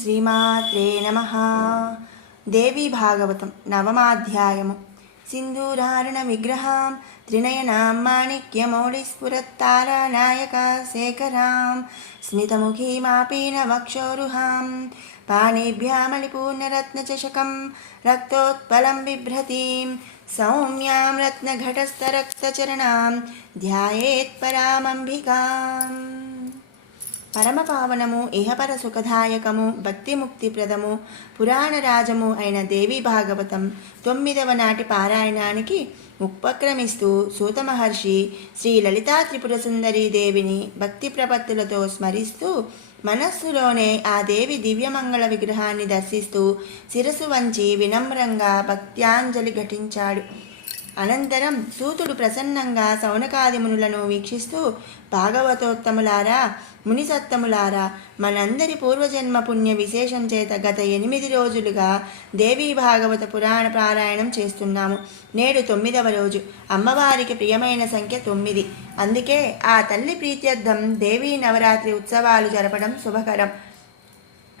శ్రీమాత్రే నమః. దేవీ భాగవతం నవమాధ్యాయము. సింధూరారుణ విగ్రహాం త్రినయనాం మాణిక్యమౌళిస్ఫురత్తారానాయకా శేఖరాం స్మితముఖీమాపీనవక్షోరుహాం పాణిభ్యామళిపూర్ణరత్నచషకం రక్తోత్పలం బిభ్రతీం సౌమ్యాం రత్నఘటస్థరక్తచరణాం ధ్యాయేత్పరామంబికాం. పరమపావనము ఇహపర సుఖదాయకము భక్తిముక్తిప్రదము పురాణరాజము అయిన దేవీ భాగవతం 9వ నాటి పారాయణానికి ఉపక్రమిస్తూ సూత మహర్షి శ్రీ లలితా త్రిపుర సుందరీ దేవిని భక్తి ప్రపత్తులతో స్మరిస్తూ మనస్సులోనే ఆ దేవి దివ్యమంగళ విగ్రహాన్ని దర్శిస్తూ శిరసు వంచి వినమ్రంగా భక్త్యాంజలి ఘటించాడు. అనంతరం సూతుడు ప్రసన్నంగా సౌనకాదిమునులను వీక్షిస్తూ, భాగవతోత్తములారా, మునిసత్తములారా, మనందరి పూర్వజన్మ పుణ్య విశేషం చేత గత 8 రోజులుగా దేవీ భాగవత పురాణ పారాయణం చేస్తున్నాము. నేడు 9వ రోజు. అమ్మవారికి ప్రియమైన సంఖ్య 9. అందుకే ఆ తల్లి ప్రీత్యర్థం దేవీ నవరాత్రి ఉత్సవాలు జరపడం శుభకరం.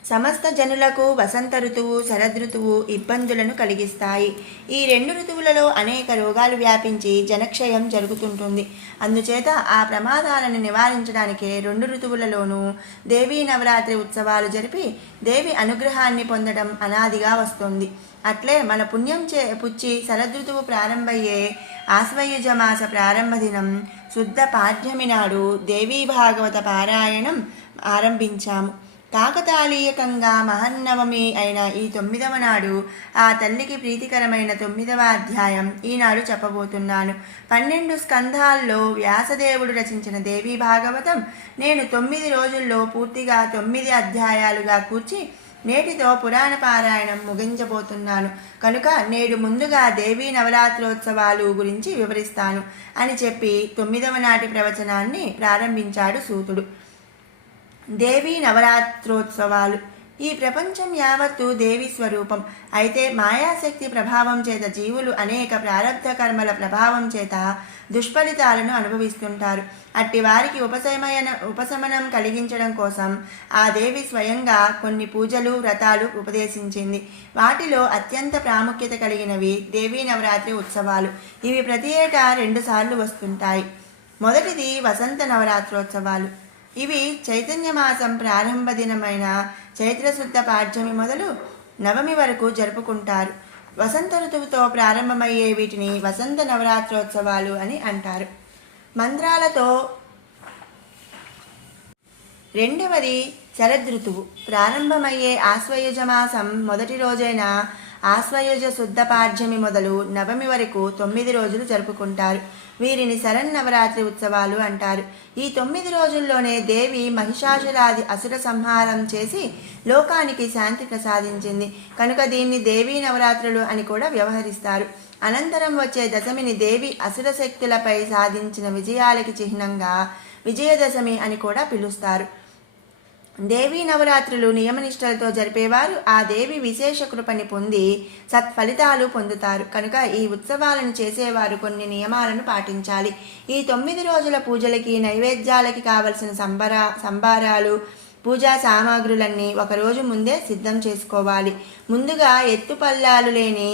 సమస్త జనులకు వసంత ఋతువు, శరదృతువు ఇబ్బందులను కలిగిస్తాయి. ఈ 2 ఋతువులలో అనేక రోగాలు వ్యాపించి జనక్షయం జరుగుతుంటుంది. అందుచేత ఆ ప్రమాదాలను నివారించడానికే 2 ఋతువులలోనూ దేవీ నవరాత్రి ఉత్సవాలు జరిపి దేవి అనుగ్రహాన్ని పొందడం అనాదిగా వస్తుంది. అట్లే మన పుణ్యం పుచ్చి శరదృతువు ప్రారంభయ్యే ఆశ్వయుజ మాస ప్రారంభ దినం శుద్ధ పాడ్యమి నాడు దేవీ భాగవత పారాయణం ఆరంభించాము. కాకతాళీయకంగా మహన్నవమి అయిన ఈ 9వ నాడు ఆ తల్లికి ప్రీతికరమైన 9వ అధ్యాయం ఈనాడు చెప్పబోతున్నాను. 12 స్కంధాల్లో వ్యాసదేవుడు రచించిన దేవీ భాగవతం నేను 9 రోజుల్లో పూర్తిగా 9 అధ్యాయాలుగా కూర్చి నేటితో పురాణ పారాయణం ముగించబోతున్నాను. కనుక నేడు ముందుగా దేవీ నవరాత్రోత్సవాలు గురించి వివరిస్తాను అని చెప్పి 9వ నాటి ప్రవచనాన్ని ప్రారంభించాడు సూతుడు. దేవీ నవరాత్రోత్సవాలు. ఈ ప్రపంచం యావత్తు దేవి స్వరూపం. అయితే మాయాశక్తి ప్రభావం చేత జీవులు అనేక ప్రారబ్ధ కర్మల ప్రభావం చేత దుష్ఫలితాలను అనుభవిస్తుంటారు. అట్టి వారికి ఉపశమనం కలిగించడం కోసం ఆ దేవి స్వయంగా కొన్ని పూజలు, వ్రతాలు ఉపదేశించింది. వాటిలో అత్యంత ప్రాముఖ్యత కలిగినవి దేవీ నవరాత్రి ఉత్సవాలు. ఇవి ప్రతి ఏటా 2 సార్లు వస్తుంటాయి. మొదటిది వసంత నవరాత్రోత్సవాలు. ఇవి చైతన్యమాసం ప్రారంభ దినమైన చైత్రశుద్ధ పాడ్యమి మొదలు నవమి వరకు జరుపుకుంటారు. వసంత ఋతువుతో ప్రారంభమయ్యే వీటిని వసంత నవరాత్రోత్సవాలు అని అంటారు. మంత్రాలతో. రెండవది శరదృతువు. ప్రారంభమయ్యే ఆశ్వయుజ మాసం మొదటి రోజైన ఆశ్వయుజ శుద్ధ పాడ్యమి మొదలు నవమి వరకు 9 రోజులు జరుపుకుంటారు. వీరిని శరన్నవరాత్రి ఉత్సవాలు అంటారు. ఈ 9 రోజుల్లోనే దేవి మహిషాసురాది అసుర సంహారం చేసి లోకానికి శాంతి ప్రసాదించింది. కనుక దీన్ని దేవీ నవరాత్రులు అని కూడా వ్యవహరిస్తారు. అనంతరం వచ్చే దశమిని దేవి అసుర శక్తులపై సాధించిన విజయాలకి చిహ్నంగా విజయదశమి అని కూడా పిలుస్తారు. దేవీ నవరాత్రులు నియమనిష్టలతో జరిపేవారు ఆ దేవి విశేష కృపని పొంది సత్ఫలితాలు పొందుతారు. కనుక ఈ ఉత్సవాలను చేసేవారు కొన్ని నియమాలను పాటించాలి. ఈ 9 రోజుల పూజలకి, నైవేద్యాలకి కావలసిన సంభారాలు, పూజా సామాగ్రులన్నీ ఒకరోజు ముందే సిద్ధం చేసుకోవాలి. ముందుగా ఎత్తుపల్లాలు లేని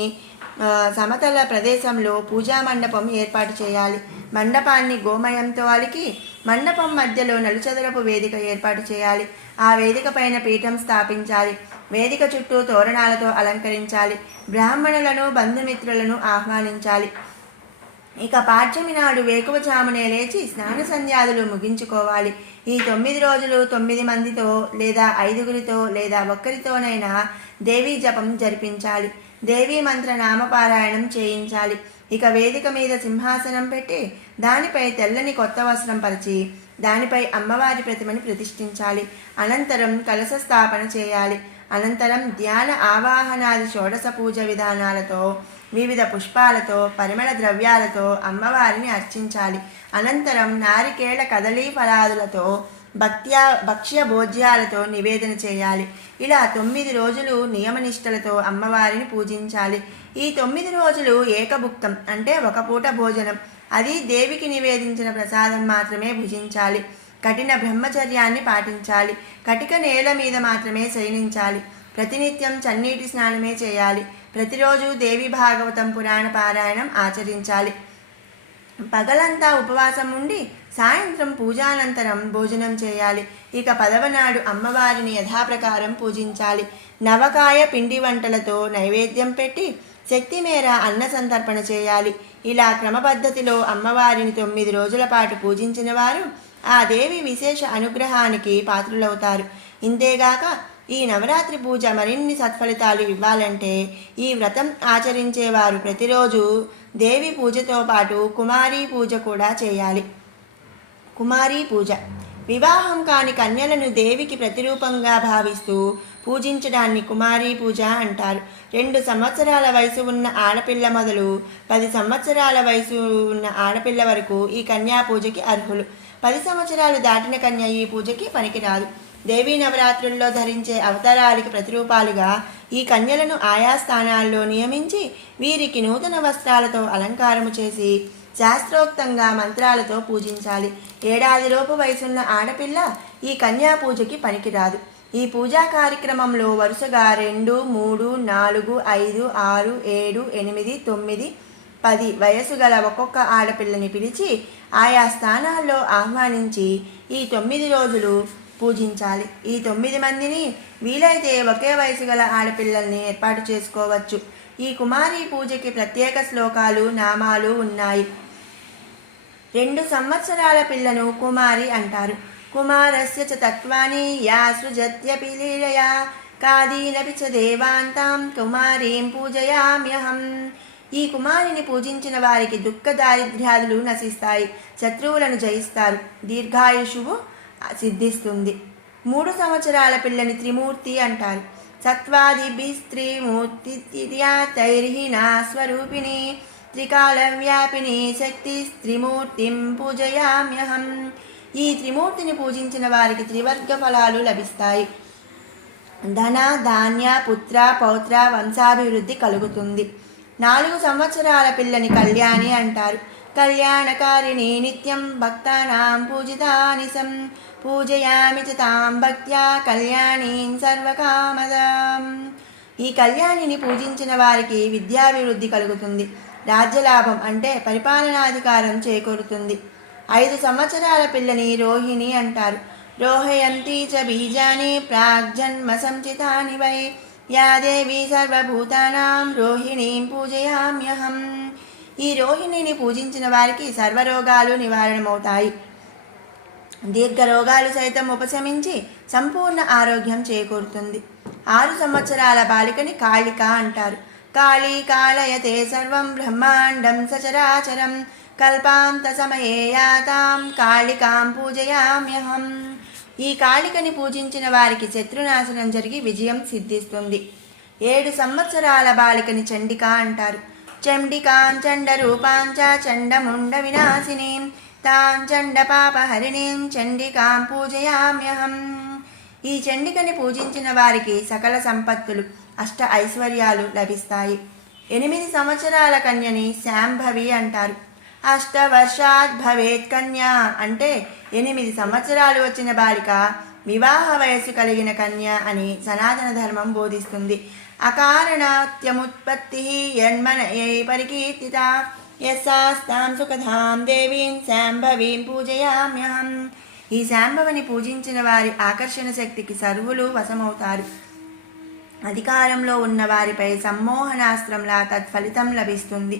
సమతల ప్రదేశంలో పూజా మండపం ఏర్పాటు చేయాలి. మండపాన్ని గోమయంతో అలికి మండపం మధ్యలో నలుచదరపు వేదిక ఏర్పాటు చేయాలి. ఆ వేదిక పైన పీఠం స్థాపించాలి. వేదిక చుట్టూ తోరణాలతో అలంకరించాలి. బ్రాహ్మణులను, బంధుమిత్రులను ఆహ్వానించాలి. ఇక పాడ్యమి నాడు వేకువజామునే లేచి స్నాన సంధ్యాదులు ముగించుకోవాలి. ఈ 9 రోజులు 9 మందితో లేదా 5గురితో లేదా ఒక్కరితోనైనా దేవీ జపం జరిపించాలి. దేవీ మంత్ర నామపారాయణం చేయించాలి. ఇక వేదిక మీద సింహాసనం పెట్టి దానిపై తెల్లని కొత్త వస్త్రం పరిచి దానిపై అమ్మవారి ప్రతిమని ప్రతిష్ఠించాలి. అనంతరం కలశ స్థాపన చేయాలి. అనంతరం ధ్యాన ఆవాహనాది షోడశ పూజ విధానాలతో, వివిధ పుష్పాలతో, పరిమళ ద్రవ్యాలతో అమ్మవారిని అర్చించాలి. అనంతరం నారికేళ కదలీ ఫలాదులతో భక్ష్య భోజ్యాలతో నివేదన చేయాలి. ఇలా 9 రోజులు నియమనిష్టలతో అమ్మవారిని పూజించాలి. ఈ 9 రోజులు ఏకభుక్తం అంటే ఒక పూట భోజనం. అది దేవికి నివేదించిన ప్రసాదం మాత్రమే భుజించాలి. కఠిన బ్రహ్మచర్యాన్ని పాటించాలి. కటిక నేల మీద మాత్రమే శయనించాలి. ప్రతినిత్యం చన్నీటి స్నానమే చేయాలి. ప్రతిరోజు దేవి భాగవతం పురాణ పారాయణం ఆచరించాలి. పగలంతా ఉపవాసం ఉండి సాయంత్రం పూజానంతరం భోజనం చేయాలి. ఇక 10వ నాడు అమ్మవారిని యథాప్రకారం పూజించాలి. నవకాయ పిండి వంటలతో నైవేద్యం పెట్టి శక్తి మేర అన్న సంతర్పణ చేయాలి. ఇలా క్రమపద్ధతిలో అమ్మవారిని 9 రోజుల పాటు పూజించిన వారు ఆ దేవి విశేష అనుగ్రహానికి పాత్రులవుతారు. ఇంతేగాక ఈ నవరాత్రి పూజ మరిన్ని సత్ఫలితాలు ఇవ్వాలంటే ఈ వ్రతం ఆచరించేవారు ప్రతిరోజు దేవి పూజతో పాటు కుమారీ పూజ కూడా చేయాలి. కుమారీ పూజ వివాహం కాని కన్యలను దేవికి ప్రతిరూపంగా భావిస్తూ పూజించడాన్ని కుమారీ పూజ అంటారు. 2 సంవత్సరాల వయసు ఉన్న ఆడపిల్ల మొదలు 10 సంవత్సరాల వయసు ఉన్న ఆడపిల్ల వరకు ఈ కన్యా పూజకి అర్హులు. 10 సంవత్సరాలు దాటిన కన్య ఈ పూజకి పనికిరాదు. దేవీ నవరాత్రుల్లో ధరించే అవతారాలకి ప్రతిరూపాలుగా ఈ కన్యలను ఆయా స్థానాల్లో నియమించి వీరికి నూతన వస్త్రాలతో అలంకారము చేసి శాస్త్రోక్తంగా మంత్రాలతో పూజించాలి. 7 ఏడాదిలోపు వయసున్న ఆడపిల్ల ఈ కన్యా పూజకి పనికిరాదు. ఈ పూజా కార్యక్రమంలో వరుసగా 2, 3, 4, 5, 6, 7, 8, 9, 10 వయసు గల ఒక్కొక్క ఆడపిల్లని పిలిచి ఆయా స్థానాల్లో ఆహ్వానించి ఈ 9 రోజులు పూజించాలి. ఈ 9 మందిని వీలైతే ఒకే వయసు గల ఆడపిల్లల్ని ఏర్పాటు చేసుకోవచ్చు. ఈ కుమారీ పూజకి ప్రత్యేక శ్లోకాలు నామాలు ఉన్నాయి. 2 సంవత్సరాల పిల్లను కుమారి అంటారు. కుమారస్య చ తత్వాని యా సృజత్యపి లీలయా కాదీనపి చ దేవాంతాం కుమారీం పూజయామ్యహం. ఈ కుమారిని పూజించిన వారికి దుఃఖ దారిద్ర్యాదులు నశిస్తాయి. శత్రువులను జయిస్తారు. దీర్ఘాయుషువు సిద్ధిస్తుంది. 3 సంవత్సరాల పిల్లని త్రిమూర్తి అంటారు. సత్వాదిభిస్త్రీమూర్తిర్యాతైర్హినా స్వరూపిణి త్రికాల వ్యాపిని శక్తి త్రిమూర్తిం పూజయామ్యహం. ఈ త్రిమూర్తిని పూజించిన వారికి త్రివర్గ ఫలాలు లభిస్తాయి. ధన ధాన్య పుత్ర పౌత్ర వంశాభివృద్ధి కలుగుతుంది. 4 సంవత్సరాల పిల్లని కళ్యాణి అంటారు. కళ్యాణకారిణి నిత్యం భక్తానాం పూజితానిసం పూజయామి చ తాం భక్త్యా కళ్యాణీం సర్వకామదాం. ఈ కళ్యాణిని పూజించిన వారికి విద్యాభివృద్ధి కలుగుతుంది. రాజ్యలాభం అంటే పరిపాలనాధికారం చేకూరుతుంది. 5 సంవత్సరాల పిల్లని రోహిణి అంటారు. రోహయంతి చ బీజాని ప్రాగ్జన్మ సంచితాని వై యా దేవి సర్వభూతానాం రోహిణీం పూజయామ్యహం. ఈ రోహిణిని పూజించిన వారికి సర్వరోగాలు నివారణమవుతాయి. దీర్ఘ రోగాలు సైతం ఉపశమించి సంపూర్ణ ఆరోగ్యం చేకూరుతుంది. 6 సంవత్సరాల బాలికని కాళిక అంటారు. కాళీ కాళయతే సర్వం బ్రహ్మాండం సచరాచరం కల్పాంత సమయే యాతాం కాళికాం పూజయామ్యహం. ఈ కాళికని పూజించిన వారికి శత్రునాశనం జరిగి విజయం సిద్ధిస్తుంది. 7 సంవత్సరాల బాలికని చండిక అంటారు. చండికాం చండ రూపాంచ చండముండ వినాశినీం తాం చండ పాపహరిణీం చండికాం పూజయామ్యహం. ఈ చండికని పూజించిన వారికి సకల సంపత్తులు అష్ట ఐశ్వర్యాలు లభిస్తాయి. 8 సంవత్సరాల కన్యని శాంభవి అంటారు. 8 వర్షాత్ భవేత్ కన్యా అంటే 8 సంవత్సరాలు వచ్చిన బాలిక వివాహ వయస్సు కలిగిన కన్య అని సనాతన ధర్మం బోధిస్తుంది. అకారణాత్యముత్పత్తి యన్మనయై పరికీర్తిత యస్సాస్తాం సుఖధాం దేవీం శాంభవీం పూజయామ్యహం. ఈ శాంభవిని పూజించిన వారి ఆకర్షణ శక్తికి సర్వులు వశమవుతారు. అధికారంలో ఉన్న వారిపై సమ్మోహనాస్త్రంలా తత్ఫలితం లభిస్తుంది.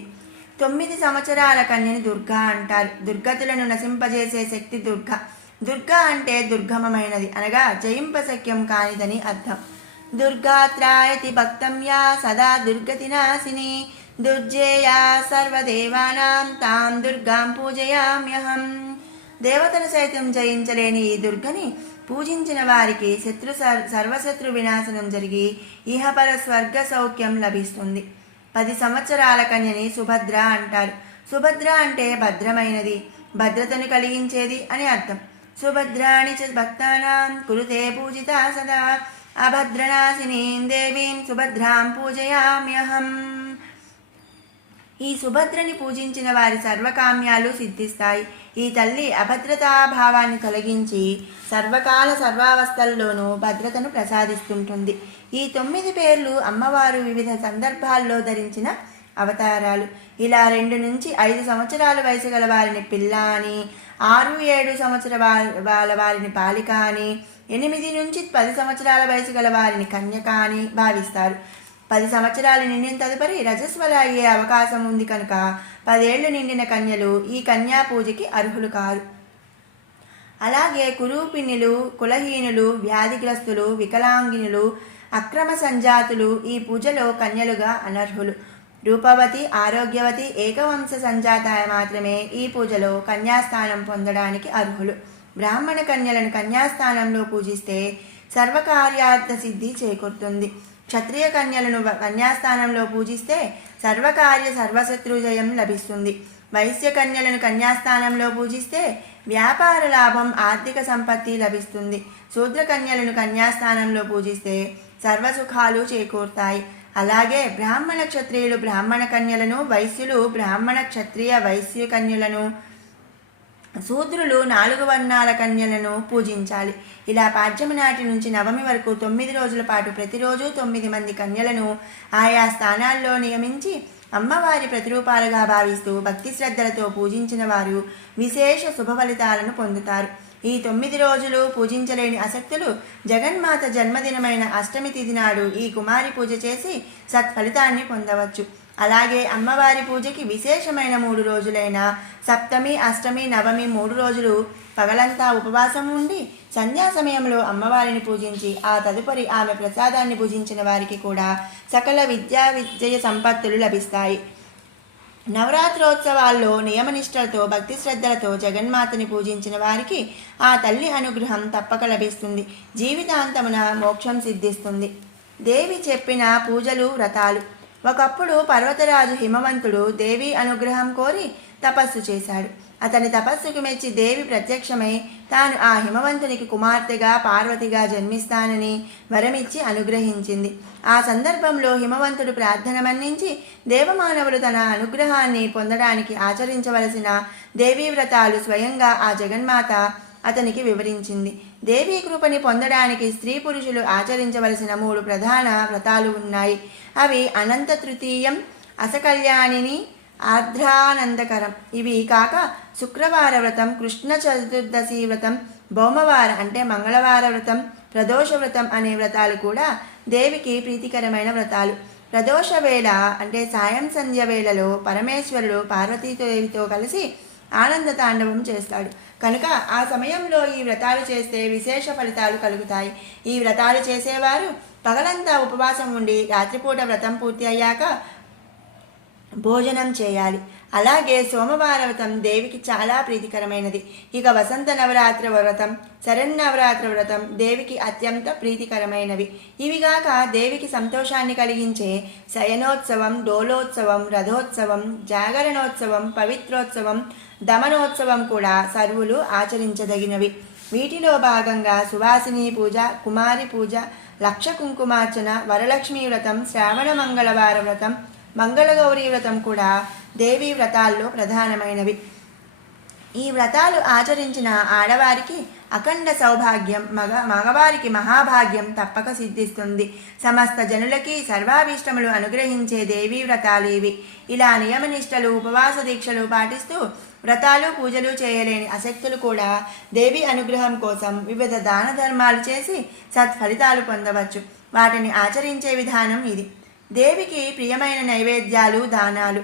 9 సంవత్సరాల కన్యని దుర్గా అంటారు. దుర్గతులను నశింపజేసే శక్తి దుర్గ. దుర్గా అంటే దుర్గమమైనది అనగా జయింపశక్యం కానిదని అర్థం. దుర్గాత్రాయతి భక్తం యా సదా దుర్గతి నాశిని దుర్జేయా సర్వదేవానాం తాం దుర్గాం పూజయామ్యహం. దేవతను సైతం జయించలేని ఈ దుర్గని పూజించిన వారికి సర్వశత్రు వినాశనం జరిగి ఇహపర స్వర్గ సౌఖ్యం లభిస్తుంది. 10 సంవత్సరాల కన్యని సుభద్ర అంటారు. సుభద్ర అంటే భద్రమైనది, భద్రతను కలిగించేది అని అర్థం. సుభద్రాణి చ భక్తానాం కురుతే పూజిత సదా అభద్రనాశినీం దేవీం సుభద్రాం పూజయామ్యహం. ఈ సుభద్రని పూజించిన వారి సర్వకామ్యాలు సిద్ధిస్తాయి. ఈ తల్లి అభద్రతాభావాన్ని తొలగించి సర్వకాల సర్వావస్థల్లోనూ భద్రతను ప్రసాదిస్తుంటుంది. ఈ 9 పేర్లు అమ్మవారు వివిధ సందర్భాల్లో ధరించిన అవతారాలు. ఇలా 2 నుంచి 5 సంవత్సరాల వయసు గల వారిని పిల్ల అని, 6-7 సంవత్సరాల వారిని బాలిక అని, 8 నుంచి 10 సంవత్సరాల వయసు గల వారిని కన్యక అని భావిస్తారు. 10 సంవత్సరాలు నిండిన తదుపరి రజస్వల అయ్యే అవకాశం ఉంది కనుక 10 ఏళ్లు నిండిన కన్యలు ఈ కన్యా పూజకి అర్హులు కారు. అలాగే కురూపిణులు, కులహీనులు, వ్యాధిగ్రస్తులు, వికలాంగినులు, అక్రమ సంజాతులు ఈ పూజలో కన్యలుగా అనర్హులు. రూపవతి, ఆరోగ్యవతి, ఏకవంశ సంజాత మాత్రమే ఈ పూజలో కన్యాస్థానం పొందడానికి అర్హులు. బ్రాహ్మణ కన్యలను కన్యాస్థానంలో పూజిస్తే సర్వకార్యార్థ సిద్ధి చేకూరుతుంది. క్షత్రియ కన్యలను కన్యాస్థానంలో పూజిస్తే సర్వకార్య సర్వశత్రుజయం లభిస్తుంది. వైశ్య కన్యలను కన్యాస్థానంలో పూజిస్తే వ్యాపార లాభం, ఆర్థిక సంపత్తి లభిస్తుంది. శూద్ర కన్యలను కన్యాస్థానంలో పూజిస్తే సర్వసుఖాలు చేకూరుతాయి. అలాగే బ్రాహ్మణ క్షత్రియులు బ్రాహ్మణ కన్యలను, వైశ్యులు బ్రాహ్మణ క్షత్రియ వైశ్య కన్యలను, శూద్రులు 4 వర్ణాల కన్యలను పూజించాలి. ఇలా పాడ్యమి నాటి నుంచి నవమి వరకు 9 రోజుల పాటు ప్రతిరోజు 9 మంది కన్యలను ఆయా స్థానాల్లో నియమించి అమ్మవారి ప్రతిరూపాలుగా భావిస్తూ భక్తి శ్రద్ధలతో పూజించిన వారు విశేష శుభ ఫలితాలను పొందుతారు. ఈ 9 రోజులు పూజించలేని అసక్తులు జగన్మాత జన్మదినమైన అష్టమి తిథి నాడు ఈ కుమారి పూజ చేసి సత్ఫలితాన్ని పొందవచ్చు. అలాగే అమ్మవారి పూజకి విశేషమైన 3 రోజులైన సప్తమి, అష్టమి, నవమి 3 రోజులు పగలంతా ఉపవాసం ఉండి సంధ్యా సమయంలో అమ్మవారిని పూజించి ఆ తదుపరి ఆమె ప్రసాదాన్ని పూజించిన వారికి కూడా సకల విద్య సంపత్తులు లభిస్తాయి. నవరాత్రోత్సవాల్లో నియమనిష్టలతో భక్తి శ్రద్ధలతో జగన్మాతని పూజించిన వారికి ఆ తల్లి అనుగ్రహం తప్పక లభిస్తుంది. జీవితాంతమున మోక్షం సిద్ధిస్తుంది. దేవి చెప్పిన పూజలు, వ్రతాలు. ఒకప్పుడు పర్వతరాజు హిమవంతుడు దేవి అనుగ్రహం కోరి తపస్సు చేశాడు. అతని తపస్సుకు మెచ్చి దేవి ప్రత్యక్షమై తాను ఆ హిమవంతునికి కుమార్తెగా పార్వతిగా జన్మిస్తానని వరమిచ్చి అనుగ్రహించింది. ఆ సందర్భంలో హిమవంతుడు ప్రార్థన మన్నించి దేవమానవులు తన అనుగ్రహాన్ని పొందడానికి ఆచరించవలసిన దేవీ వ్రతాలు స్వయంగా ఆ జగన్మాత అతనికి వివరించింది. దేవీ కృపని పొందడానికి స్త్రీ పురుషులు ఆచరించవలసిన 3 ప్రధాన వ్రతాలు ఉన్నాయి. అవి అనంత తృతీయం, అసకల్యాణిని, ఆర్ద్రానందకరం. ఇవి కాక శుక్రవార వ్రతం, కృష్ణ చతుర్దశి వ్రతం, భౌమవార అంటే మంగళవార వ్రతం, ప్రదోష వ్రతం అనే వ్రతాలు కూడా దేవికి ప్రీతికరమైన వ్రతాలు. ప్రదోష వేళ అంటే సాయం సంధ్య వేళలో పరమేశ్వరుడు పార్వతీదేవితో కలిసి ఆనంద తాండవం చేస్తాడు కనుక ఆ సమయంలో ఈ వ్రతాలు చేస్తే విశేష ఫలితాలు కలుగుతాయి. ఈ వ్రతాలు చేసేవారు పగలంతా ఉపవాసం ఉండి రాత్రిపూట వ్రతం పూర్తి అయ్యాక భోజనం చేయాలి. అలాగే సోమవార వ్రతం దేవికి చాలా ప్రీతికరమైనది. ఇక వసంత నవరాత్రి వ్రతం, శరన్నవరాత్రి వ్రతం దేవికి అత్యంత ప్రీతికరమైనవి. ఇవిగాక దేవికి సంతోషాన్ని కలిగించే శయనోత్సవం, డోలోత్సవం, రథోత్సవం, జాగరణోత్సవం, పవిత్రోత్సవం, దమనోత్సవం కూడా సర్వులు ఆచరించదగినవి. వీటిలో భాగంగా సువాసిని పూజ, కుమారి పూజ, లక్ష కుంకుమార్చన, వరలక్ష్మీ వ్రతం, శ్రావణ మంగళవార వ్రతం, మంగళగౌరీ వ్రతం కూడా దేవీ వ్రతాల్లో ప్రధానమైనవి. ఈ వ్రతాలు ఆచరించిన ఆడవారికి అఖండ సౌభాగ్యం, మగవారికి మహాభాగ్యం తప్పక సిద్ధిస్తుంది. సమస్త జనులకి సర్వాభీష్టములు అనుగ్రహించే దేవీ వ్రతాలు ఇవి. ఇలా నియమనిష్టలు, ఉపవాస దీక్షలు పాటిస్తూ వ్రతాలు, పూజలు చేయలేని అశక్తులు కూడా దేవి అనుగ్రహం కోసం వివిధ దాన ధర్మాలు చేసి సత్ఫలితాలు పొందవచ్చు. వాటిని ఆచరించే విధానం ఇది. దేవికి ప్రియమైన నైవేద్యాలు, దానాలు.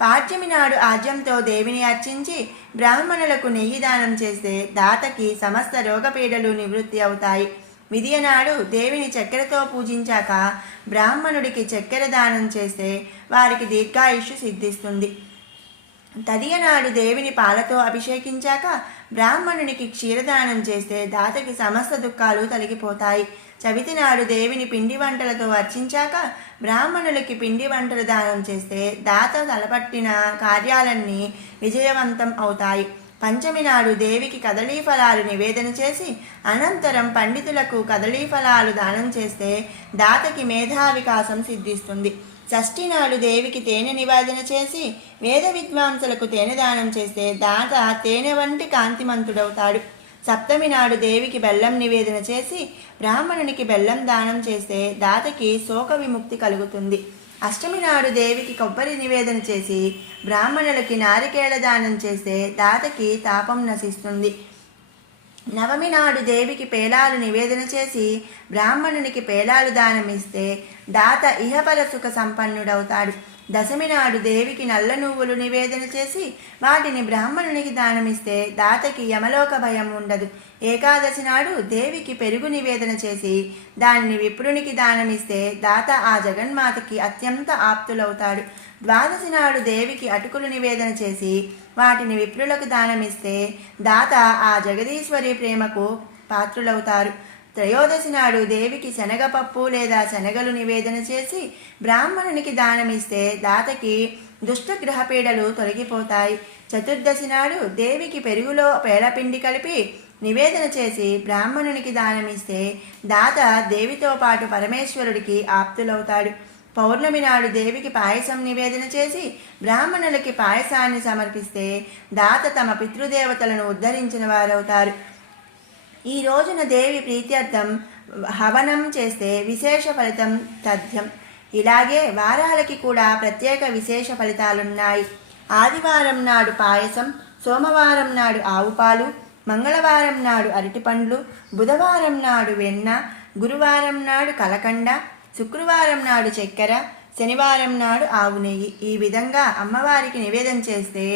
పాడ్యమి నాడు ఆజ్యంతో దేవిని అర్చించి బ్రాహ్మణులకు నెయ్యి దానం చేస్తే దాతకి సమస్త రోగపీడలు నివృత్తి అవుతాయి. విధియ నాడు దేవిని చక్కెరతో పూజించాక బ్రాహ్మణుడికి చక్కెర దానం చేస్తే వారికి దీర్ఘాయుష్షు సిద్ధిస్తుంది. తదియనాడు దేవిని పాలతో అభిషేకించాక బ్రాహ్మణునికి క్షీరదానం చేస్తే దాతకి సమస్త దుఃఖాలు తొలగిపోతాయి. చవితి నాడు దేవిని పిండి వంటలతో అర్చించాక బ్రాహ్మణులకి పిండి వంటలు దానం చేస్తే దాత తలపట్టిన కార్యాలన్నీ విజయవంతం అవుతాయి. పంచమి నాడు దేవికి కదలీ ఫలాలు నివేదన చేసి అనంతరం పండితులకు కదలీ ఫలాలు దానం చేస్తే దాతకి మేధా వికాసం సిద్ధిస్తుంది. షష్ఠి నాడు దేవికి తేనె నివేదన చేసి వేద విద్వాంసులకు తేనె దానం చేస్తే దాత తేనె వంటి కాంతిమంతుడవుతాడు. సప్తమి నాడు దేవికి బెల్లం నివేదన చేసి బ్రాహ్మణునికి బెల్లం దానం చేస్తే దాతకి శోక విముక్తి కలుగుతుంది. అష్టమి నాడు దేవికి కొబ్బరి నివేదన చేసి బ్రాహ్మణులకి నారికేళ దానం చేస్తే దాతకి తాపం నశిస్తుంది. నవమి నాడు దేవికి పేలాలు నివేదన చేసి బ్రాహ్మణునికి పేలాలు దానమిస్తే దాత ఇహపర సుఖ సంపన్నుడవుతాడు. దశమి నాడు దేవికి నల్ల నువ్వులు నివేదన చేసి వాటిని బ్రాహ్మణునికి దానమిస్తే దాతకి యమలోక భయం ఉండదు. ఏకాదశి నాడు దేవికి పెరుగు నివేదన చేసి దానిని విప్రునికి దానమిస్తే దాత ఆ జగన్మాతకి అత్యంత ఆప్తులవుతాడు. ద్వాదశి నాడు దేవికి అటుకులు నివేదన చేసి వాటిని విప్రులకు దానమిస్తే దాత ఆ జగదీశ్వరి ప్రేమకు పాత్రులవుతారు. త్రయోదశి నాడు దేవికి శనగపప్పు లేదా శనగలు నివేదన చేసి బ్రాహ్మణునికి దానమిస్తే దాతకి దుష్టగ్రహపీడలు తొలగిపోతాయి. చతుర్దశి నాడు దేవికి పెరుగులో పేలపిండి కలిపి నివేదన చేసి బ్రాహ్మణునికి దానమిస్తే దాత దేవితో పాటు పరమేశ్వరుడికి ఆప్తులవుతాడు. పౌర్ణమి నాడు దేవికి పాయసం నివేదన చేసి బ్రాహ్మణులకి పాయసాన్ని సమర్పిస్తే దాత తమ పితృదేవతలను ఉద్ధరించిన వారవుతారు. ఈ రోజున దేవి ప్రీత్యర్థం హవనం చేస్తే విశేష ఫలితం తథ్యం. ఇలాగే వారాలకి కూడా ప్రత్యేక విశేష ఫలితాలున్నాయి. ఆదివారం నాడు పాయసం, సోమవారం నాడు ఆవుపాలు, మంగళవారం నాడు అరటిపండ్లు, బుధవారం నాడు వెన్న, గురువారం నాడు కలకండ, శుక్రవారం నాడు చక్కెర, శనివారం నాడు ఆవు నెయ్యి. ఈ విధంగా అమ్మవారికి నివేదన చేస్తే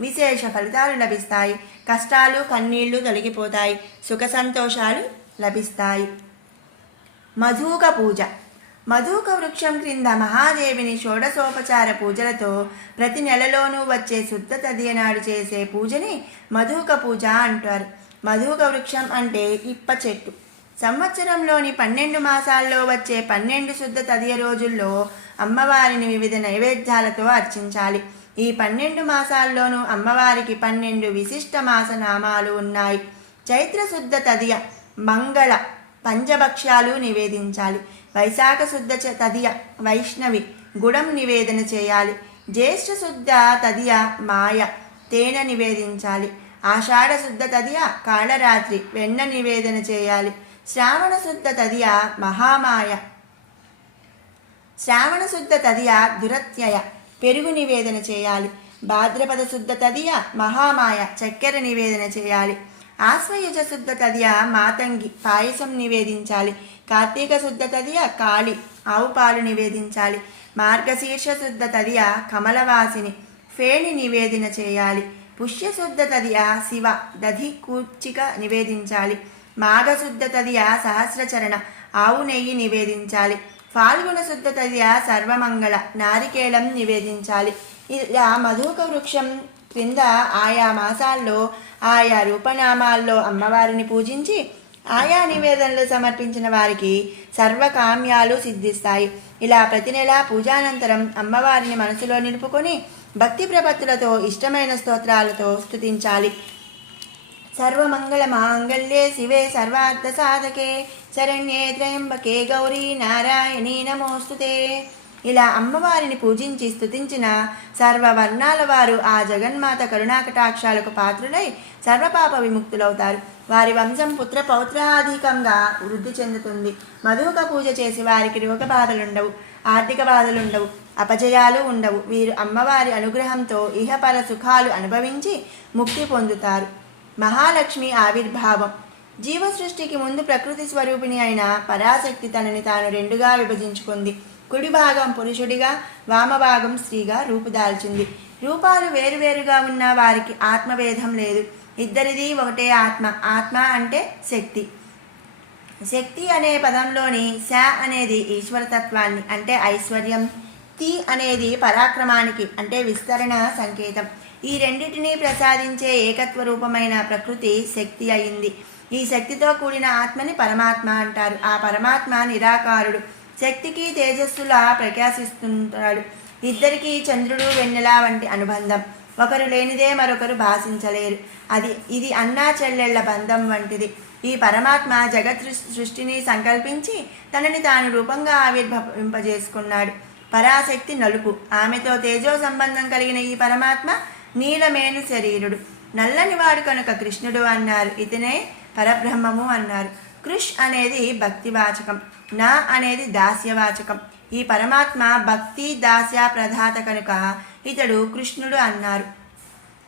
విశేష ఫలితాలు లభిస్తాయి. కష్టాలు కన్నీళ్లు తొలగిపోతాయి. సుఖ సంతోషాలు లభిస్తాయి. మధూక పూజ. మధూక వృక్షం క్రింద మహాదేవిని షోడశోపచార పూజలతో ప్రతి నెలలోనూ వచ్చే శుద్ధ తదియ నాడు చేసే పూజని మధూక పూజ అంటారు. మధూక వృక్షం అంటే ఇప్ప చెట్టు. సంవత్సరంలోని 12 మాసాల్లో వచ్చే 12 శుద్ధ తదియ రోజుల్లో అమ్మవారిని వివిధ నైవేద్యాలతో అర్చించాలి. ఈ 12 మాసాల్లోనూ అమ్మవారికి 12 విశిష్ట మాస నామాలు ఉన్నాయి. చైత్ర శుద్ధ తదియ మంగళ పంచభక్ష్యాలు నివేదించాలి. వైశాఖ శుద్ధ తదియ వైష్ణవి గుడం నివేదన చేయాలి. జ్యేష్ఠ శుద్ధ తదియ మాయ తేనె నివేదించాలి. ఆషాఢ శుద్ధ తదియ కాళరాత్రి వెన్న నివేదన చేయాలి. శ్రావణ శుద్ధ తదియ మహామాయ, శ్రావణ శుద్ధ తదియ దురత్యయ పెరుగు నివేదన చేయాలి. భాద్రపద శుద్ధ తదియ మహామాయ చక్కెర నివేదన చేయాలి. ఆశ్వయుజ శుద్ధ తదియ మాతంగి పాయసం నివేదించాలి. కార్తీక శుద్ధ తదియ కాళి ఆవు పాలు నివేదించాలి. మార్గశీర్ష శుద్ధ తదియ కమలవాసిని ఫేణి నివేదన చేయాలి. పుష్యశుద్ధ తదియ శివ దధి కూర్చిక నివేదించాలి. మాఘశుద్ధ తదియ సహస్రచరణ ఆవు నెయ్యి నివేదించాలి. ఫాల్గుణ శుద్ధ తదియ సర్వమంగళ నారికేళం నివేదించాలి. ఇలా మధుక వృక్షం క్రింద ఆయా మాసాల్లో ఆయా రూపనామాల్లో అమ్మవారిని పూజించి ఆయా నివేదనలు సమర్పించిన వారికి సర్వకామ్యాలు సిద్ధిస్తాయి. ఇలా ప్రతి నెలా పూజానంతరం అమ్మవారిని మనసులో నిలుపుకొని భక్తి ప్రపత్తులతో ఇష్టమైన స్తోత్రాలతో స్తుతించాలి. సర్వమంగళ మాంగళ్యే శివే సర్వార్థ సాధకే శరణ్యే త్రయంబకే గౌరీ నారాయణీ నమోస్తుతే. ఇలా అమ్మవారిని పూజించి స్తుతించిన సర్వవర్ణాల వారు ఆ జగన్మాత కరుణాకటాక్షాలకు పాత్రులై సర్వపాప విముక్తులవుతారు. వారి వంశం పుత్ర పౌత్రాధికంగా వృద్ధి చెందుతుంది. మధుక పూజ చేసి వారికి రోగ బాధలుండవు, ఆర్థిక బాధలుండవు, అపజయాలు ఉండవు. వీరు అమ్మవారి అనుగ్రహంతో ఇహపర సుఖాలు అనుభవించి ముక్తి పొందుతారు. మహాలక్ష్మి ఆవిర్భావం. జీవ సృష్టికి ముందు ప్రకృతి స్వరూపిణి అయిన పరాశక్తి తనని తాను రెండుగా విభజించుకుంది. కుడి భాగం పురుషుడిగా, వామభాగం స్త్రీగా రూపుదాల్చింది. రూపాలు వేరువేరుగా ఉన్న వారికి ఆత్మభేదం లేదు. ఇద్దరిది ఒకటే ఆత్మ. ఆత్మ అంటే శక్తి. శక్తి అనే పదంలోని శ అనేది ఈశ్వరతత్వాన్ని అంటే ఐశ్వర్యం, తి అనేది పరాక్రమానికి అంటే విస్తరణ సంకేతం. ఈ రెండింటినీ ప్రసాదించే ఏకత్వ రూపమైన ప్రకృతి శక్తి అయింది. ఈ శక్తితో కూడిన ఆత్మని పరమాత్మ అంటారు. ఆ పరమాత్మ నిరాకారుడు. శక్తికి తేజస్సులా ప్రకాశిస్తుంటాడు. ఇద్దరికీ చంద్రుడు వెన్నెల వంటి అనుబంధం. ఒకరు లేనిదే మరొకరు భాషించలేరు. ఇది అన్నా చెల్లెళ్ల బంధం వంటిది. ఈ పరమాత్మ జగత్ సృష్టిని సంకల్పించి తనని తాను రూపంగా ఆవిర్భవింపజేసుకున్నాడు. పరాశక్తి నలుపు, ఆమెతో తేజో సంబంధం కలిగిన ఈ పరమాత్మ నీలమేను శరీరుడు, నల్లనివాడు కనుక కృష్ణుడు అన్నారు. ఇతనే పరబ్రహ్మము అన్నారు. కృష్ అనేది భక్తివాచకం, నా అనేది దాస్యవాచకం. ఈ పరమాత్మ భక్తి దాస్య ప్రధాత కనుక ఇతడు కృష్ణుడు అన్నారు.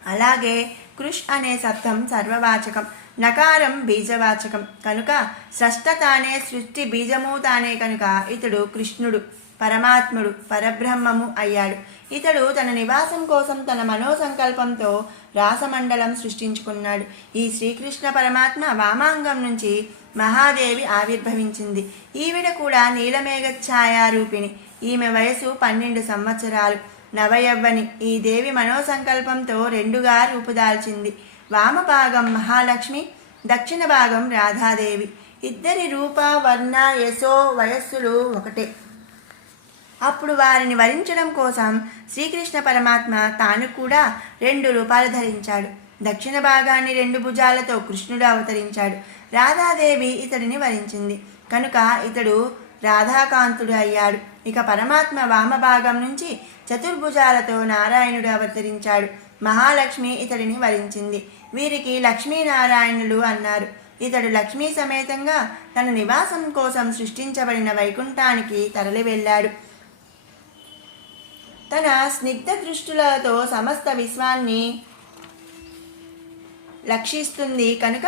అలాగే కృష్ అనే శబ్దం సర్వవాచకం, నకారం బీజవాచకం కనుక స్రష్ట తానే, సృష్టి బీజము తానే కనుక ఇతడు కృష్ణుడు, పరమాత్ముడు, పరబ్రహ్మము అయ్యాడు. ఇతడు తన నివాసం కోసం తన మనోసంకల్పంతో రాసమండలం సృష్టించుకున్నాడు. ఈ శ్రీకృష్ణ పరమాత్మ వామాంగం నుంచి మహాదేవి ఆవిర్భవించింది. ఈవిడ కూడా నీలమేఘఛాయారూపిణి. ఈమె వయసు 12 సంవత్సరాలు, నవయవ్వని. ఈ దేవి మనోసంకల్పంతో రెండుగా రూపుదాల్చింది. వామభాగం మహాలక్ష్మి, దక్షిణ భాగం రాధాదేవి. ఇద్దరి రూప, వర్ణ, యశో, వయస్సులు ఒకటే. అప్పుడు వారిని వరించడం కోసం శ్రీకృష్ణ పరమాత్మ తాను కూడా 2 రూపాలు ధరించాడు. దక్షిణ భాగాన్ని 2 భుజాలతో కృష్ణుడు అవతరించాడు. రాధాదేవి ఇతడిని వరించింది కనుక ఇతడు రాధాకాంతుడు అయ్యాడు. ఇక పరమాత్మ వామభాగం నుంచి చతుర్భుజాలతో నారాయణుడు అవతరించాడు. మహాలక్ష్మి ఇతడిని వరించింది. వీరికి లక్ష్మీనారాయణులు అన్నారు. ఇతడు లక్ష్మీ సమేతంగా తన నివాసం కోసం సృష్టించబడిన వైకుంఠానికి తరలి వెళ్ళాడు. తన స్నిగ్ధ దృష్టులతో సమస్త విశ్వాన్ని లక్షిస్తుంది కనుక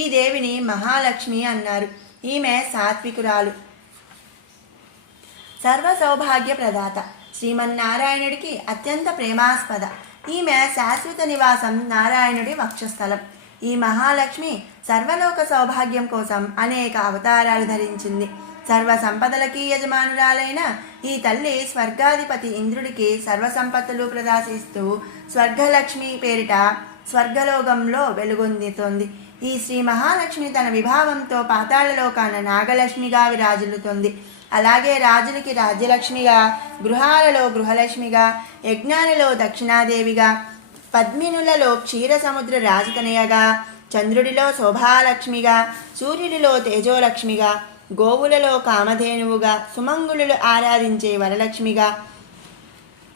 ఈ దేవిని మహాలక్ష్మి అన్నారు. ఈమె సాత్వికురాలు, సర్వ సౌభాగ్య ప్రదాత, శ్రీమన్నారాయణుడికి అత్యంత ప్రేమాస్పద. ఈమె శాశ్వత నివాసం నారాయణుడి వక్షస్థలం. ఈ మహాలక్ష్మి సర్వలోక సౌభాగ్యం కోసం అనేక అవతారాలు ధరించింది. సర్వ సంపదలకి యజమానురాలైన ఈ తల్లి స్వర్గాధిపతి ఇంద్రుడికి సర్వసంపత్తులు ప్రదాశిస్తూ స్వర్గలక్ష్మి పేరిట స్వర్గలోకంలో వెలుగొందుతోంది. ఈ శ్రీ మహాలక్ష్మి తన విభావంతో పాతాళలోకాన నాగలక్ష్మిగా విరాజిల్లుతోంది. అలాగే రాజులకి రాజ్యలక్ష్మిగా, గృహాలలో గృహలక్ష్మిగా, యజ్ఞాలలో దక్షిణాదేవిగా, పద్మినులలో క్షీరసముద్ర రాజతనయగా, చంద్రుడిలో శోభాలక్ష్మిగా, సూర్యుడిలో తేజోలక్ష్మిగా, గోవులలో కామధేనువుగా, సుమంగుళులు ఆరాధించే వరలక్ష్మిగా,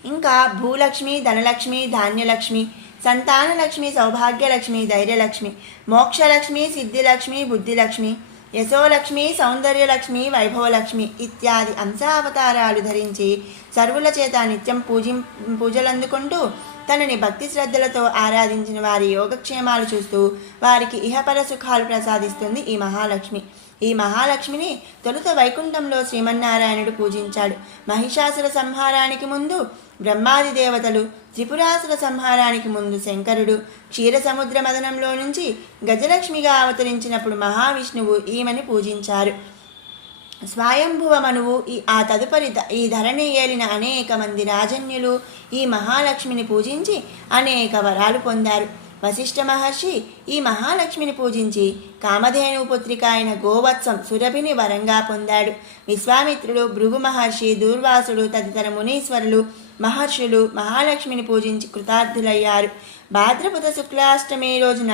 ఇంకా భూలక్ష్మి, ధనలక్ష్మి, ధాన్యలక్ష్మి, సంతానలక్ష్మి, సౌభాగ్యలక్ష్మి, ధైర్యలక్ష్మి, మోక్షలక్ష్మి, సిద్ధిలక్ష్మి, బుద్ధిలక్ష్మి, యశోలక్ష్మి, సౌందర్యలక్ష్మి, వైభవలక్ష్మి ఇత్యాది అంశావతారాలు ధరించి సర్వుల చేత నిత్యం పూజలందుకుంటూ తనని భక్తి శ్రద్ధలతో ఆరాధించిన వారి యోగక్షేమాలు చూస్తూ వారికి ఇహపర సుఖాలు ప్రసాదిస్తుంది ఈ మహాలక్ష్మి. ఈ మహాలక్ష్మిని తొలుత వైకుంఠంలో శ్రీమన్నారాయణుడు పూజించాడు. మహిషాసుర సంహారానికి ముందు బ్రహ్మాది దేవతలు, త్రిపురాసుర సంహారానికి ముందు శంకరుడు, క్షీరసముద్ర మదనంలో నుంచి గజలక్ష్మిగా అవతరించినప్పుడు మహావిష్ణువు ఈమెని పూజించారు. స్వయంభువ మనువు ఆ తదుపరి ఈ ధరణి ఏలిన అనేక మంది రాజన్యులు ఈ మహాలక్ష్మిని పూజించి అనేక వరాలు పొందారు. వశిష్ఠ మహర్షి ఈ మహాలక్ష్మిని పూజించి కామధేను పుత్రిక అయిన గోవత్సం సురభిని వరంగా పొందాడు. విశ్వామిత్రుడు, భృగు మహర్షి, దూర్వాసుడు తదితర మునీశ్వరులు, మహర్షులు మహాలక్ష్మిని పూజించి కృతార్థులయ్యారు. భాద్రపద శుక్లాష్టమి రోజున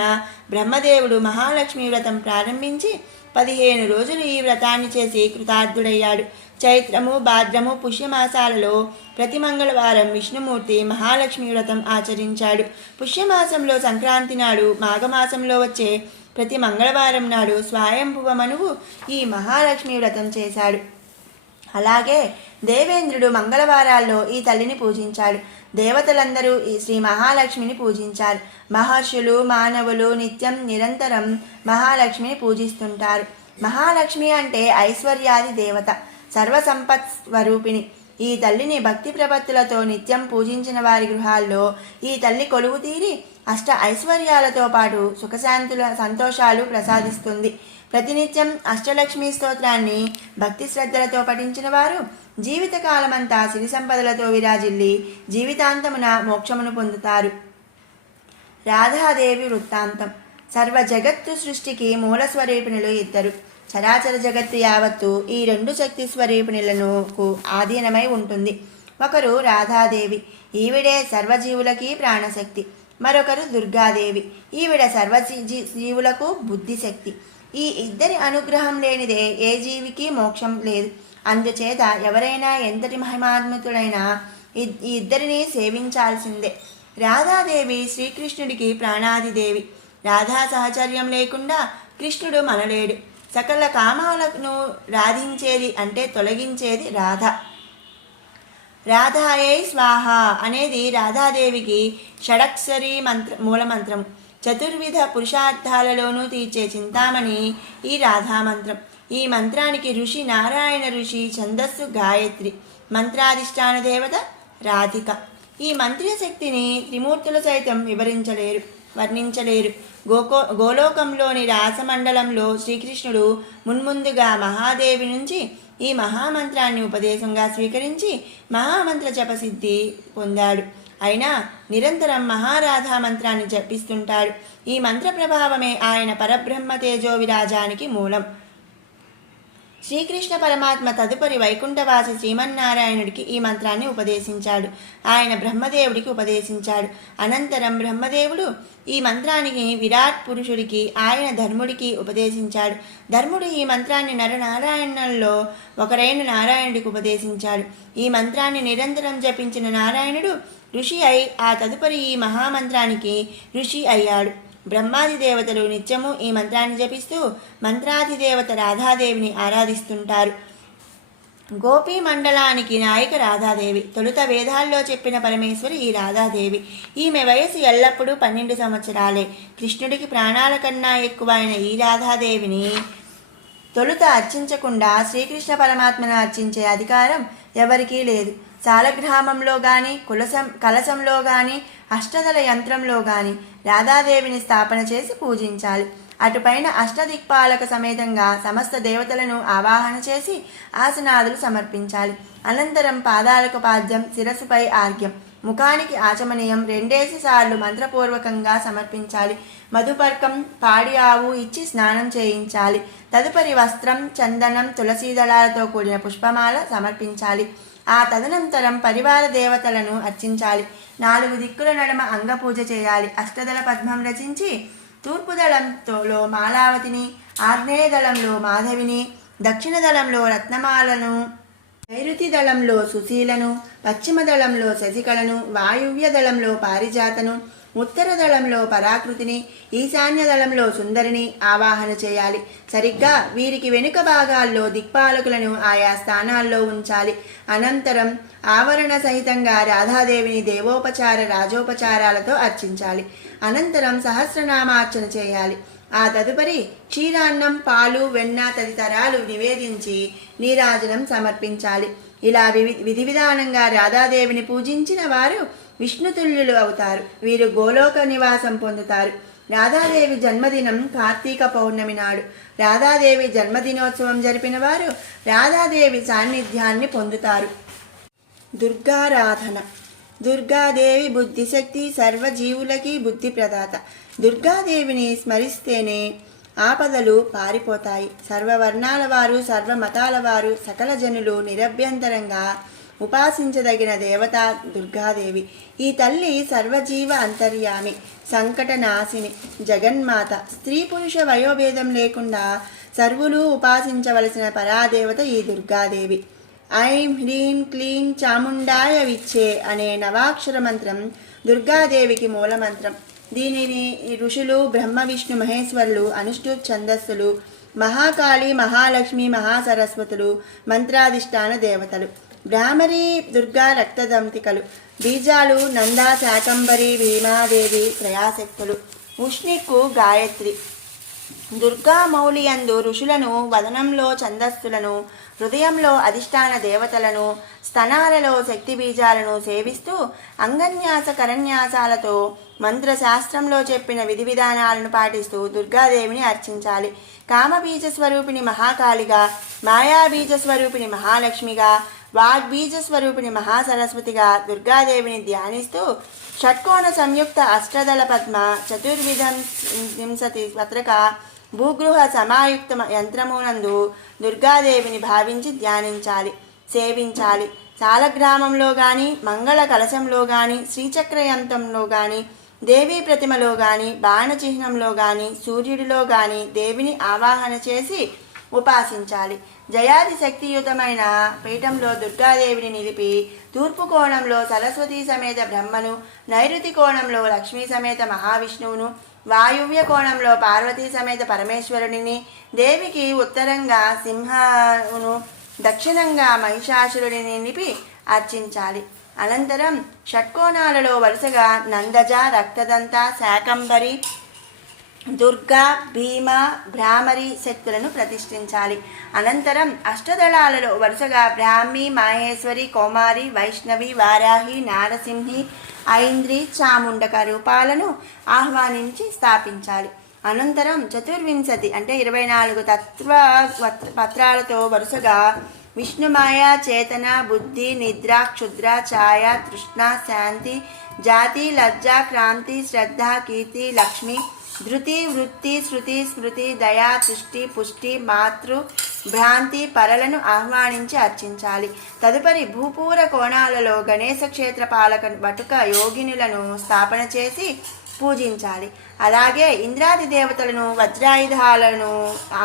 బ్రహ్మదేవుడు మహాలక్ష్మి వ్రతం ప్రారంభించి 15 రోజులు ఈ వ్రతాన్ని చేసి కృతార్థుడయ్యాడు. చైత్రము, భాద్రము, పుష్యమాసాలలో ప్రతి మంగళవారం విష్ణుమూర్తి మహాలక్ష్మి వ్రతం ఆచరించాడు. పుష్యమాసంలో సంక్రాంతి నాడు, మాఘమాసంలో వచ్చే ప్రతి మంగళవారం నాడు స్వయంభువ మనువు ఈ మహాలక్ష్మి వ్రతం చేశాడు. అలాగే దేవేంద్రుడు మంగళవారాల్లో ఈ తల్లిని పూజించాడు. దేవతలందరూ ఈ శ్రీ మహాలక్ష్మిని పూజించారు. మహర్షులు, మానవులు నిత్యం నిరంతరం మహాలక్ష్మిని పూజిస్తుంటారు. మహాలక్ష్మి అంటే ఐశ్వర్యాది దేవత, సర్వసంపత్ స్వరూపిణి. ఈ తల్లిని భక్తి ప్రపత్తులతో నిత్యం పూజించిన వారి గృహాల్లో ఈ తల్లి కొలువు తీరి అష్ట ఐశ్వర్యాలతో పాటు సుఖశాంతుల సంతోషాలు ప్రసాదిస్తుంది. ప్రతినిత్యం అష్టలక్ష్మి స్తోత్రాన్ని భక్తి శ్రద్ధలతో పఠించిన వారు జీవితకాలమంతా సిరి సంపదలతో విరాజిల్లి జీవితాంతమున మోక్షమును పొందుతారు. రాధాదేవి వృత్తాంతం. సర్వ జగత్తు సృష్టికి మూల స్వరూపిణులు ఇద్దరు. చరాచర జగత్తు యావత్తు ఈ 2 శక్తి స్వరూపిణులకు ఆధీనమై ఉంటుంది. ఒకరు రాధాదేవి, ఈవిడే సర్వజీవులకి ప్రాణశక్తి. మరొకరు దుర్గాదేవి, ఈవిడ జీవులకు బుద్ధిశక్తి. ఈ ఇద్దరి అనుగ్రహం లేనిదే ఏ జీవికి మోక్షం లేదు. అందుచేత ఎవరైనా ఎంతటి మహిమాన్వితుడైనా ఈ ఇద్దరిని సేవించాల్సిందే. రాధాదేవి శ్రీకృష్ణుడికి ప్రాణాదిదేవి. రాధా సహచర్యం లేకుండా కృష్ణుడు మనలేడు. సకల కామాలను రాధించేది అంటే తొలగించేది రాధ. రాధాయై స్వాహ అనేది రాధాదేవికి షడక్షరి మూలమంత్రము. చతుర్విధ పురుషార్థాలలోనూ తీర్చే చింతామణి ఈ రాధామంత్రం. ఈ మంత్రానికి ఋషి నారాయణ ఋషి ఛందస్సు గాయత్రి, మంత్రాధిష్టాన దేవత రాధిక. ఈ మంత్ర శక్తిని త్రిమూర్తులు సైతం వర్ణించలేరు. గోలోకంలోని రాసమండలంలో శ్రీకృష్ణుడు మున్ముందుగా మహాదేవి నుంచి ఈ మహామంత్రాన్ని ఉపదేశంగా స్వీకరించి మహామంత్ర జపసిద్ధి పొందాడు. అయినా నిరంతరం మహారాధా మంత్రాన్ని జపిస్తుంటాడు. ఈ మంత్ర ప్రభావమే ఆయన పరబ్రహ్మ తేజో విరాజానికి మూలం. శ్రీకృష్ణ పరమాత్మ తదుపరి వైకుంఠవాసి శ్రీమన్నారాయణుడికి ఈ మంత్రాన్ని ఉపదేశించాడు. ఆయన బ్రహ్మదేవుడికి ఉపదేశించాడు. అనంతరం బ్రహ్మదేవుడు ఈ మంత్రానికి విరాట్ పురుషుడికి, ఆయన ధర్ముడికి ఉపదేశించాడు. ధర్ముడు ఈ మంత్రాన్ని నరనారాయణుల్లో ఒకరైన నారాయణుడికి ఉపదేశించాడు. ఈ మంత్రాన్ని నిరంతరం జపించిన నారాయణుడు ఋషి అయి ఆ తదుపరి ఈ మహామంత్రానికి ఋషి అయ్యాడు. బ్రహ్మాది దేవతలు నిత్యము ఈ మంత్రాన్ని జపిస్తూ మంత్రాధిదేవత రాధాదేవిని ఆరాధిస్తుంటారు. గోపీ మండలానికి నాయిక రాధాదేవి. తొలుత వేదాల్లో చెప్పిన పరమేశ్వరి ఈ రాధాదేవి. ఈమె వయసు ఎల్లప్పుడూ 12 సంవత్సరాలే. కృష్ణుడికి ప్రాణాల కన్నా ఎక్కువైన ఈ రాధాదేవిని తొలుత అర్చించకుండా శ్రీకృష్ణ పరమాత్మను అర్చించే అధికారం ఎవరికీ లేదు. సాలగ్రామంలో కానీ కలశంలో కానీ అష్టదళ యంత్రంలో కానీ రాధాదేవిని స్థాపన చేసి పూజించాలి. అటుపైన అష్టదిక్పాలక సమేతంగా సమస్త దేవతలను ఆవాహన చేసి ఆసనాదులు సమర్పించాలి. అనంతరం పాదాలకు పాద్యం, శిరస్సుపై ఆర్ఘ్యం, ముఖానికి ఆచమనీయం 2 సార్లు మంత్రపూర్వకంగా సమర్పించాలి. మధుపర్కం, పాడి ఆవు ఇచ్చి స్నానం చేయించాలి. తదుపరి వస్త్రం, చందనం, తులసీదళాలతో కూడిన పుష్పమాల సమర్పించాలి. ఆ తదనంతరం పరివార దేవతలను అర్చించాలి. 4 దిక్కుల నడుమ అంగపూజ చేయాలి. అష్టదళ పద్మం రచించి తూర్పు దళంలో మాలావతిని, ఆగ్నేయ దళంలో మాధవిని, దక్షిణ దళంలో రత్నమాలను, నైరుతి దళంలో సుశీలను, పశ్చిమ దళంలో శశికళను, వాయువ్య దళంలో పారిజాతను, ఉత్తర దళంలో పరాకృతిని, ఈశాన్య దళంలో సుందరిని ఆవాహన చేయాలి. సరిగ్గా వీరికి వెనుక భాగాల్లో దిక్పాలకులను ఆయా స్థానాల్లో ఉంచాలి. అనంతరం ఆవరణ సహితంగా రాధాదేవిని దేవోపచార రాజోపచారాలతో అర్చించాలి. అనంతరం సహస్రనామార్చన చేయాలి. ఆ తదుపరి క్షీరాన్నం, పాలు, వెన్న తదితరాలు నివేదించి నీరాజనం సమర్పించాలి. ఇలా విధి విధానంగా రాధాదేవిని పూజించిన వారు విష్ణుతుల్యులు అవుతారు. వీరు గోలోక నివాసం పొందుతారు. రాధాదేవి జన్మదినం కార్తీక పౌర్ణమి నాడు. రాధాదేవి జన్మదినోత్సవం జరిపిన వారు రాధాదేవి సాన్నిధ్యాన్ని పొందుతారు. దుర్గారాధన. దుర్గాదేవి బుద్ధిశక్తి, సర్వజీవులకి బుద్ధి ప్రదాత. దుర్గాదేవిని స్మరిస్తేనే ఆపదలు పారిపోతాయి. సర్వవర్ణాల వారు, సర్వమతాల వారు, సకల జనులు నిరభ్యంతరంగా ఉపాసించదగిన దేవత దుర్గాదేవి. ఈ తల్లి సర్వజీవ అంతర్యామి, సంకటనాశిని, జగన్మాత. స్త్రీ పురుష వయోభేదం లేకుండా సర్వులు ఉపాసించవలసిన పరాదేవత ఈ దుర్గాదేవి. ఐం హ్రీం క్లీం చాముండాయ విచ్చే అనే నవాక్షర మంత్రం దుర్గాదేవికి మూలమంత్రం. దీనిని ఋషులు బ్రహ్మ విష్ణు మహేశ్వరులు అనుష్ఠుప్ ఛందస్సులు, మహాకాళి, మహాలక్ష్మి, మహాసరస్వతులు మంత్రాధిష్టాన దేవతలు. భ్రామరి దుర్గా రక్తదంతికలు. బీజాలు నందా, శాకంబరి, భీమాదేవి త్రయాశక్తులు. ఉష్ణిక్కు గాయత్రి. దుర్గా మౌళియందు ఋషులను, వదనంలో ఛందస్సులను, హృదయంలో అధిష్టాన దేవతలను, స్తనాలలో శక్తి బీజాలను సేవిస్తూ అంగన్యాస కరన్యాసాలతో మంత్రశాస్త్రంలో చెప్పిన విధి విధానాలను పాటిస్తూ దుర్గాదేవిని అర్చించాలి. కామబీజ స్వరూపిణి మహాకాళిగా, మాయాబీజ స్వరూపిణి మహాలక్ష్మిగా, వాగ్బీజ స్వరూపిణి మహాసరస్వతిగా దుర్గాదేవిని ధ్యానిస్తూ షట్కోణ సంయుక్త అష్టదళ పద్మ చతుర్వింశతి పత్రక భూగృహ సమాయుక్త యంత్రమునందు దుర్గాదేవిని భావించి ధ్యానించాలి, సేవించాలి. సాలగ్రామంలో కానీ, మంగళ కలశంలో కానీ, శ్రీచక్రయంత్రంలో కానీ, దేవీ ప్రతిమలో కానీ, బాణచిహ్నంలో కానీ, సూర్యుడిలో కానీ దేవిని ఆవాహన చేసి ఉపాసించాలి. జయాది శక్తియుతమైన పీఠంలో దుర్గాదేవిని నిలిపి తూర్పు కోణంలో సరస్వతీ సమేత బ్రహ్మను, నైరుతి కోణంలో లక్ష్మీ సమేత మహావిష్ణువును, వాయువ్య కోణంలో పార్వతీ సమేత పరమేశ్వరుడిని, దేవికి ఉత్తరంగా సింహను, దక్షిణంగా మహిషాసురుడిని నిలిపి అర్చించాలి. అనంతరం షట్కోణాలలో వరుసగా నందజ, రక్తదంత, శాకంబరి, దుర్గా, భీమ, భ్రామరి శక్తులను ప్రతిష్ఠించాలి. అనంతరం అష్టదళాలలో వరుసగా బ్రాహ్మి, మాహేశ్వరి, కౌమారి, వైష్ణవి, వారాహి, నారసింహి, ఐంద్రి, చాముండక రూపాలను ఆహ్వానించి స్థాపించాలి. అనంతరం చతుర్వింశతి అంటే 24 తత్వ పత్రాలతో వరుసగా విష్ణుమాయ, చేతన, బుద్ధి, నిద్ర, క్షుద్ర, ఛాయ, తృష్ణ, శాంతి, జాతి, లజ్జ, క్రాంతి, శ్రద్ధ, కీర్తి, లక్ష్మి, ధృతి, వృత్తి, శృతి, స్మృతి, దయా, తుష్టి, పుష్టి, మాతృ, భ్రాంతి, పరలను ఆహ్వానించి అర్చించాలి. తదుపరి భూపూర కోణాలలో గణేశ క్షేత్ర పాలక బటుక యోగినులను స్థాపన చేసి పూజించాలి. అలాగే ఇంద్రాది దేవతలను, వజ్రాయుధాలను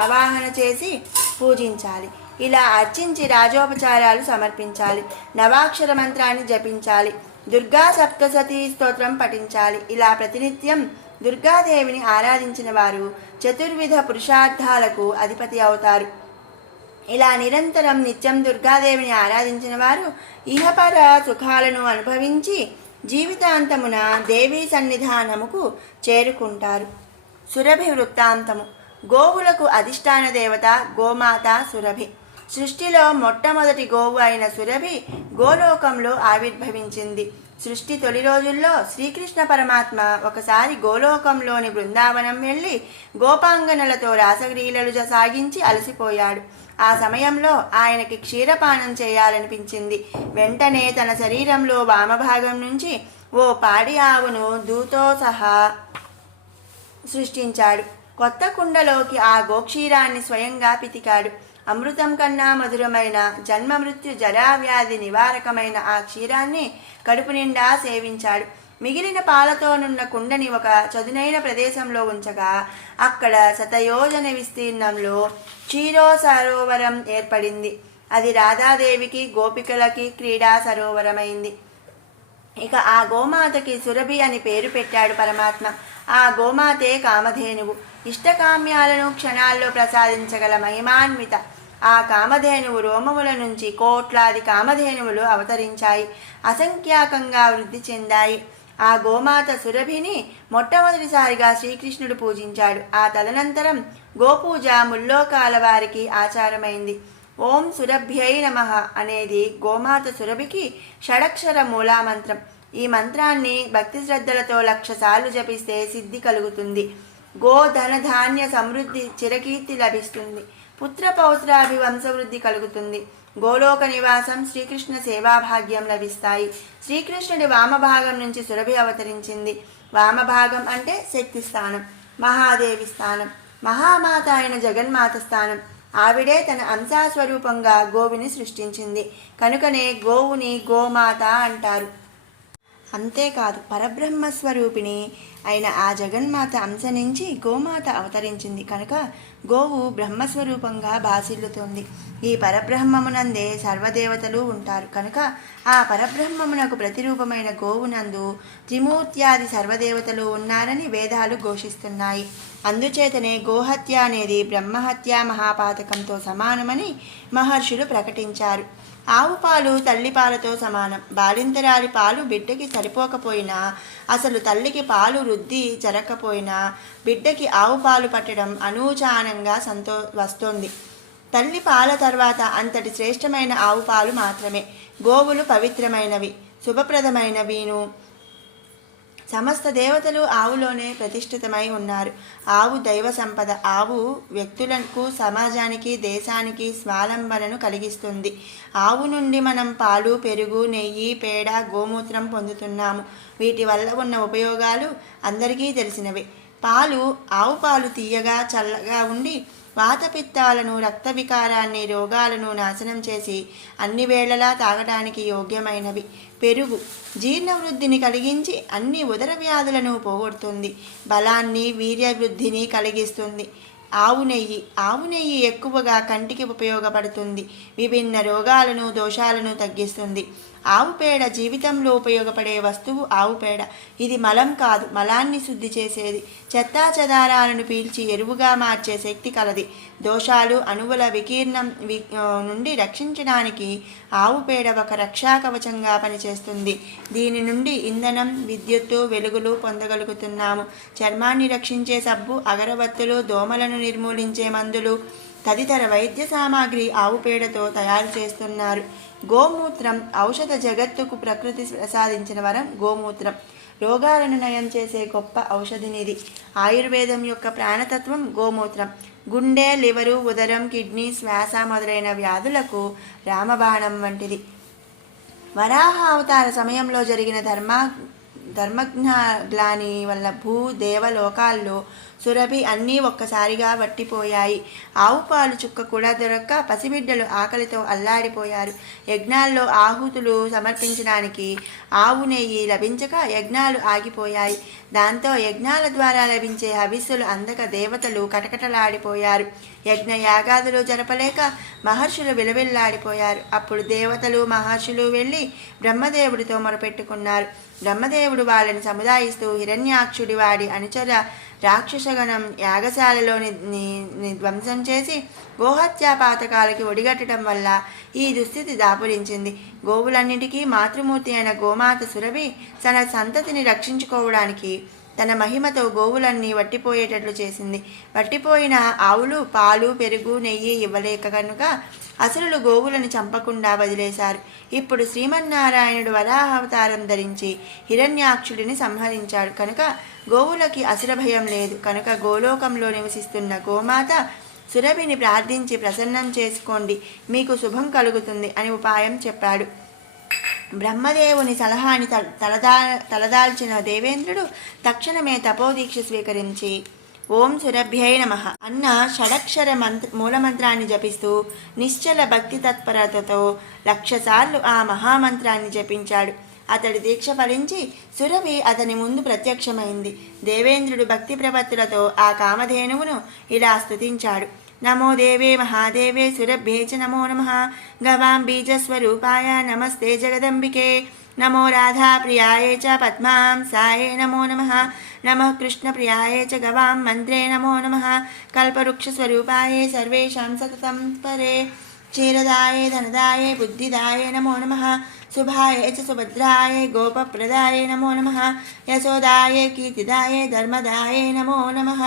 ఆవాహన చేసి పూజించాలి. ఇలా అర్చించి రాజోపచారాలు సమర్పించాలి. నవాక్షర మంత్రాన్ని జపించాలి. దుర్గా సప్తసతీ స్తోత్రం పఠించాలి. ఇలా ప్రతినిత్యం దుర్గాదేవిని ఆరాధించిన వారు చతుర్విధ పురుషార్థాలకు అధిపతి అవుతారు. ఇలా నిరంతరం నిత్యం దుర్గాదేవిని ఆరాధించిన వారు ఇహపర సుఖాలను అనుభవించి జీవితాంతమున దేవీ సన్నిధానముకు చేరుకుంటారు. సురభి వృత్తాంతము. గోవులకు అధిష్టాన దేవత గోమాత సురభి. సృష్టిలో మొట్టమొదటి గోవు అయిన సురభి గోలోకంలో ఆవిర్భవించింది. సృష్టి తొలి రోజుల్లో శ్రీకృష్ణ పరమాత్మ ఒకసారి గోలోకంలోని బృందావనం వెళ్ళి గోపాంగనలతో రాసక్రీడలు సాగించి అలసిపోయాడు. ఆ సమయంలో ఆయనకి క్షీరపానం చేయాలనిపించింది. వెంటనే తన శరీరంలో వామభాగం నుంచి ఓ పాడి ఆవును దూతో సహా సృష్టించాడు. కొత్త కుండలోకి ఆ గోక్షీరాన్ని స్వయంగా పితికాడు. అమృతం కన్నా మధురమైన, జన్మ మృత్యు జరావ్యాధి నివారకమైన ఆ క్షీరాన్ని కడుపు నిండా సేవించాడు. మిగిలిన పాలతోనున్న కుండని ఒక చదునైన ప్రదేశంలో ఉంచగా అక్కడ శతయోజన విస్తీర్ణంలో క్షీరో సరోవరం ఏర్పడింది. అది రాధాదేవికి, గోపికలకి క్రీడా సరోవరమైంది. ఇక ఆ గోమాతకి సురభి అని పేరు పెట్టాడు పరమాత్మ. ఆ గోమాతే కామధేనువు. ఇష్టకామ్యాలను క్షణాల్లో ప్రసాదించగల మహిమాన్విత. ఆ కామధేనువు రోమముల నుంచి కోట్లాది కామధేనువులు అవతరించాయి, అసంఖ్యాకంగా వృద్ధి చెందాయి. ఆ గోమాత సురభిని మొట్టమొదటిసారిగా శ్రీకృష్ణుడు పూజించాడు. ఆ తదనంతరం గోపూజ ముల్లోకాల వారికి ఆచారమైంది. ఓం సురభ్యై నమః అనేది గోమాత సురభికి షడక్షర మూలామంత్రం. ఈ మంత్రాన్ని భక్తి శ్రద్ధలతో 1,00,000 సార్లు జపిస్తే సిద్ధి కలుగుతుంది. గో ధన ధాన్య సమృద్ధి, చిరకీర్తి లభిస్తుంది. పుత్ర పౌత్రాభివంశవృద్ధి కలుగుతుంది. గోలోక నివాసం, శ్రీకృష్ణ సేవాభాగ్యం లభిస్తాయి. శ్రీకృష్ణుడి వామభాగం నుంచి సురభి అవతరించింది. వామభాగం అంటే శక్తి స్థానం, మహాదేవి స్థానం, మహామాత అయిన జగన్మాత స్థానం. ఆవిడే తన అంశాస్వరూపంగా గోవుని సృష్టించింది. కనుకనే గోవుని గోమాత అంటారు. అంతేకాదు, పరబ్రహ్మస్వరూపిణి అయిన ఆ జగన్మాత అంశ నుంచి గోమాత అవతరించింది కనుక గోవు బ్రహ్మస్వరూపంగా భాసిల్లుతుంది. ఈ పరబ్రహ్మమునందే సర్వదేవతలు ఉంటారు కనుక ఆ పరబ్రహ్మమునకు ప్రతిరూపమైన గోవునందు త్రిమూర్త్యాది సర్వదేవతలు ఉన్నారని వేదాలు ఘోషిస్తున్నాయి. అందుచేతనే గోహత్య అనేది బ్రహ్మహత్య మహాపాతకంతో సమానమని మహర్షులు ప్రకటించారు. ఆవు పాలు తల్లి పాలతో సమానం. బాలింతరాలి పాలు బిడ్డకి సరిపోకపోయినా, అసలు తల్లికి పాలు వృద్ధి జరగకపోయినా బిడ్డకి ఆవు పాలు పట్టడం అనూచానంగా వస్తోంది. తల్లి పాల తర్వాత అంతటి శ్రేష్టమైన ఆవు పాలు మాత్రమే. గోవులు పవిత్రమైనవి, శుభప్రదమైనవిను. సమస్త దేవతలు ఆవులోనే ప్రతిష్ఠితమై ఉన్నారు. ఆవు దైవ సంపద. ఆవు వ్యక్తులకు, సమాజానికి, దేశానికి స్వాలంబనను కలిగిస్తుంది. ఆవు నుండి మనం పాలు, పెరుగు, నెయ్యి, పేడ, గోమూత్రం పొందుతున్నాము. వీటి వల్ల ఉన్న ఉపయోగాలు అందరికీ తెలిసినవే. ఆవు పాలు తీయగా, చల్లగా ఉండి వాతపిత్తాలను, రక్త వికారాన్ని, రోగాలను నాశనం చేసి అన్ని వేళలా తాగడానికి యోగ్యమైనవి. పెరుగు జీర్ణవృద్ధిని కలిగించి అన్ని ఉదర వ్యాధులను పోగొడుతుంది. బలాన్ని, వీర్యవృద్ధిని కలిగిస్తుంది. ఆవు నెయ్యి ఎక్కువగా కంటికి ఉపయోగపడుతుంది. విభిన్న రోగాలను, దోషాలను తగ్గిస్తుంది. ఆవు పేడ జీవితంలో ఉపయోగపడే వస్తువు ఆవు పేడ. ఇది మలం కాదు, మలాన్ని శుద్ధి చేసేది. చెత్తా చెదారాలను పీల్చి ఎరువుగా మార్చే శక్తి కలది. దోషాలు, అణువుల వికీర్ణం నుండి రక్షించడానికి ఆవు పేడ ఒక రక్షా కవచంగా పనిచేస్తుంది. దీని నుండి ఇంధనం, విద్యుత్తు, వెలుగులు పొందగలుగుతున్నాము. చర్మాన్ని రక్షించే సబ్బు, అగరబత్తులు, దోమలను నిర్మూలించే మందులు తదితర వైద్య సామాగ్రి ఆవు పేడతో తయారు చేస్తున్నారు. గోమూత్రం ఔషధ జగత్తుకు ప్రకృతి ప్రసాదించిన వరం గోమూత్రం. రోగాలను నయం చేసే గొప్ప ఔషధినిది. ఆయుర్వేదం యొక్క ప్రాణతత్వం గోమూత్రం. గుండె, లివరు, ఉదరం, కిడ్నీ, శ్వాస మొదలైన వ్యాధులకు రామబాణం వంటిది. వరాహ అవతార సమయంలో జరిగిన ధర్మజ్ఞాని వల్ల దేవలోకాల్లో సురభి అన్నీ ఒక్కసారిగా వట్టిపోయాయి. ఆవు పాలు చుక్క కూడా దొరక్క పసిబిడ్డలు ఆకలితో అల్లాడిపోయారు. యజ్ఞాల్లో ఆహుతులు సమర్పించడానికి ఆవు నెయ్యి లభించక యజ్ఞాలు ఆగిపోయాయి. దాంతో యజ్ఞాల ద్వారా లభించే హవిస్సులు అందక దేవతలు కటకటలాడిపోయారు. యజ్ఞ యాగాదులు జరపలేక మహర్షులు విలవిల్లాడిపోయారు. అప్పుడు దేవతలు, మహర్షులు వెళ్ళి బ్రహ్మదేవుడితో మొరపెట్టుకున్నారు. బ్రహ్మదేవుడు వాళ్ళని సముదాయిస్తూ హిరణ్యాక్షుడి వాడి అనుచర రాక్షసగణం యాగశాలలోని ధ్వంసం చేసి గోహత్యా పాతకాలకి ఒడిగట్టడం వల్ల ఈ దుస్థితి దాపురించింది. గోవులన్నిటికీ మాతృమూర్తి అయిన గోమాత సురభి తన సంతతిని రక్షించుకోవడానికి తన మహిమతో గోవులన్నీ వట్టిపోయేటట్లు చేసింది. వట్టిపోయిన ఆవులు పాలు, పెరుగు, నెయ్యి ఇవ్వలేక కనుక అసురులు గోవులను చంపకుండా వదిలేశారు. ఇప్పుడు శ్రీమన్నారాయణుడు వరాహావతారం ధరించి హిరణ్యాక్షుడిని సంహరించాడు కనుక గోవులకి అసుర భయం లేదు. కనుక గోలోకంలో నివసిస్తున్న గోమాత సురభిని ప్రార్థించి ప్రసన్నం చేసుకోండి, మీకు శుభం కలుగుతుంది అని ఉపాయం చెప్పాడు. బ్రహ్మదేవుని సలహాని తలదాల్చిన దేవేంద్రుడు తక్షణమే తపోదీక్ష స్వీకరించి ఓం సురభ్యై నమః అన్న షడక్షర మూలమంత్రాన్ని జపిస్తూ నిశ్చల భక్తి తత్పరతతో 1,00,000 సార్లు ఆ మహామంత్రాన్ని జపించాడు. అతడి దీక్ష ఫలించి సురభి అతని ముందు ప్రత్యక్షమైంది. దేవేంద్రుడు భక్తి ప్రపత్తులతో ఆ కామధేనువును ఇలా స్తుతించాడు. నమో దేవే మహాదేవే సురభ్యే చ నమో నమః గవాం బీజస్వరూపాయ నమస్తే జగదంబికే నమో రాధాప్రియాయ చ పద్మాం సాయే నమో నమః నమః కృష్ణప్రియాయ చ గవాం మంత్రే నమో నమః కల్పవృక్షస్వరూపాయ సర్వేషాం సతతం పరే క్షీరదాయ ధనదాయ బుద్ధిదాయ నమో నమః శుభాయ చ సుభద్రాయ గోపప్రదాయ నమో నమః యశోదాయ కీర్తిదాయ ధర్మదాయ నమో నమః.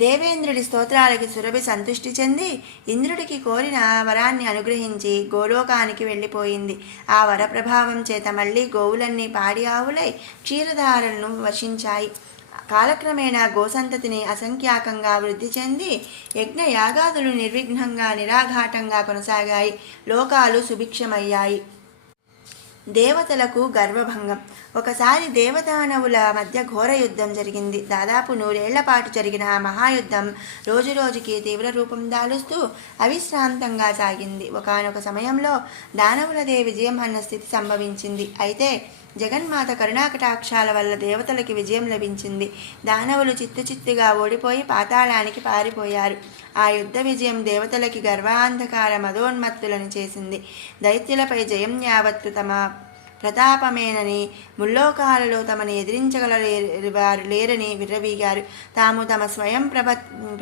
దేవేంద్రుడి స్తోత్రాలకి సురభి సంతుష్టి చెంది ఇంద్రుడికి కోరిన వరాన్ని అనుగ్రహించి గోలోకానికి వెళ్ళిపోయింది. ఆ వర ప్రభావం చేత మళ్ళీ గోవులన్నీ పాడి ఆవులై క్షీరధారలను వర్షించాయి. కాలక్రమేణా గోసంతతిని అసంఖ్యాకంగా వృద్ధి చెంది యజ్ఞ యాగాదులు నిర్విఘ్నంగా నిరాఘాటంగా కొనసాగాయి. లోకాలు సుభిక్షమయ్యాయి. దేవతలకు గర్వభంగం. ఒకసారి దేవదానవుల మధ్య ఘోర యుద్ధం జరిగింది. దాదాపు 100 ఏళ్ల పాటు జరిగిన ఆ మహాయుద్ధం రోజురోజుకి తీవ్ర రూపం దాలుస్తూ అవిశ్రాంతంగా సాగింది. ఒకానొక సమయంలో దానవులదే విజయం అన్న స్థితి సంభవించింది. అయితే జగన్మాత కరుణాకటాక్షాల వల్ల దేవతలకి విజయం లభించింది. దానవులు చిత్తుచిత్తుగా ఓడిపోయి పాతాళానికి పారిపోయారు. ఆ యుద్ధ విజయం దేవతలకి గర్వాంధకార మదోన్మత్తులను చేసింది. దైత్యులపై జయం యావత్తు తమ ప్రతాపమేనని, ముల్లోకాలలో తమని ఎదిరించగలవారు లేరని విర్రవీగారు. తాము తమ స్వయం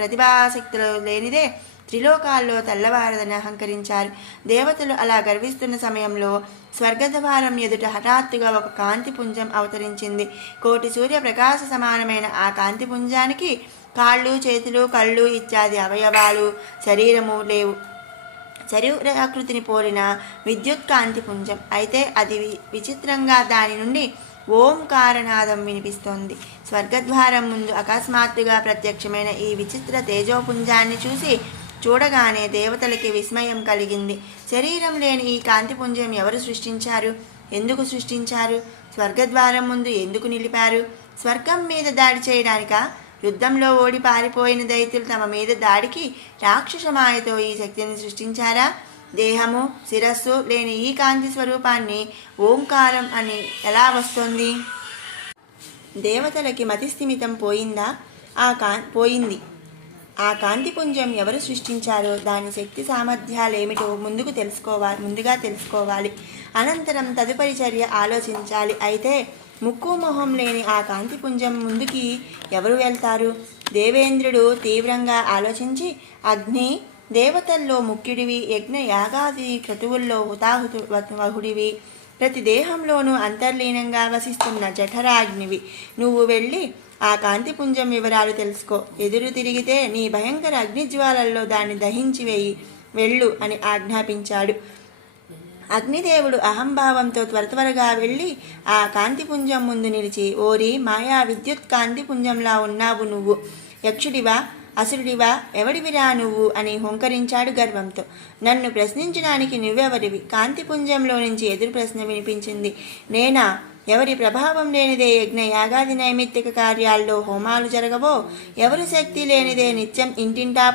ప్రతిభాశక్తులు లేనిదే త్రిలోకాల్లో తెల్లవారదని అహంకరించారు. దేవతలు అలా గర్విస్తున్న సమయంలో స్వర్గద్వారం ఎదుట హఠాత్తుగా ఒక కాంతిపుంజం అవతరించింది. కోటి సూర్య ప్రకాశ సమానమైన ఆ కాంతిపుంజానికి కాళ్ళు, చేతులు, కళ్ళు ఇత్యాది అవయవాలు, శరీరము లేవు. శరీరాకృతిని పోలిన విద్యుత్ కాంతిపుంజం. అయితే అది విచిత్రంగా దాని నుండి ఓంకారనాదం వినిపిస్తోంది. స్వర్గద్వారం ముందు అకస్మాత్తుగా ప్రత్యక్షమైన ఈ విచిత్ర తేజోపుంజాన్ని చూడగానే దేవతలకి విస్మయం కలిగింది. శరీరం లేని ఈ కాంతిపుంజం ఎవరు సృష్టించారు? ఎందుకు సృష్టించారు? స్వర్గద్వారం ముందు ఎందుకు నిలిపారు? స్వర్గం మీద దాడి చేయడానికా? యుద్ధంలో ఓడి పారిపోయిన దైత్యులు తమ మీద దాడికి రాక్షస మాయతో ఈ శక్తిని సృష్టించారా? దేహము శిరస్సు లేని ఈ కాంతి స్వరూపాన్ని ఓంకారం అని ఎలా వస్తుంది? దేవతలకి మతిస్థిమితం పోయిందా? పోయింది. ఆ కాంతిపుంజం ఎవరు సృష్టించారో దాని శక్తి సామర్థ్యాలేమిటో ముందుగా తెలుసుకోవాలి. అనంతరం తదుపరి చర్య ఆలోచించాలి. అయితే ముక్కు మొహం లేని ఆ కాంతిపుంజం ముందుకి ఎవరు వెళ్తారు? దేవేంద్రుడు తీవ్రంగా ఆలోచించి, అగ్ని, దేవతల్లో ముఖ్యుడివి, యజ్ఞ యాగాది క్రతువుల్లో హుతాహుడివి, ప్రతి దేహంలోనూ అంతర్లీనంగా వసిస్తున్న జఠరాగ్నివి, నువ్వు వెళ్ళి ఆ కాంతిపుంజం వివరాలు తెలుసుకో. ఎదురు తిరిగితే నీ భయంకర అగ్నిజ్వాలల్లో దాన్ని దహించివేయి, వెళ్ళు అని ఆజ్ఞాపించాడు. అగ్నిదేవుడు అహంభావంతో త్వరగా వెళ్ళి ఆ కాంతిపుంజం ముందు నిలిచి, ఓరి మాయా విద్యుత్ కాంతిపుంజంలా ఉన్నావు నువ్వు, యక్షుడివా అసురుడివా ఎవడివిరా నువ్వు అని హుంకరించాడు గర్వంతో. నన్ను ప్రశ్నించడానికి నువ్వెవరివి? కాంతిపుంజంలో నుంచి ఎదురు ప్రశ్న వినిపించింది. నేనా? ఎవరి ప్రభావం లేనిదే యజ్ఞ యాగాది నైమిత్తిక కార్యాల్లో హోమాలు జరగవో, ఎవరి శక్తి లేనిదే నిత్యం ఇంటింటా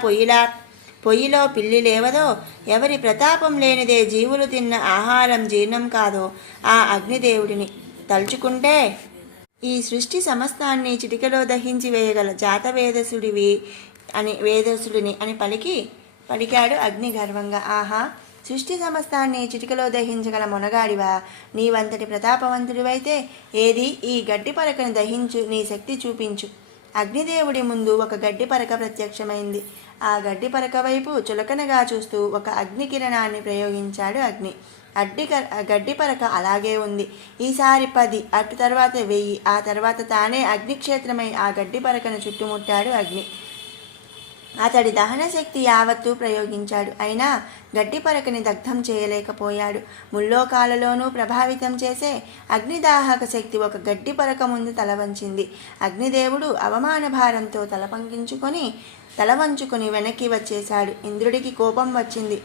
పొయ్యిలో పిల్లి లేవదో, ఎవరి ప్రతాపం లేనిదే జీవులు తిన్న ఆహారం జీర్ణం కాదో ఆ అగ్నిదేవుడిని తలుచుకుంటే ఈ సృష్టి సమస్తాన్ని చిటికలో దహించి వేయగల వేదసుడిని అని పలికాడు అగ్ని గర్వంగా. ఆహా, సృష్టి సమస్తాన్ని చిటికలో దహించగల మొనగాడివా? నీవంతటి ప్రతాపవంతుడివైతే ఏది ఈ గడ్డి పరకను దహించు, నీ శక్తి చూపించు. అగ్నిదేవుడి ముందు ఒక గడ్డి పరక ప్రత్యక్షమైంది. ఆ గడ్డి పరక వైపు చులకనగా చూస్తూ ఒక అగ్ని కిరణాన్ని ప్రయోగించాడు అగ్ని. గడ్డి పరక అలాగే ఉంది. ఈసారి 10, అటు తర్వాత 1000, ఆ తర్వాత తానే అగ్నిక్షేత్రమై ఆ గడ్డి పరకను చుట్టుముట్టాడు అగ్ని. అతడి దహన శక్తి యావత్తూ ప్రయోగించాడు. అయినా గడ్డి పరకని దగ్ధం చేయలేకపోయాడు. ముల్లోకాలలోనూ ప్రభావితం చేసే అగ్నిదాహక శక్తి ఒక గడ్డి పరక ముందు తల వంచింది. అగ్నిదేవుడు అవమాన భారంతో తల వంచుకొని వెనక్కి వచ్చేశాడు. ఇంద్రుడికి కోపం వచ్చింది.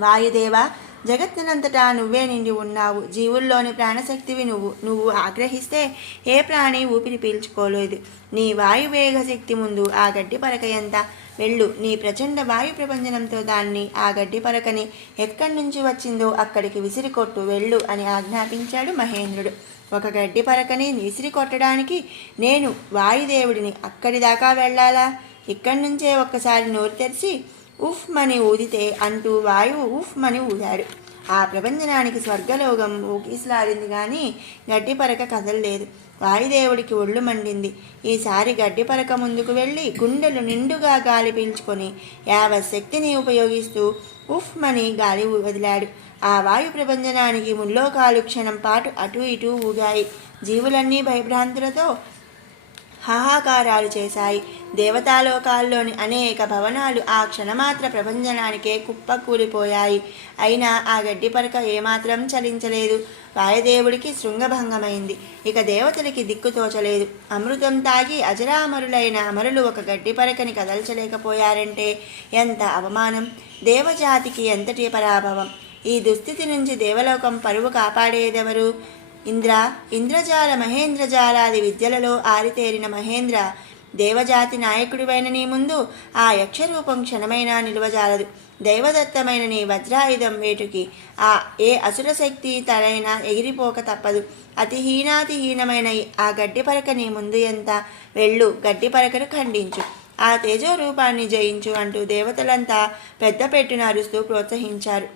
వాయుదేవా, జగత్తునంతటా నువ్వే నిండి ఉన్నావు. జీవుల్లోని ప్రాణశక్తివి నువ్వు ఆగ్రహిస్తే ఏ ప్రాణి ఊపిరి పీల్చుకోలేదు. నీ వాయువేగ శక్తి ముందు ఆ గడ్డి పరక ఎంత? వెళ్ళు, నీ ప్రచండ వాయు ప్రపంచనంతో దాన్ని, ఆ గడ్డి పరకని ఎక్కడి నుంచి వచ్చిందో అక్కడికి విసిరికొట్టు, వెళ్ళు అని ఆజ్ఞాపించాడు మహేంద్రుడు. ఒక గడ్డి పరకని విసిరి కొట్టడానికి నేను వాయుదేవుడిని అక్కడి దాకా వెళ్ళాలా? ఇక్కడి నుంచే ఒక్కసారి నోరు తెరిచి ఉఫ్ మని ఊదితే అంటూ వాయువు ఉఫ్ మని ఊదాడు. ఆ ప్రపంచనానికి స్వర్గలోకం ఊగిసలాడింది కానీ గడ్డి పరక కదలలేదు. వాయుదేవుడికి ఒళ్ళు మండింది. ఈసారి గడ్డి పరక ముందుకు వెళ్ళి గుండెలు నిండుగా గాలి పీల్చుకొని యావశక్తిని ఉపయోగిస్తూ ఉఫ్ మని గాలి వదిలాడు. ఆ వాయు ప్రపంచనానికి ముల్లోకాలు క్షణం పాటు అటూ ఇటూ ఊగాయి. జీవులన్నీ భయభ్రాంతులతో హాహాకారాలు చేశాయి. దేవతాలోకాల్లోని అనేక భవనాలు ఆ క్షణమాత్ర ప్రభంజనానికే కుప్పకూలిపోయాయి. అయినా ఆ గడ్డి పరక ఏమాత్రం చలించలేదు. వాయుదేవుడికి శృంగభంగమైంది. ఇక దేవతలకి దిక్కుతోచలేదు. అమృతం తాగి అజరామరులైన అమరులు ఒక గడ్డి పరకని కదల్చలేకపోయారంటే ఎంత అవమానం! దేవజాతికి ఎంతటి పరాభవం! ఈ దుస్థితి నుంచి దేవలోకం పరువు కాపాడేదెవరు? ఇంద్రజాల మహేంద్రజాలాది విద్యలలో ఆరితేరిన మహేంద్ర, దేవజాతి నాయకుడివైన నీ ముందు ఆ యక్షరూపం క్షణమైనా నిలువజాలదు. దైవదత్తమైన నీ వజ్రాయుధం వేటుకి ఏ అసుర శక్తి తలైనా ఎగిరిపోక తప్పదు. అతిహీనాతిహీనమైన ఆ గడ్డి పరక నీ ముందు ఎంత? వెళ్ళు, గడ్డి పరకను ఖండించు, ఆ తేజో రూపాన్ని జయించు అంటూ దేవతలంతా పెద్ద పెట్టున అరుస్తూ ప్రోత్సహించారు.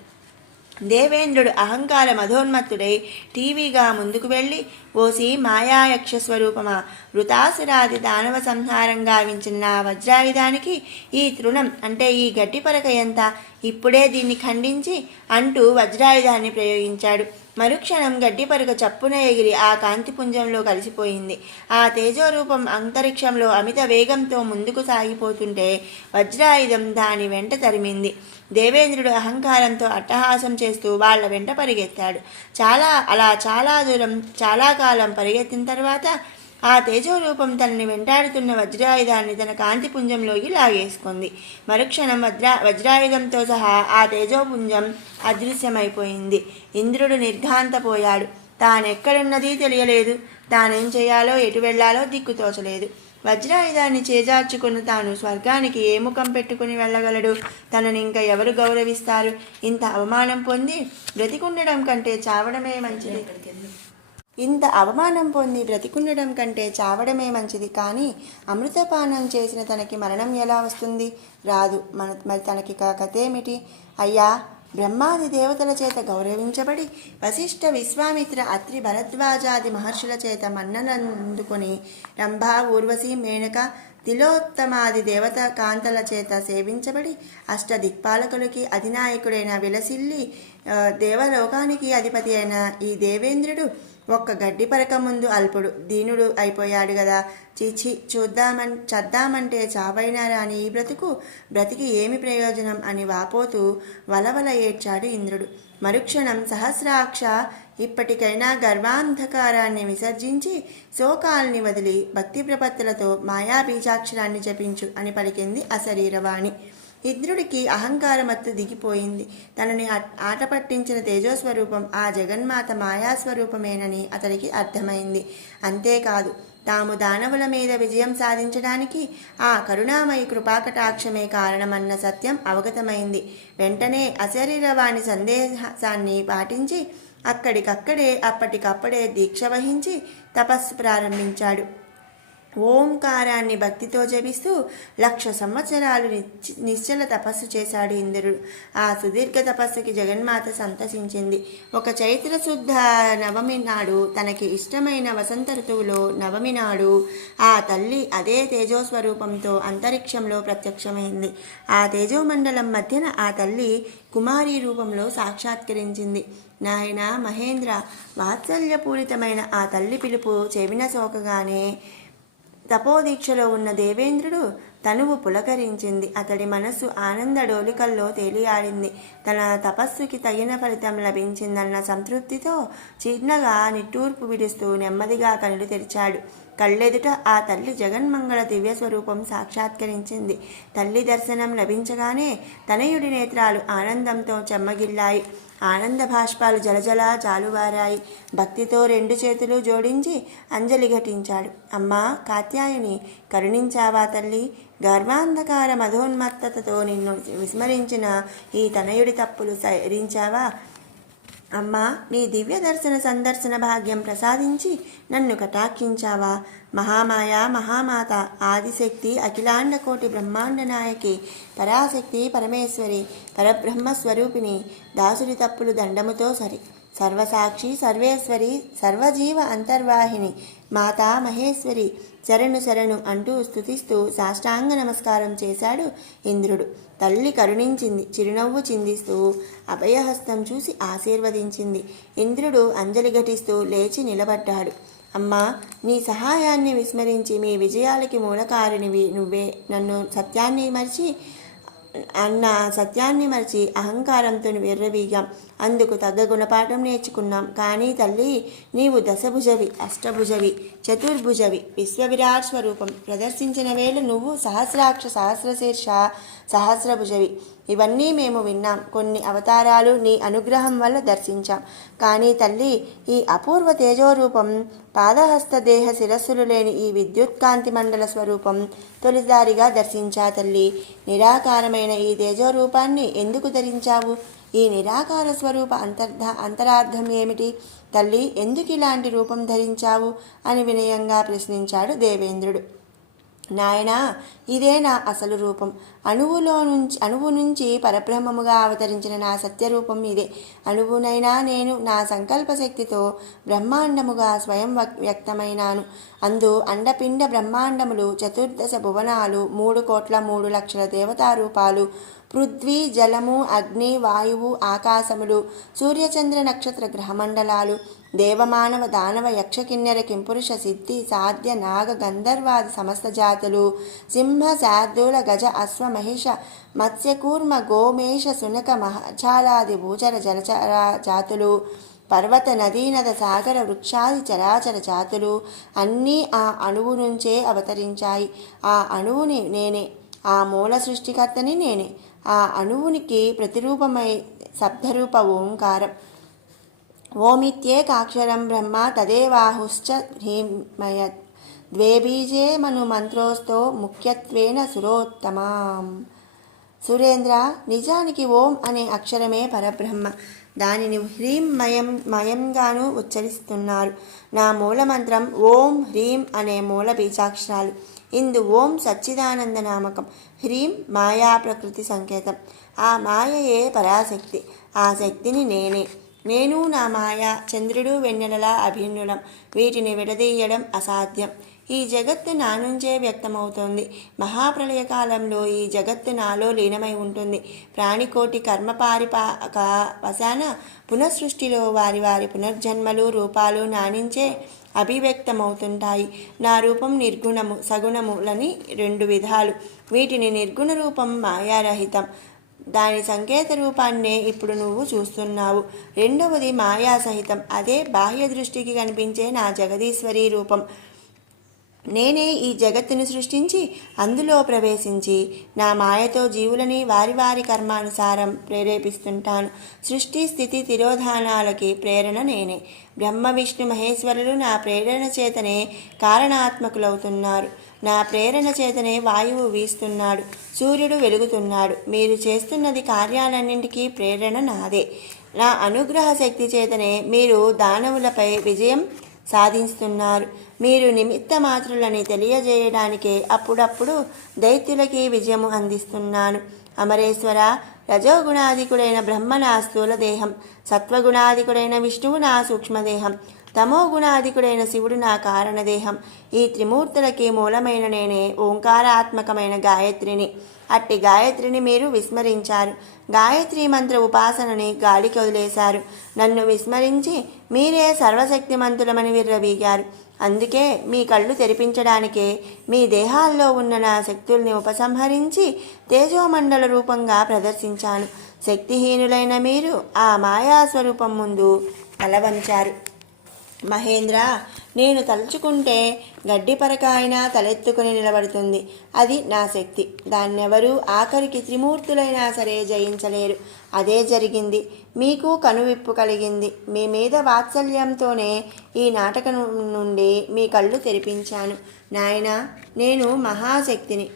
దేవేంద్రుడు అహంకార మధోన్మత్తుడై టీవీగా ముందుకు వెళ్ళి, ఓసి మాయాయక్ష స్వరూపమా, వృతాసురాది దానవ సంహారం గావించిన నా వజ్రాయుధానికి ఈ తృణం అంటే ఈ గడ్డి పరక ఎంత? ఇప్పుడే దీన్ని ఖండించి అంటూ వజ్రాయుధాన్ని ప్రయోగించాడు. మరుక్షణం గడ్డి పరక చప్పున ఎగిరి ఆ కాంతిపుంజంలో కలిసిపోయింది. ఆ తేజోరూపం అంతరిక్షంలో అమిత వేగంతో ముందుకు సాగిపోతుంటే వజ్రాయుధం దాని వెంట తరిమింది. దేవేంద్రుడు అహంకారంతో అట్టహాసం చేస్తూ వాళ్ల వెంట పరిగెత్తాడు. చాలా దూరం చాలా కాలం పరిగెత్తిన తర్వాత ఆ తేజోరూపం తనని వెంటాడుతున్న వజ్రాయుధాన్ని తన కాంతిపుంజంలోకి లాగేసుకుంది. మరుక్షణం వజ్రాయుధంతో సహా ఆ తేజోపుంజం అదృశ్యమైపోయింది. ఇంద్రుడు నిర్ఘాంతపోయాడు. తానెక్కడున్నది తెలియలేదు. తానేం చేయాలో ఎటు వెళ్లాలో దిక్కుతోచలేదు. వజ్రాయుధాన్ని చేజార్చుకున్న తాను స్వర్గానికి ఏ ముఖం పెట్టుకుని వెళ్ళగలడు? తనని ఇంకా ఎవరు గౌరవిస్తారు? ఇంత అవమానం పొంది బ్రతికుండడం కంటే చావడమే మంచిది. కానీ అమృతపానం చేసిన తనకి మరణం ఎలా వస్తుంది? రాదు. మరి తనకి కథేమిటి? అయ్యా, బ్రహ్మాది దేవతల చేత గౌరవించబడి వశిష్ఠ, విశ్వామిత్ర, అత్రి, భరద్వాజాది మహర్షుల చేత మన్ననందుకొని రంభా, ఊర్వశి, మేనక, తిలోత్తమాది దేవత కాంతల చేత సేవించబడి అష్టదిక్పాలకులకి అధినాయకుడైన విలసిల్లి దేవలోకానికి అధిపతి అయిన ఈ దేవేంద్రుడు ఒక్క గడ్డి పరక ముందు అల్పుడు, దీనుడు అయిపోయాడు గదా. చీచి, చద్దామంటే చావైనా రాని ఈ బ్రతికి ఏమి ప్రయోజనం అని వాపోతూ వలవల ఏడ్చాడు ఇంద్రుడు. మరుక్షణం సహస్రాక్ష, ఇప్పటికైనా గర్వాంధకారాన్ని విసర్జించి శోకాల్ని వదిలి భక్తి ప్రపత్తులతో మాయాబీజాక్షరాన్ని జపించు అని పలికింది అశరీరవాణి. ఇంద్రుడికి అహంకారమత్తు దిగిపోయింది. తనని ఆట పట్టించిన తేజోస్వరూపం ఆ జగన్మాత మాయాస్వరూపమేనని అతడికి అర్థమైంది. అంతేకాదు, తాము దానవుల మీద విజయం సాధించడానికి ఆ కరుణామయి కృపాకటాక్షమే కారణమన్న సత్యం అవగతమైంది. వెంటనే అశరీరవాణి సందేశాన్ని పాటించి అప్పటికప్పుడే దీక్ష వహించి తపస్సు ప్రారంభించాడు. ఓంకారాన్ని భక్తితో జపిస్తూ 1,00,000 సంవత్సరాలు నిశ్చల తపస్సు చేశాడు ఇంద్రుడు. ఆ సుదీర్ఘ తపస్సుకి జగన్మాత సంతసించింది. ఒక చైత్ర శుద్ధ నవమి నాడు, తనకి ఇష్టమైన వసంత ఋతువులో నవమి నాడు ఆ తల్లి అదే తేజోస్వరూపంతో అంతరిక్షంలో ప్రత్యక్షమైంది. ఆ తేజోమండలం మధ్యన ఆ తల్లి కుమారి రూపంలో సాక్షాత్కరించింది. నాయనా మహేంద్ర, వాత్సల్యపూరితమైన ఆ తల్లి పిలుపు చెవిన సోకగానే తపోదీక్షలో ఉన్న దేవేంద్రుడు తనువు పులకరించింది. అతడి మనస్సు ఆనంద డోలికల్లో తేలియాడింది. తన తపస్సుకి తగిన ఫలితం లభించిందన్న సంతృప్తితో చిన్నగా నిట్టూర్పు విడుస్తూ నెమ్మదిగా కళ్ళు తెరిచాడు. కళ్ళెదుట ఆ తల్లి జగన్మంగళ దివ్యస్వరూపం సాక్షాత్కరించింది. తల్లి దర్శనం లభించగానే తనయుడి నేత్రాలు ఆనందంతో చెమ్మగిల్లాయి. ఆనంద భాష్పాలు జలజలా జాలువారాయి. భక్తితో 2 చేతులు జోడించి అంజలి ఘటించాడు. అమ్మా కాత్యాయని, కరుణించావా తల్లి? గర్వాంధకార మధోన్మత్తతతో నిన్ను విస్మరించిన ఈ తనయుడి తప్పులు సరించావా? అమ్మా, నీ దివ్య దర్శన సందర్శన భాగ్యం ప్రసాదించి నన్ను కటాక్షించావా? మహామాయ, మహామాత, ఆదిశక్తి, అఖిలాండకోటి బ్రహ్మాండ నాయకి, పరాశక్తి, పరమేశ్వరి, పరబ్రహ్మస్వరూపిణి, దాసుడి తప్పులు దండముతో సరి, సర్వసాక్షి, సర్వేశ్వరి, సర్వజీవ అంతర్వాహిని, మాతా మహేశ్వరి, శరణు అంటూ స్తుతిస్తూ సాష్టాంగ నమస్కారం చేశాడు ఇంద్రుడు. తల్లి కరుణించింది. చిరునవ్వు చిందిస్తూ అభయహస్తం చూసి ఆశీర్వదించింది. ఇంద్రుడు అంజలి ఘటిస్తూ లేచి నిలబడ్డాడు. అమ్మా, నీ సహాయాన్ని విస్మరించి మీ విజయాలకి మూలకారినివి నువ్వే. నన్ను సత్యాన్ని మరిచి అహంకారంతో విర్రవీగాం. అందుకు తగ్గ గుణపాఠం నేర్చుకున్నాం. కానీ తల్లి, నీవు దశభుజవి, అష్టభుజవి, చతుర్భుజవి, విశ్వవిరాట్ స్వరూపం ప్రదర్శించిన వేళ నువ్వు సహస్రాక్ష, సహస్రశీర్ష, సహస్రభుజవి. ఇవన్నీ మేము విన్నాం. కొన్ని అవతారాలు నీ అనుగ్రహం వల్ల దర్శించాం. కానీ తల్లి, ఈ అపూర్వ తేజోరూపం, పాదహస్త దేహ శిరస్సులు లేని ఈ విద్యుత్కాంతి మండల స్వరూపం తొలిసారిగా దర్శించా తల్లి. నిరాకారమైన ఈ తేజోరూపాన్ని ఎందుకు ధరించావు? ఈ నిరాకార స్వరూప అంతరార్థం ఏమిటి? తల్లి, ఎందుకు ఇలాంటి రూపం ధరించావు అని వినయంగా ప్రశ్నించాడు దేవేంద్రుడు. నాయనా, ఇదే నా అసలు రూపం. అణువు నుంచి పరబ్రహ్మముగా అవతరించిన నా సత్యరూపం ఇదే. అణువునైనా నేను నా సంకల్ప శక్తితో బ్రహ్మాండముగా స్వయం వ్యక్తమైనాను. అందు అండపిండ బ్రహ్మాండములు, 14 భువనాలు, 3,03,00,000 దేవతారూపాలు, పృథ్వీ, జలము, అగ్ని, వాయువు, ఆకాశములు, సూర్యచంద్ర నక్షత్ర గ్రహమండలాలు, దేవమానవ దానవ యక్ష కిన్నెర కింపురుష సిద్ధి సాధ్య నాగ గంధర్వాది సమస్త జాతులు, సింహ శార్దూల గజ అశ్వ మహిష మత్స్యకూర్మ గోమేష సునక మహచాలాది భూచర జలచర జాతులు, పర్వత నదీనద సాగర వృక్షాది చరాచర జాతులు అన్నీ ఆ అణువు నుంచే అవతరించాయి. ఆ అణువుని నేనే, ఆ మూల సృష్టికర్తని నేనే. ఆ అణువునికి ప్రతిరూపమై శబ్దరూప ఓంకారం. ఓమిత్యేకాక్షరం బ్రహ్మ తదేవాహుశ్చ హ్రీమయత్. ద్వే బీజే మను మంత్రోస్తో ముఖ్యత్వేన సురోత్తమాం. సురేంద్ర, నిజానికి ఓం అనే అక్షరమే పరబ్రహ్మ. దానిని హ్రీం మయంగాను ఉచ్చరిస్తున్నారు. నా మూలమంత్రం ఓం హ్రీం అనే మూల బీజాక్షరాలు. ఇందు ఓం సచ్చిదానంద నామకం, హ్రీం మాయా ప్రకృతి సంకేతం. ఆ మాయయే పరాశక్తి. ఆ శక్తిని నేనే. నేను నా మాయ చంద్రుడు వెన్నెలలా అభిన్నులం. వీటిని విడదీయడం అసాధ్యం. ఈ జగత్తు నా నుంచే వ్యక్తమవుతోంది. మహాప్రళయకాలంలో ఈ జగత్తు నాలో లీనమై ఉంటుంది. ప్రాణికోటి కర్మపారిపాక వశాన పునఃసృష్టిలో వారి వారి పునర్జన్మలు రూపాలు నా నుంచే అభివ్యక్తమవుతుంటాయి. నా రూపం నిర్గుణము సగుణములని 2 విధాలు. వీటిని నిర్గుణ రూపం మాయారహితం. దాని సంకేత రూపాన్నే ఇప్పుడు నువ్వు చూస్తున్నావు. రెండవది మాయాసహితం. అదే బాహ్య దృష్టికి కనిపించే నా జగదీశ్వరీ రూపం. నేనే ఈ జగత్తును సృష్టించి అందులో ప్రవేశించి నా మాయతో జీవులని వారి వారి కర్మానుసారం ప్రేరేపిస్తుంటాను. సృష్టి స్థితి తిరోధానాలకి ప్రేరణ నేనే. బ్రహ్మ విష్ణు మహేశ్వరులు నా ప్రేరణ చేతనే కారణాత్మకులవుతున్నారు. నా ప్రేరణ చేతనే వాయువు వీస్తున్నాడు, సూర్యుడు వెలుగుతున్నాడు. మీరు చేస్తున్నది కార్యాలన్నింటికీ ప్రేరణ నాదే. నా అనుగ్రహ శక్తి చేతనే మీరు దానవులపై విజయం సాధిస్తున్నారు. మీరు నిమిత్త మాత్రులని తెలియజేయడానికే అప్పుడప్పుడు దైత్యులకి విజయము అందిస్తున్నాను. అమరేశ్వర, రజోగుణాధికుడైన బ్రహ్మ నా స్థూల దేహం, సత్వగుణాధికుడైన విష్ణువు నా సూక్ష్మదేహం, తమోగుణాధికుడైన శివుడు నా కారణదేహం. ఈ త్రిమూర్తులకి మూలమైన నేనే ఓంకారాత్మకమైన గాయత్రిని. అట్టి గాయత్రిని మీరు విస్మరించారు. గాయత్రీ మంత్ర ఉపాసనని గాలికి వదిలేశారు. నన్ను విస్మరించి మీరే సర్వశక్తిమంతులమని విర్రవీగారు. అందుకే మీ కళ్ళు తెరిపించడానికే మీ దేహాల్లో ఉన్న నా శక్తుల్ని ఉపసంహరించి తేజోమండల రూపంగా ప్రదర్శించాను. శక్తిహీనులైన మీరు ఆ మాయాస్వరూపం ముందు తలవంచారు. మహేంద్ర, నేను తలుచుకుంటే గడ్డిపరక అయినా తలెత్తుకుని నిలబడుతుంది. అది నా శక్తి. దాన్నెవరూ ఆఖరికి త్రిమూర్తులైనా సరే జయించలేరు. అదే జరిగింది. మీకు కనువిప్పు కలిగింది. మీ మీద వాత్సల్యంతోనే ఈ నాటకం నుండి మీ కళ్ళు తెరిపించాను. నాయనా, నేను మహాశక్తిని,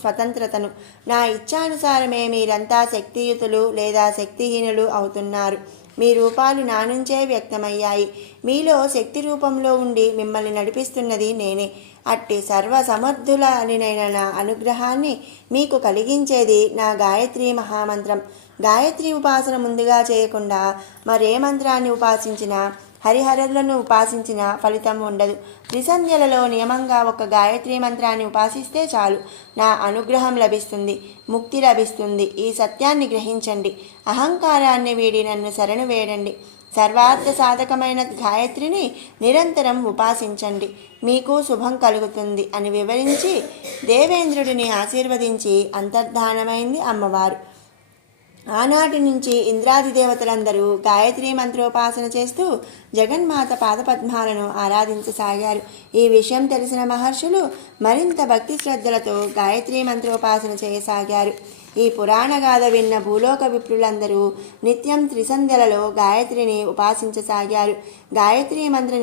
స్వతంత్రతను. నా ఇచ్ఛానుసారమే మీరంతా శక్తియుతులు లేదా శక్తిహీనులు అవుతున్నారు. మీ రూపాలు నా నుంచే వ్యక్తమయ్యాయి. మీలో శక్తి రూపంలో ఉండి మిమ్మల్ని నడిపిస్తున్నది నేనే. అట్టి సర్వసమర్థులైన నా అనుగ్రహాన్ని మీకు కలిగించేది నా గాయత్రీ మహామంత్రం. గాయత్రి ఉపాసన ముందుగా చేయకుండా మరే మంత్రాన్ని ఉపాసించినా, హరిహరులను ఉపాసించిన ఫలితం ఉండదు. త్రిసంధ్యలలో నియమంగా ఒక గాయత్రీ మంత్రాన్ని ఉపాసిస్తే చాలు, నా అనుగ్రహం లభిస్తుంది, ముక్తి లభిస్తుంది. ఈ సత్యాన్ని గ్రహించండి. అహంకారాన్ని వీడి నన్ను శరణు వేడండి. సర్వార్థ సాధకమైన గాయత్రిని నిరంతరం ఉపాసించండి. మీకు శుభం కలుగుతుంది అని వివరించి దేవేంద్రుడిని ఆశీర్వదించి అంతర్ధానమైంది అమ్మవారు. ఆనాటి నుంచి ఇంద్రాది దేవతలందరూ గాయత్రీ మంత్రోపాసన చేస్తూ జగన్మాత పాదపద్మాలను ఆరాధించసాగారు. ఈ విషయం తెలిసిన మహర్షులు మరింత భక్తి శ్రద్ధలతో గాయత్రీ మంత్రోపాసన చేయసాగారు. ఈ పురాణగాథ విన్న భూలోక విప్రులందరూ నిత్యం త్రిసంధ్యలలో గాయత్రిని ఉపాసించసాగారు. గాయత్రీ మంత్ర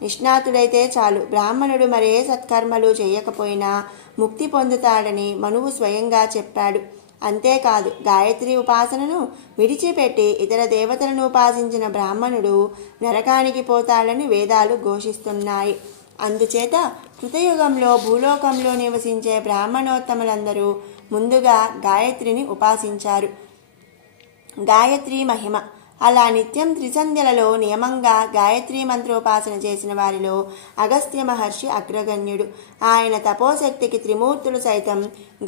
నిష్ణాతుడైతే చాలు, బ్రాహ్మణుడు మరే సత్కర్మలు చేయకపోయినా ముక్తి పొందుతాడని మనువు స్వయంగా చెప్పాడు. అంతేకాదు, గాయత్రి ఉపాసనను విడిచిపెట్టి ఇతర దేవతలను ఉపాసించిన బ్రాహ్మణుడు నరకానికి పోతాడని వేదాలు ఘోషిస్తున్నాయి. అందుచేత కృతయుగంలో భూలోకంలో నివసించే బ్రాహ్మణోత్తములందరూ ముందుగా గాయత్రిని ఉపాసించారు. గాయత్రి మహిమ. అలా నిత్యం త్రిసంధ్యలలో నియమంగా గాయత్రీ మంత్రోపాసన చేసిన వారిలో అగస్త్య మహర్షి అగ్రగణ్యుడు. ఆయన తపోశక్తికి త్రిమూర్తులు సైతం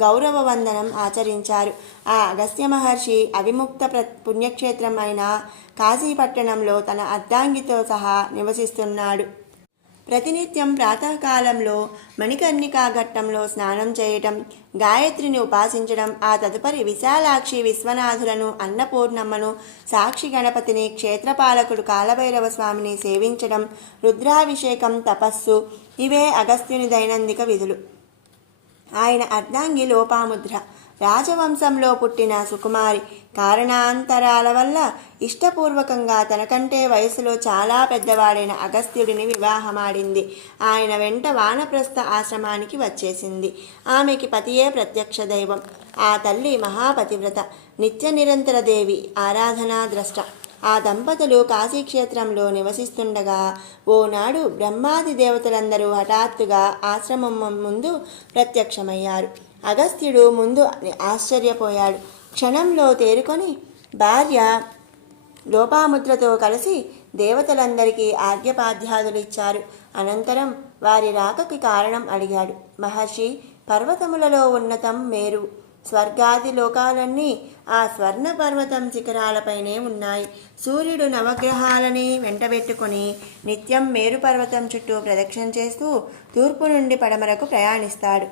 గౌరవ వందనం ఆచరించారు. ఆ అగస్త్య మహర్షి అవిముక్త పుణ్యక్షేత్రం అయిన కాశీపట్టణంలో తన అర్ధాంగితో సహా నివసిస్తున్నాడు. ప్రతినిత్యం ప్రాతకాలంలో మణికర్ణికా ఘట్టంలో స్నానం చేయటం, గాయత్రిని ఉపాసించడం, ఆ తదుపరి విశాలాక్షి విశ్వనాథులను, అన్నపూర్ణమ్మను, సాక్షి గణపతిని, క్షేత్రపాలకుడు కాలభైరవ స్వామిని సేవించడం, రుద్రాభిషేకం, తపస్సు ఇవే అగస్త్యుని దైనందిక విధులు. ఆయన అర్ధాంగి లోపాముద్ర. రాజవంశంలో పుట్టిన సుకుమారి కారణాంతరాల వల్ల ఇష్టపూర్వకంగా తనకంటే వయసులో చాలా పెద్దవాడైన అగస్త్యుడిని వివాహమాడింది. ఆయన వెంట వానప్రస్థ ఆశ్రమానికి వచ్చేసింది. ఆమెకి పతియే ప్రత్యక్ష దైవం. ఆ తల్లి మహాపతివ్రత, నిత్య నిరంతర దేవి ఆరాధనా ద్రష్ట. ఆ దంపతులు కాశీక్షేత్రంలో నివసిస్తుండగా ఓనాడు బ్రహ్మాది దేవతలందరూ హఠాత్తుగా ఆశ్రమం ముందు ప్రత్యక్షమయ్యారు. అగస్త్యుడు ముందు ఆశ్చర్యపోయాడు. క్షణంలో తేరుకొని భార్య లోపాముద్రతో కలిసి దేవతలందరికీ ఆర్ఘ్యపాద్యాదులిచ్చారు. అనంతరం వారి రాకకి కారణం అడిగాడు. మహర్షి, పర్వతములలో ఉన్నతం మేరు. స్వర్గాది లోకాలన్నీ ఆ స్వర్ణ పర్వతం శిఖరాలపైనే ఉన్నాయి. సూర్యుడు నవగ్రహాలని వెంటబెట్టుకొని నిత్యం మేరు పర్వతం చుట్టూ ప్రదక్షిణ చేస్తూ తూర్పు నుండి పడమరకు ప్రయాణిస్తాడు.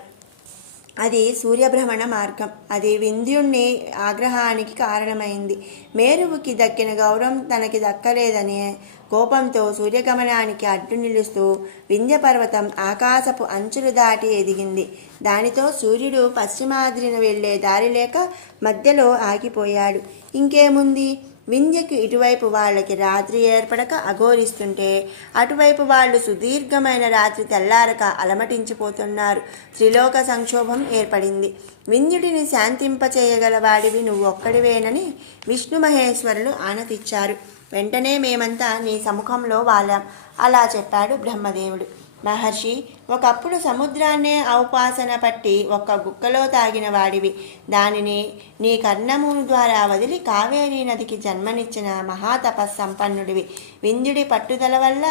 అది సూర్యభ్రమణ మార్గం. అది వింధ్యుణ్ణి ఆగ్రహానికి కారణమైంది. మేరువుకి దక్కిన గౌరవం తనకి దక్కలేదనే కోపంతో సూర్యగమనానికి అడ్డు నిలుస్తూ వింధ్య పర్వతం ఆకాశపు అంచులు దాటి ఎదిగింది. దానితో సూర్యుడు పశ్చిమాద్రిన వెళ్లే దారి లేక మధ్యలో ఆగిపోయాడు. ఇంకేముంది, వింధ్యకు ఇటువైపు వాళ్ళకి రాత్రి ఏర్పడక అఘోరిస్తుంటే అటువైపు వాళ్ళు సుదీర్ఘమైన రాత్రి తెల్లారక అలమటించిపోతున్నారు. త్రిలోక సంక్షోభం ఏర్పడింది. వింధ్యుడిని శాంతింపచేయగల వాడివి నువ్వొక్కడివేనని విష్ణు మహేశ్వరులు ఆనతిచ్చారు. వెంటనే మేమంతా నీ సముఖంలో వాలాం. అలా చెప్పాడు బ్రహ్మదేవుడు. మహర్షి, ఒకప్పుడు సముద్రాన్నే ఔపాసన పట్టి ఒక్క గుక్కలో తాగిన వాడివి. దానిని నీ కర్ణము ద్వారా వదిలి కావేరీ నదికి జన్మనిచ్చిన మహాతపస్సంపన్నుడివి. వింధ్యుడి పట్టుదల వల్ల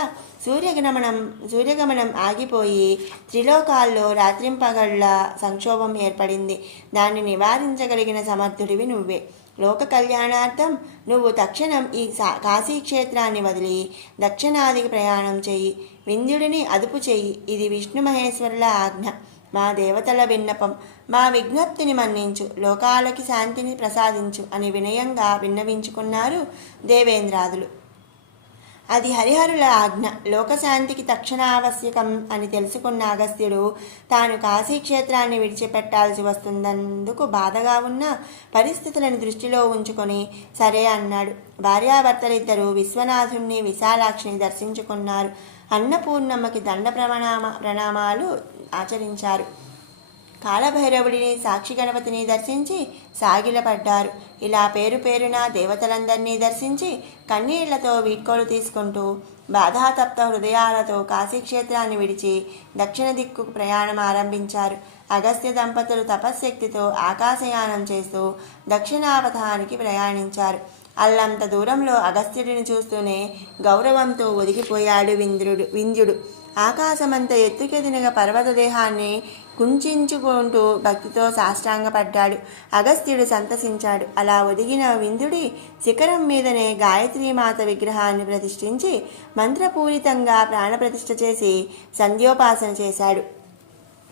సూర్యగమనం ఆగిపోయి త్రిలోకాల్లో రాత్రింపగళ్ళ సంక్షోభం ఏర్పడింది. దాన్ని నివారించగలిగిన సమర్థుడివి నువ్వే. లోక కళ్యాణార్థం నువ్వు తక్షణం ఈ కాశీక్షేత్రాన్ని వదిలి దక్షిణాదికి ప్రయాణం చెయ్యి. వింధ్యుడిని అదుపు చెయ్యి. ఇది విష్ణు మహేశ్వరుల ఆజ్ఞ. మా దేవతల విన్నపం. మా విజ్ఞప్తిని మన్నించు, లోకాలకి శాంతిని ప్రసాదించు అని వినయంగా విన్నవించుకున్నారు దేవేంద్రాదులు. అది హరిహరుల ఆజ్ఞ. లోకశాంతికి తక్షణ ఆవశ్యకం అని తెలుసుకున్న అగస్త్యుడు తాను కాశీక్షేత్రాన్ని విడిచిపెట్టాల్సి వస్తుందందుకు బాధగా ఉన్న పరిస్థితులను దృష్టిలో ఉంచుకొని సరే అన్నాడు. భార్యాభర్తలిద్దరూ విశ్వనాథుణ్ణి విశాలాక్షిని దర్శించుకున్నారు. అన్నపూర్ణమ్మకి దండ ప్రణామాలు ఆచరించారు. కాలభైరవుడిని, సాక్షి గణపతిని దర్శించి సాగిలపడ్డారు. ఇలా పేరు పేరున దేవతలందరినీ దర్శించి కన్నీళ్లతో వీడ్కోలు తీసుకుంటూ బాధాతప్త హృదయాలతో కాశీక్షేత్రాన్ని విడిచి దక్షిణ దిక్కుకు ప్రయాణం ఆరంభించారు. అగస్త్య దంపతులు తపశ్శక్తితో ఆకాశయానం చేస్తూ దక్షిణాపథానికి ప్రయాణించారు. అల్లంత దూరంలో అగస్త్యుడిని చూస్తూనే గౌరవంతో ఒదిగిపోయాడు వింధ్యుడు. ఆకాశమంత ఎత్తుకెదినగ పర్వతదేహాన్ని కుంచుకుంటూ భక్తితో సాష్టాంగపడ్డాడు. అగస్త్యుడు సంతసించాడు. అలా ఒదిగిన వింధ్యుడి శిఖరం మీదనే గాయత్రీమాత విగ్రహాన్ని ప్రతిష్ఠించి మంత్రపూరితంగా ప్రాణప్రతిష్ఠ చేసి సంధ్యోపాసన చేశాడు.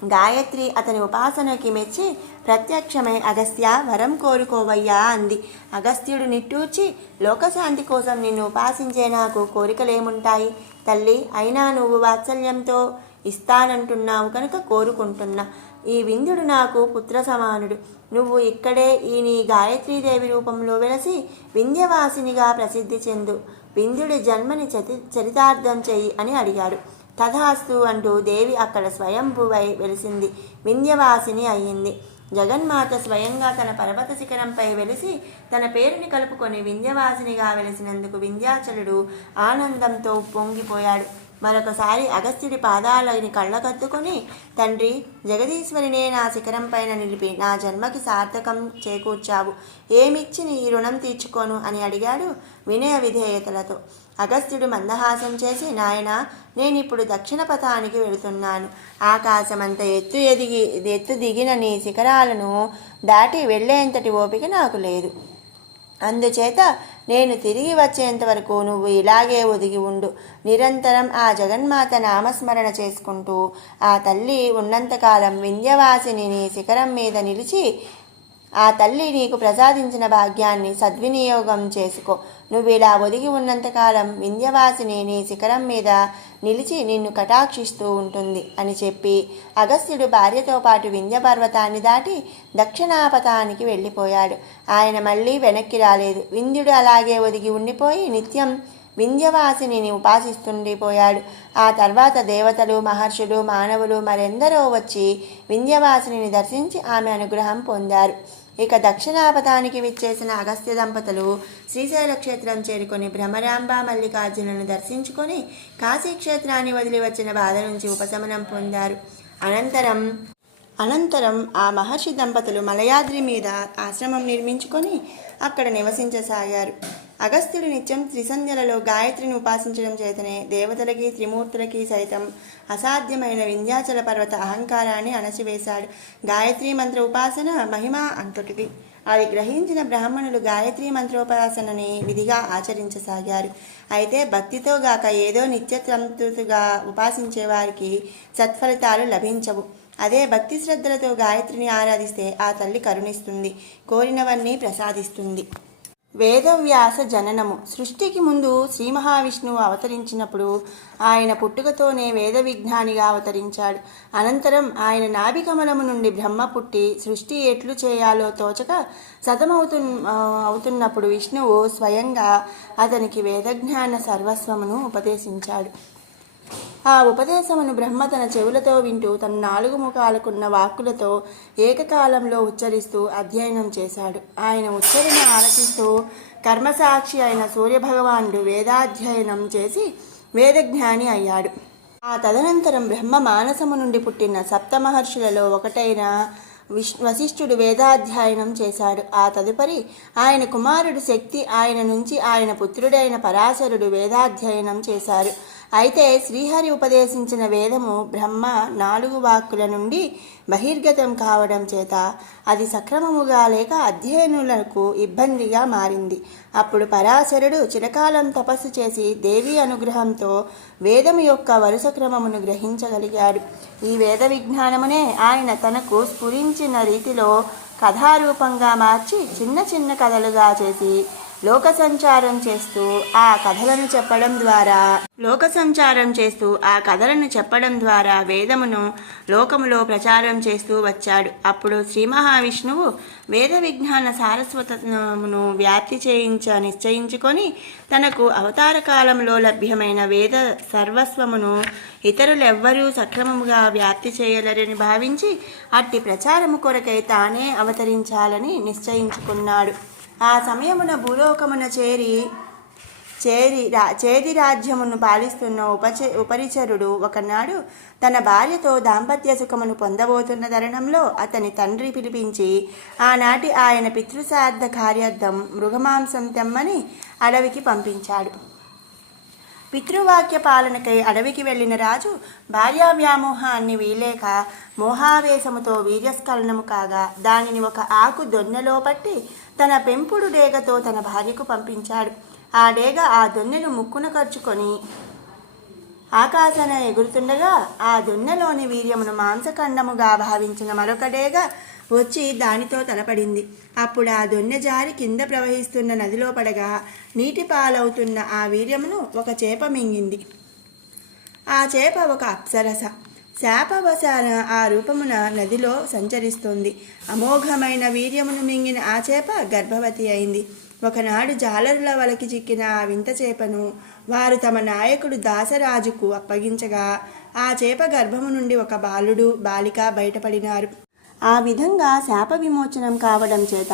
గాయత్రి అతని ఉపాసనకి మెచ్చి ప్రత్యక్షమై అగస్త్య, వరం కోరుకోవయ్యా అంది. అగస్త్యుడు నిట్టూర్చి, లోకశాంతి కోసం నిన్ను ఉపాసించే నాకు కోరికలేముంటాయి తల్లి? అయినా నువ్వు వాత్సల్యంతో ఇస్తానంటున్నావు కనుక కోరుకుంటున్నా. ఈ వింధ్యుడు నాకు పుత్ర సమానుడు. నువ్వు ఇక్కడే ఈ నీ గాయత్రీదేవి రూపంలో వెలసి వింధ్యవాసినిగా ప్రసిద్ధి చెందు. వింధ్యుడి జన్మని చరితార్థం చెయ్యి అని అడిగాడు. తథాస్తు అంటూ దేవి అక్కడ స్వయంభువై వెలిసింది. వింధ్యవాసిని అయ్యింది. జగన్మాత స్వయంగా తన పర్వత శిఖరంపై వెలిసి తన పేరుని కలుపుకొని వింధ్యవాసినిగా వెలిసినందుకు వింధ్యాచలుడు ఆనందంతో పొంగిపోయాడు. మరొకసారి అగస్త్యుడి పాదాలని కళ్ళకద్దుకొని, తండ్రి, జగదీశ్వరినే నా శిఖరం పైన నిలిపి నా జన్మకి సార్థకం చేకూర్చావు. ఏమిచ్చి నీ రుణం తీర్చుకోను అని అడిగాడు వినయ విధేయతలతో. అగస్త్యుడు మందహాసం చేసి, నాయనా, నేనిప్పుడు దక్షిణ పథానికి వెళుతున్నాను. ఆకాశమంత ఎత్తు దిగిన నీ శిఖరాలను దాటి వెళ్లేంతటి ఓపిక నాకు లేదు. అందుచేత నేను తిరిగి వచ్చేంత వరకు నువ్వు ఇలాగే ఒదిగి ఉండు. నిరంతరం ఆ జగన్మాత నామస్మరణ చేసుకుంటూ ఆ తల్లి ఉన్నంతకాలం వింధ్యవాసిని నీ శిఖరం మీద నిలిచి ఆ తల్లి నీకు ప్రసాదించిన భాగ్యాన్ని సద్వినియోగం చేసుకో. నువ్విలా ఒదిగి ఉన్నంతకాలం వింధ్యవాసిని నీ శిఖరం మీద నిలిచి నిన్ను కటాక్షిస్తూ ఉంటుంది అని చెప్పి అగస్త్యుడు భార్యతో పాటు వింధ్య పర్వతాన్ని దాటి దక్షిణాపథానికి వెళ్ళిపోయాడు. ఆయన మళ్ళీ వెనక్కి రాలేదు. వింధ్యుడు అలాగే ఒదిగి ఉండిపోయి నిత్యం వింధ్యవాసిని ఉపాసిస్తుండిపోయాడు. ఆ తర్వాత దేవతలు, మహర్షులు, మానవులు మరెందరో వచ్చి వింధ్యవాసిని దర్శించి ఆమె అనుగ్రహం పొందారు. ఇక దక్షిణాపథానికి విచ్చేసిన అగస్త్య దంపతులు శ్రీశైల క్షేత్రం చేరుకొని భ్రమరాంబ మల్లికార్జునులను దర్శించుకొని కాశీక్షేత్రాన్ని వదిలి వచ్చిన బాధ నుంచి ఉపశమనం పొందారు. అనంతరం ఆ మహర్షి దంపతులు మలయాద్రి మీద ఆశ్రమం నిర్మించుకొని అక్కడ నివసించసాగారు. అగస్త్యుడు నిత్యం త్రిసంధ్యలలో గాయత్రిని ఉపాసించడం చేతనే దేవతలకి త్రిమూర్తులకి సైతం అసాధ్యమైన వింధ్యాచల పర్వత అహంకారాన్ని అణచివేశాడు. గాయత్రీ మంత్ర ఉపాసన మహిమ అంతటిది. అది గ్రహించిన బ్రాహ్మణులు గాయత్రీ మంత్రోపాసనని విధిగా ఆచరించసాగారు. అయితే భక్తితో గాక ఏదో నిత్యతంతుగా ఉపాసించే వారికి సత్ఫలితాలు లభించవు. అదే భక్తి శ్రద్ధలతో గాయత్రిని ఆరాధిస్తే ఆ తల్లి కరుణిస్తుంది, కోరినవన్నీ ప్రసాదిస్తుంది. వేదవ్యాస జననము. సృష్టికి ముందు శ్రీ మహావిష్ణువు అవతరించినప్పుడు ఆయన పుట్టుకతోనే వేద విజ్ఞానిగా అవతరించాడు. అనంతరం ఆయన నాభికమలము నుండి బ్రహ్మ పుట్టి సృష్టి ఎట్లు చేయాలో తోచక అవుతున్నప్పుడు విష్ణువు స్వయంగా అతనికి వేదజ్ఞాన సర్వస్వమును ఉపదేశించాడు. ఆ ఉపదేశమును బ్రహ్మ తన చెవులతో వింటూ తన 4 ముఖాలకున్న వాక్కులతో ఏకకాలంలో ఉచ్చరిస్తూ అధ్యయనం చేశాడు. ఆయన ఉచ్చరణ ఆలకిస్తూ కర్మసాక్షి అయిన సూర్యభగవానుడు వేదాధ్యయనం చేసి వేదజ్ఞాని అయ్యాడు. ఆ తదనంతరం బ్రహ్మ మానసము నుండి పుట్టిన సప్తమహర్షులలో ఒకటైన వశిష్ఠుడు వేదాధ్యయనం చేశాడు. ఆ తదుపరి ఆయన కుమారుడు శక్తి, ఆయన నుంచి ఆయన పుత్రుడైన పరాశరుడు వేదాధ్యయనం చేశారు. అయితే శ్రీహరి ఉపదేశించిన వేదము బ్రహ్మ 4 వాక్కుల నుండి బహిర్గతం కావడం చేత అది సక్రమముగా లేక అధ్యయనులకు ఇబ్బందిగా మారింది. అప్పుడు పరాశరుడు చిరకాలం తపస్సు చేసి దేవి అనుగ్రహంతో వేదము యొక్క వరుస క్రమమును గ్రహించగలిగాడు. ఈ వేద విజ్ఞానమునే ఆయన తనకు స్ఫురించిన రీతిలో కథారూపంగా మార్చి చిన్న చిన్న కథలుగా చేసి లోక సంచారం చేస్తూ ఆ కథలను చెప్పడం ద్వారా వేదమును లోకములో ప్రచారం చేస్తూ వచ్చాడు. అప్పుడు శ్రీ మహావిష్ణువు వేద విజ్ఞాన సారస్వతమును వ్యాప్తి నిశ్చయించుకొని తనకు అవతార కాలంలో లభ్యమైన వేద సర్వస్వమును ఇతరులెవ్వరూ సక్రమముగా వ్యాప్తి చేయలేరని భావించి అట్టి ప్రచారము కొరకై తానే అవతరించాలని నిశ్చయించుకున్నాడు. ఆ సమయమున భూలోకమున చేది రాజ్యమును పాలిస్తున్న ఉపరిచరుడు ఒకనాడు తన భార్యతో దాంపత్య సుఖమును పొందబోతున్న తరుణంలో అతని తండ్రి పిలిపించి ఆనాటి ఆయన పితృశ్రాద్ధ కార్యార్థం మృగమాంసం తెమ్మని అడవికి పంపించాడు. పితృవాక్య పాలనకై అడవికి వెళ్ళిన రాజు భార్యా వ్యామోహాన్ని వీలేక మోహావేశముతో వీర్యస్ఖలనము కాగా దానిని ఒక ఆకు దొన్నెలో పట్టి తన పెంపుడు డేగతో తన భార్యకు పంపించాడు. ఆ డేగ ఆ దొన్నెను ముక్కున ఖర్చుకొని ఆకాశాన ఎగురుతుండగా ఆ దొన్నెలోని వీర్యమును మాంసఖండముగా భావించిన మరొక డేగ వచ్చి దానితో తలపడింది. అప్పుడు ఆ దొన్నె జారి కింద ప్రవహిస్తున్న నదిలో పడగా నీటి పాలవుతున్న ఆ వీర్యమును ఒక చేప మింగింది. ఆ చేప ఒక అప్సరస. శాపవశాన ఆ రూపమున నదిలో సంచరిస్తోంది. అమోఘమైన వీర్యమును మింగిన ఆ చేప గర్భవతి అయింది. ఒకనాడు జాలరుల వలకి చిక్కిన ఆ వింత చేపను వారు తమ నాయకుడు దాసరాజుకు అప్పగించగా ఆ చేప గర్భము నుండి ఒక బాలుడు, బాలిక బయటపడినారు. ఆ విధంగా శాప విమోచనం కావడం చేత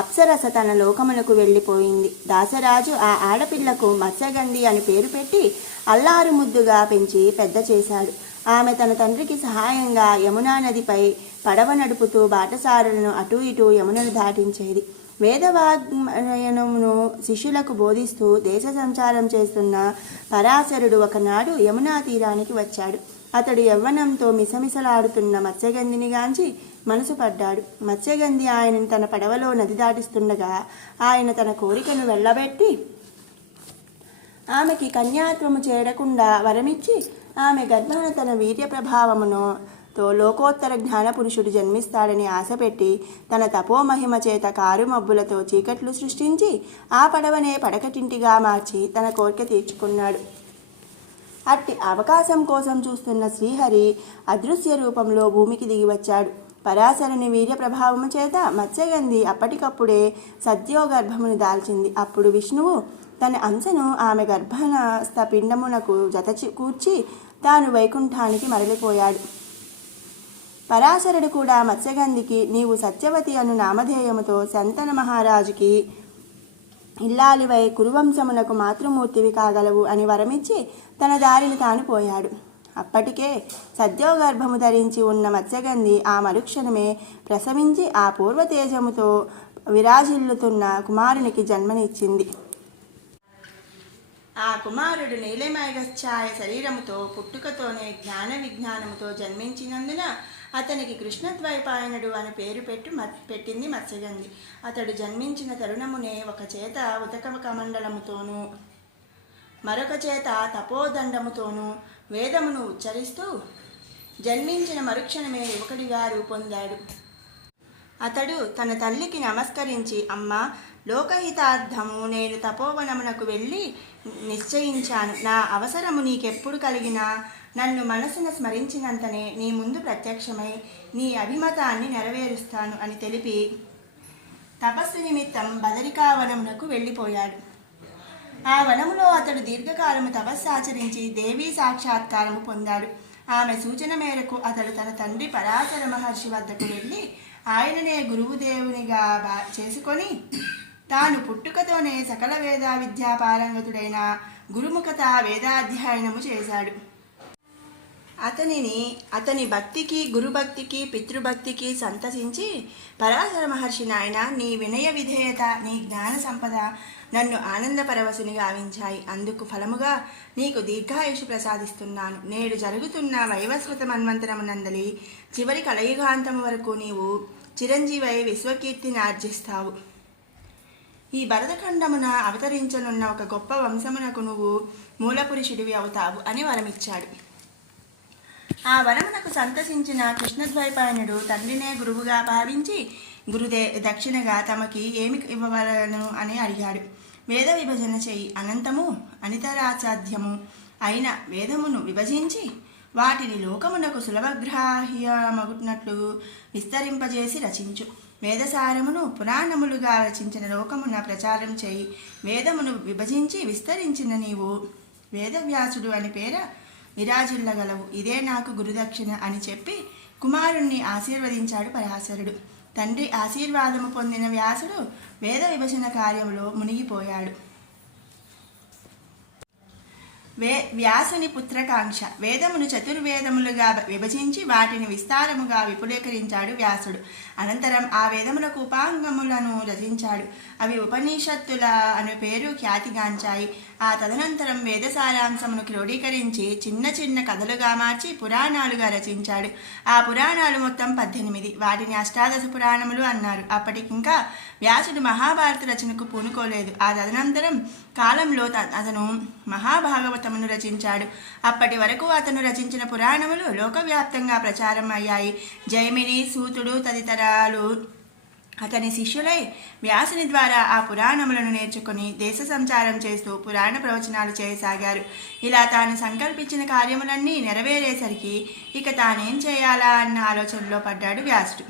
అప్సరస తన లోకములకు వెళ్ళిపోయింది. దాసరాజు ఆ ఆడపిల్లకు మత్స్యగంధి అని పేరు పెట్టి అల్లారు ముద్దుగా పెంచి పెద్ద చేశాడు. ఆమె తన తండ్రికి సహాయంగా యమునా నదిపై పడవ నడుపుతూ బాటసారులను అటూ ఇటూ యమునను దాటించేది. వేదవాగ్మయనమును శిష్యులకు బోధిస్తూ దేశ సంచారం చేస్తున్న పరాశరుడు ఒకనాడు యమునా తీరానికి వచ్చాడు. అతడు యవ్వనంతో మిసమిసలాడుతున్న మత్స్యగంధిని గాంచి మనసు పడ్డాడు. మత్స్యగంధి ఆయనను తన పడవలో నది దాటిస్తుండగా ఆయన తన కోరికను వెళ్ళబెట్టి ఆమెకి కన్యాత్వము చేరకుండా వరమిచ్చి ఆమె గర్భాన తన వీర్య ప్రభావమును లోకోత్తర జ్ఞానపురుషుడు జన్మిస్తాడని ఆశపెట్టి తన తపోమహిమ చేత కారు మబ్బులతో చీకట్లు సృష్టించి ఆ పడవనే పడకటింటిగా మార్చి తన కోరిక తీర్చుకున్నాడు. అట్టి అవకాశం కోసం చూస్తున్న శ్రీహరి అదృశ్య రూపంలో భూమికి దిగివచ్చాడు. పరాశరుని వీర్య ప్రభావము చేత మత్స్యగంధి అప్పటికప్పుడే సద్యోగర్భమును దాల్చింది. అప్పుడు విష్ణువు తన అంశను ఆమె గర్భస్థ పిండమునకు కూర్చి తాను వైకుంఠానికి మరలిపోయాడు. పరాశరుడు కూడా మత్స్యగంధికి నీవు సత్యవతి అను నామధేయముతో శంతన మహారాజుకి ఇల్లాలివై కురువంశమునకు మాతృమూర్తివి కాగలవు అని వరమిచ్చి తన దారిని తాను పోయాడు. అప్పటికే సద్యోగర్భము ధరించి ఉన్న మత్స్యగంధి ఆ మరుక్షణమే ప్రసవించి ఆ పూర్వతేజముతో విరాజిల్లుతున్న కుమారునికి జన్మనిచ్చింది. ఆ కుమారుడు నీలమేఘఛాయ శరీరముతో పుట్టుకతోనే జ్ఞాన విజ్ఞానముతో జన్మించినందున అతనికి కృష్ణద్వైపాయనుడు అని పేరు పెట్టింది మత్స్యగంధి. అతడు జన్మించిన తరుణమునే ఒక చేత ఉదక కమండలముతోనూ మరొక చేత తపోదండముతోనూ వేదమును ఉచ్చరిస్తూ జన్మించిన మరుక్షణమే యువకుడిగా రూపొందాడు. అతడు తన తల్లికి నమస్కరించి, అమ్మ, లోకహితార్థము నేను తపోవనమునకు వెళ్ళి నిశ్చయించాను. నా అవసరము నీకెప్పుడు కలిగినా నన్ను మనసున స్మరించినంతనే నీ ముందు ప్రత్యక్షమై నీ అభిమతాన్ని నెరవేరుస్తాను అని తెలిపి తపస్సు నిమిత్తం బదరికావనమునకు వెళ్ళిపోయాడు. ఆ వనములో అతడు దీర్ఘకాలము తపస్సు ఆచరించి దేవీ సాక్షాత్కారము పొందాడు. ఆమె సూచన మేరకు అతడు తన తండ్రి పరాశర మహర్షి వద్దకు వెళ్ళి ఆయననే గురువు దేవునిగా చేసుకొని తాను పుట్టుకతోనే సకల వేద విద్యా పారంగతుడైన గురుముఖత వేదాధ్యయనము చేశాడు. అతని భక్తికి, గురుభక్తికి, పితృభక్తికి సంతసించి పరాశర మహర్షి, నాయన, నీ వినయ విధేయత, నీ జ్ఞాన సంపద నన్ను ఆనందపరవశుని గావించాయి. అందుకు ఫలముగా నీకు దీర్ఘాయుషు ప్రసాదిస్తున్నాను. నేడు జరుగుతున్న వైవస్వత మన్వంతరమునందలి చివరి కలయుగాంతము వరకు నీవు చిరంజీవై విశ్వకీర్తిని ఆర్జిస్తావు. ఈ భరతఖండమున అవతరించనున్న ఒక గొప్ప వంశమునకు నువ్వు మూలపురుషుడివి అవుతావు అని వరమిచ్చాడు. ఆ వనమునకు సంతసించిన కృష్ణద్వైపాయనుడు తండ్రినే గురువుగా భావించి దక్షిణగా తమకి ఏమి ఇవ్వవలను అని అడిగాడు. వేద విభజన చేయి, అనంతము అనితరాసాధ్యము అయిన వేదమును విభజించి వాటిని లోకమునకు సులభగ్రాహ్యమగునట్లు విస్తరింపజేసి రచించు. వేదసారమును పురాణములుగా రచించిన లోకమున ప్రచారం చేయి. వేదమును విభజించి విస్తరించిన నీవు వేదవ్యాసుడు అని పేర విరాజిల్లగలవు. ఇదే నాకు గురుదక్షిణ అని చెప్పి కుమారుణ్ణి ఆశీర్వదించాడు పరాశరుడు. తండ్రి ఆశీర్వాదము పొందిన వ్యాసుడు వేద విభజన కార్యంలో మునిగిపోయాడు. వ్యాసుని పుత్రకాంక్ష. వేదమును చతుర్వేదములుగా విభజించి వాటిని విస్తారముగా విపులీకరించాడు వ్యాసుడు. అనంతరం ఆ వేదములకు ఉపాంగములను రచించాడు. అవి ఉపనిషత్తుల అను పేరు ఖ్యాతిగాంచాయి. ఆ తదనంతరం వేద సారాంశమును క్రోడీకరించి చిన్న చిన్న కథలుగా మార్చి పురాణాలుగా రచించాడు. ఆ పురాణాలు మొత్తం 18. వాటిని అష్టాదశ పురాణములు అన్నారు. అప్పటికింకా వ్యాసుడు మహాభారత రచనకు పూనుకోలేదు. ఆ తదనంతరం కాలంలో అతను మహాభాగవతమును రచించాడు. అప్పటి వరకు అతను రచించిన పురాణములు లోకవ్యాప్తంగా ప్రచారం అయ్యాయి. జైమిని, సూతుడు తదితరాలు అతని శిష్యులై వ్యాసుని ద్వారా ఆ పురాణములను నేర్చుకుని దేశ సంచారం చేస్తూ పురాణ ప్రవచనాలు చేయసాగారు. ఇలా తాను సంకల్పించిన కార్యములన్నీ నెరవేరేసరికి ఇక తానేం చేయాలా అన్న ఆలోచనలో పడ్డాడు వ్యాసుడు.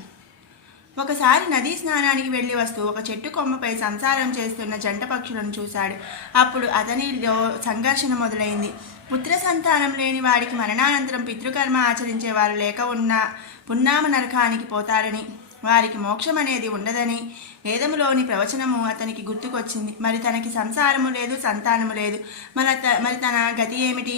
ఒకసారి నదీ స్నానానికి వెళ్ళి వస్తూ ఒక చెట్టు కొమ్మపై సంసారం చేస్తున్న జంట పక్షులను చూశాడు. అప్పుడు అతనిలో సంఘర్షణ మొదలైంది. పుత్ర సంతానం లేని వాడికి మరణానంతరం పితృకర్మ ఆచరించేవారు లేక ఉన్న పున్నామ నరకానికి పోతారని, వారికి మోక్షం అనేది ఉండదని వేదములోని ప్రవచనము అతనికి గుర్తుకొచ్చింది. మరి తనకి సంసారము లేదు, సంతానము లేదు. మరి తన గతి ఏమిటి?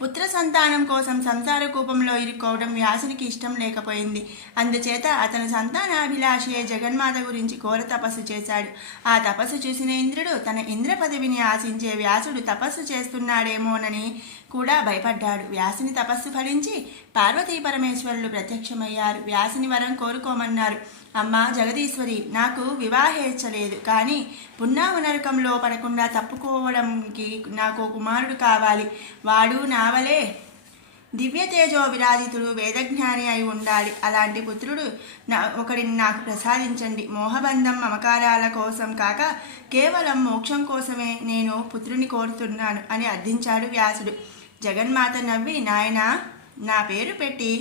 పుత్ర సంతానం కోసం సంసార కూపంలో ఇరుక్కోవడం వ్యాసునికి ఇష్టం లేకపోయింది. అందుచేత అతను సంతానాభిలాషి జగన్మాత గురించి ఘోర తపస్సు చేశాడు. ఆ తపస్సు చూసిన ఇంద్రుడు తన ఇంద్ర పదవిని ఆశించే వ్యాసుడు తపస్సు చేస్తున్నాడేమోనని కూడా భయపడ్డాడు. వ్యాసుని తపస్సు ఫలించి పార్వతీ పరమేశ్వరులు ప్రత్యక్షమయ్యారు. వ్యాసుని వరం కోరుకోమన్నారు. అమ్మ జగదీశ్వరి, నాకు వివాహేచ్ఛలేదు, కానీ పున్నామ నరకంలో పడకుండా తప్పుకోవడానికి నాకు కుమారుడు కావాలి. వాడు నావలే దివ్య తేజో విరాజితుడు వేదజ్ఞాని అయి ఉండాలి. అలాంటి పుత్రుడు ఒకడిని నాకు ప్రసాదించండి. మోహబంధం మమకారాల కోసం కాక కేవలం మోక్షం కోసమే నేను పుత్రుని కోరుతున్నాను అని అర్థించాడు వ్యాసుడు. జగన్మాత నవ్వి, నాయనా, నా పేరు పెట్టి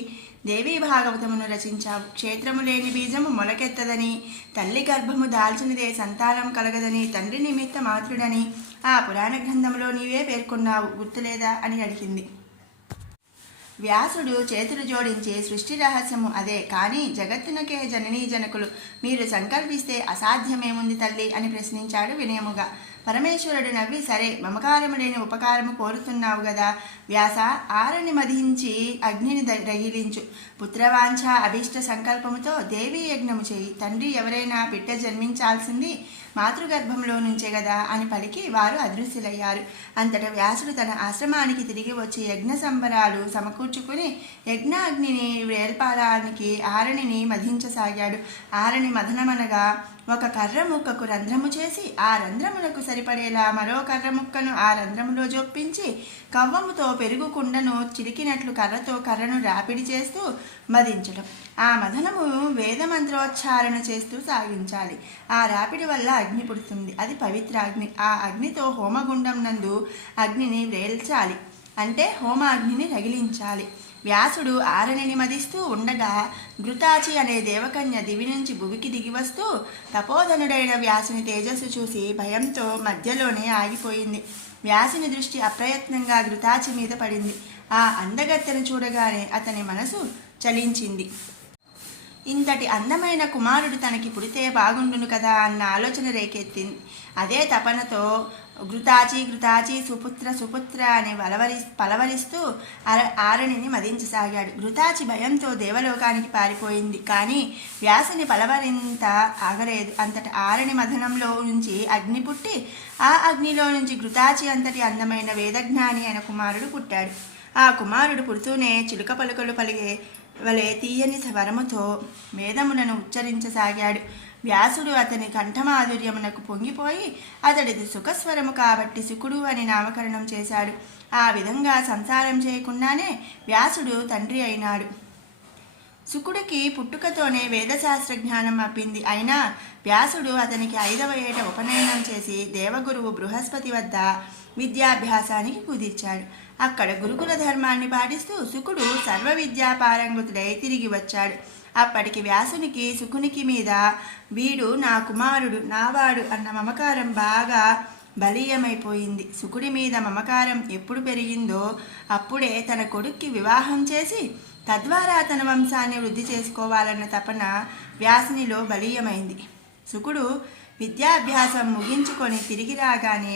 దేవీ భాగవతమును రచించావు. క్షేత్రము లేని బీజము మొలకెత్తదని, తల్లి గర్భము దాల్చినదే సంతానం కలగదని, తండ్రి నిమిత్త మాతృడని ఆ పురాణ గ్రంథంలో నీవే పేర్కొన్నావు, గుర్తులేదా అని అడిగింది. వ్యాసుడు చేతులు జోడించి, సృష్టి రహస్యము అదే, కానీ జగత్తునకే జననీ జనకులు, మీరు సంకల్పిస్తే అసాధ్యమేముంది తల్లి అని ప్రశ్నించాడు వినయముగా. పరమేశ్వరుడు నవ్వి, సరే, మమకారము లేని ఉపకారము కోరుతున్నావు గదా వ్యాస, ఆరని మధించి అగ్నిని రగిలించు. పుత్రవాంఛ అభీష్ట సంకల్పముతో దేవీ యజ్ఞము చేయి. తండ్రి ఎవరైనా బిడ్డ జన్మించాల్సింది మాతృగర్భంలో నుంచే గదా అని పలికి వారు అదృశ్యులయ్యారు. అంతటా వ్యాసుడు తన ఆశ్రమానికి తిరిగి వచ్చి యజ్ఞ సంబరాలు సమకూర్చుకుని యజ్ఞాగ్నిని వేల్పాడానికి ఆరణిని మధించసాగాడు. ఆరణి మదనమనగా ఒక కర్ర ముక్కకు రంధ్రము చేసి ఆ రంధ్రములకు సరిపడేలా మరో కర్ర ముక్కను ఆ రంధ్రములో జొప్పించి కవ్వముతో పెరుగు కుండను చిలికినట్లు కర్రతో కర్రను రాపిడి చేస్తూ మదించడం. ఆ మదనము వేదమంత్రోచ్చారణ చేస్తూ సాగించాలి. ఆ రాపిడి వల్ల అగ్ని పుడుతుంది. అది పవిత్ర అగ్ని. ఆ అగ్నితో హోమగుండం నందు అగ్నిని వేల్చాలి, అంటే హోమ అగ్నిని రగిలించాలి. వ్యాసుడు ఆరణిని మదిస్తూ ఉండగా ఘృతాచి అనే దేవకన్య దివి నుంచి భువికి దిగివస్తూ తపోధనుడైన వ్యాసుని తేజస్సు చూసి భయంతో మధ్యలోనే ఆగిపోయింది. వ్యాసుని దృష్టి అప్రయత్నంగా ఘృతాచి మీద పడింది. ఆ అందగత్తెను చూడగానే అతని మనసు చలించింది. ఇంతటి అందమైన కుమారుడు తనకి పుడితే బాగుండును కదా అన్న ఆలోచన రేకెత్తింది. అదే తపనతో ఘృతాచి ఘృతాచి సుపుత్ర సుపుత్ర అని పలవరిస్తూ ఆరణిని మదించసాగాడు. ఘృతాచి భయంతో దేవలోకానికి పారిపోయింది. కానీ వ్యాసుని పలవరింత ఆగలేదు. అంతట ఆరణి మదనంలో నుంచి అగ్ని పుట్టి ఆ అగ్నిలో నుంచి ఘృతాచి అంతటి అందమైన వేదజ్ఞాని అయిన కుమారుడు పుట్టాడు. ఆ కుమారుడు పుడుతూనే చిలుక పలుకలు పలిగే వలె తీయని స్వరముతో వేదములను ఉచ్చరించసాగాడు. వ్యాసుడు అతని కంఠమాధుర్యమునకు పొంగిపోయి అతడిది సుఖస్వరము కాబట్టి శుకుడు అని నామకరణం చేశాడు. ఆ విధంగా సంసారం చేయకుండానే వ్యాసుడు తండ్రి అయినాడు. శుకుడికి పుట్టుకతోనే వేదశాస్త్ర జ్ఞానం అప్పింది. అయినా వ్యాసుడు అతనికి 5వ ఏట ఉపనయనం చేసి దేవగురువు బృహస్పతి వద్ద విద్యాభ్యాసానికి కుదిర్చాడు. అక్కడ గురుకుల ధర్మాన్ని పాటిస్తూ శుకుడు సర్వ విద్యాపారంగతుడై తిరిగి వచ్చాడు. అప్పటికి వ్యాసునికి శుకునికి మీద వీడు నా కుమారుడు, నావాడు అన్న మమకారం బాగా బలీయమైపోయింది. శుకుడి మీద మమకారం ఎప్పుడు పెరిగిందో అప్పుడే తన కొడుక్కి వివాహం చేసి తద్వారా తన వంశాన్ని వృద్ధి చేసుకోవాలన్న తపన వ్యాసునిలో బలీయమైంది. శుకుడు విద్యాభ్యాసం ముగించుకొని తిరిగి రాగానే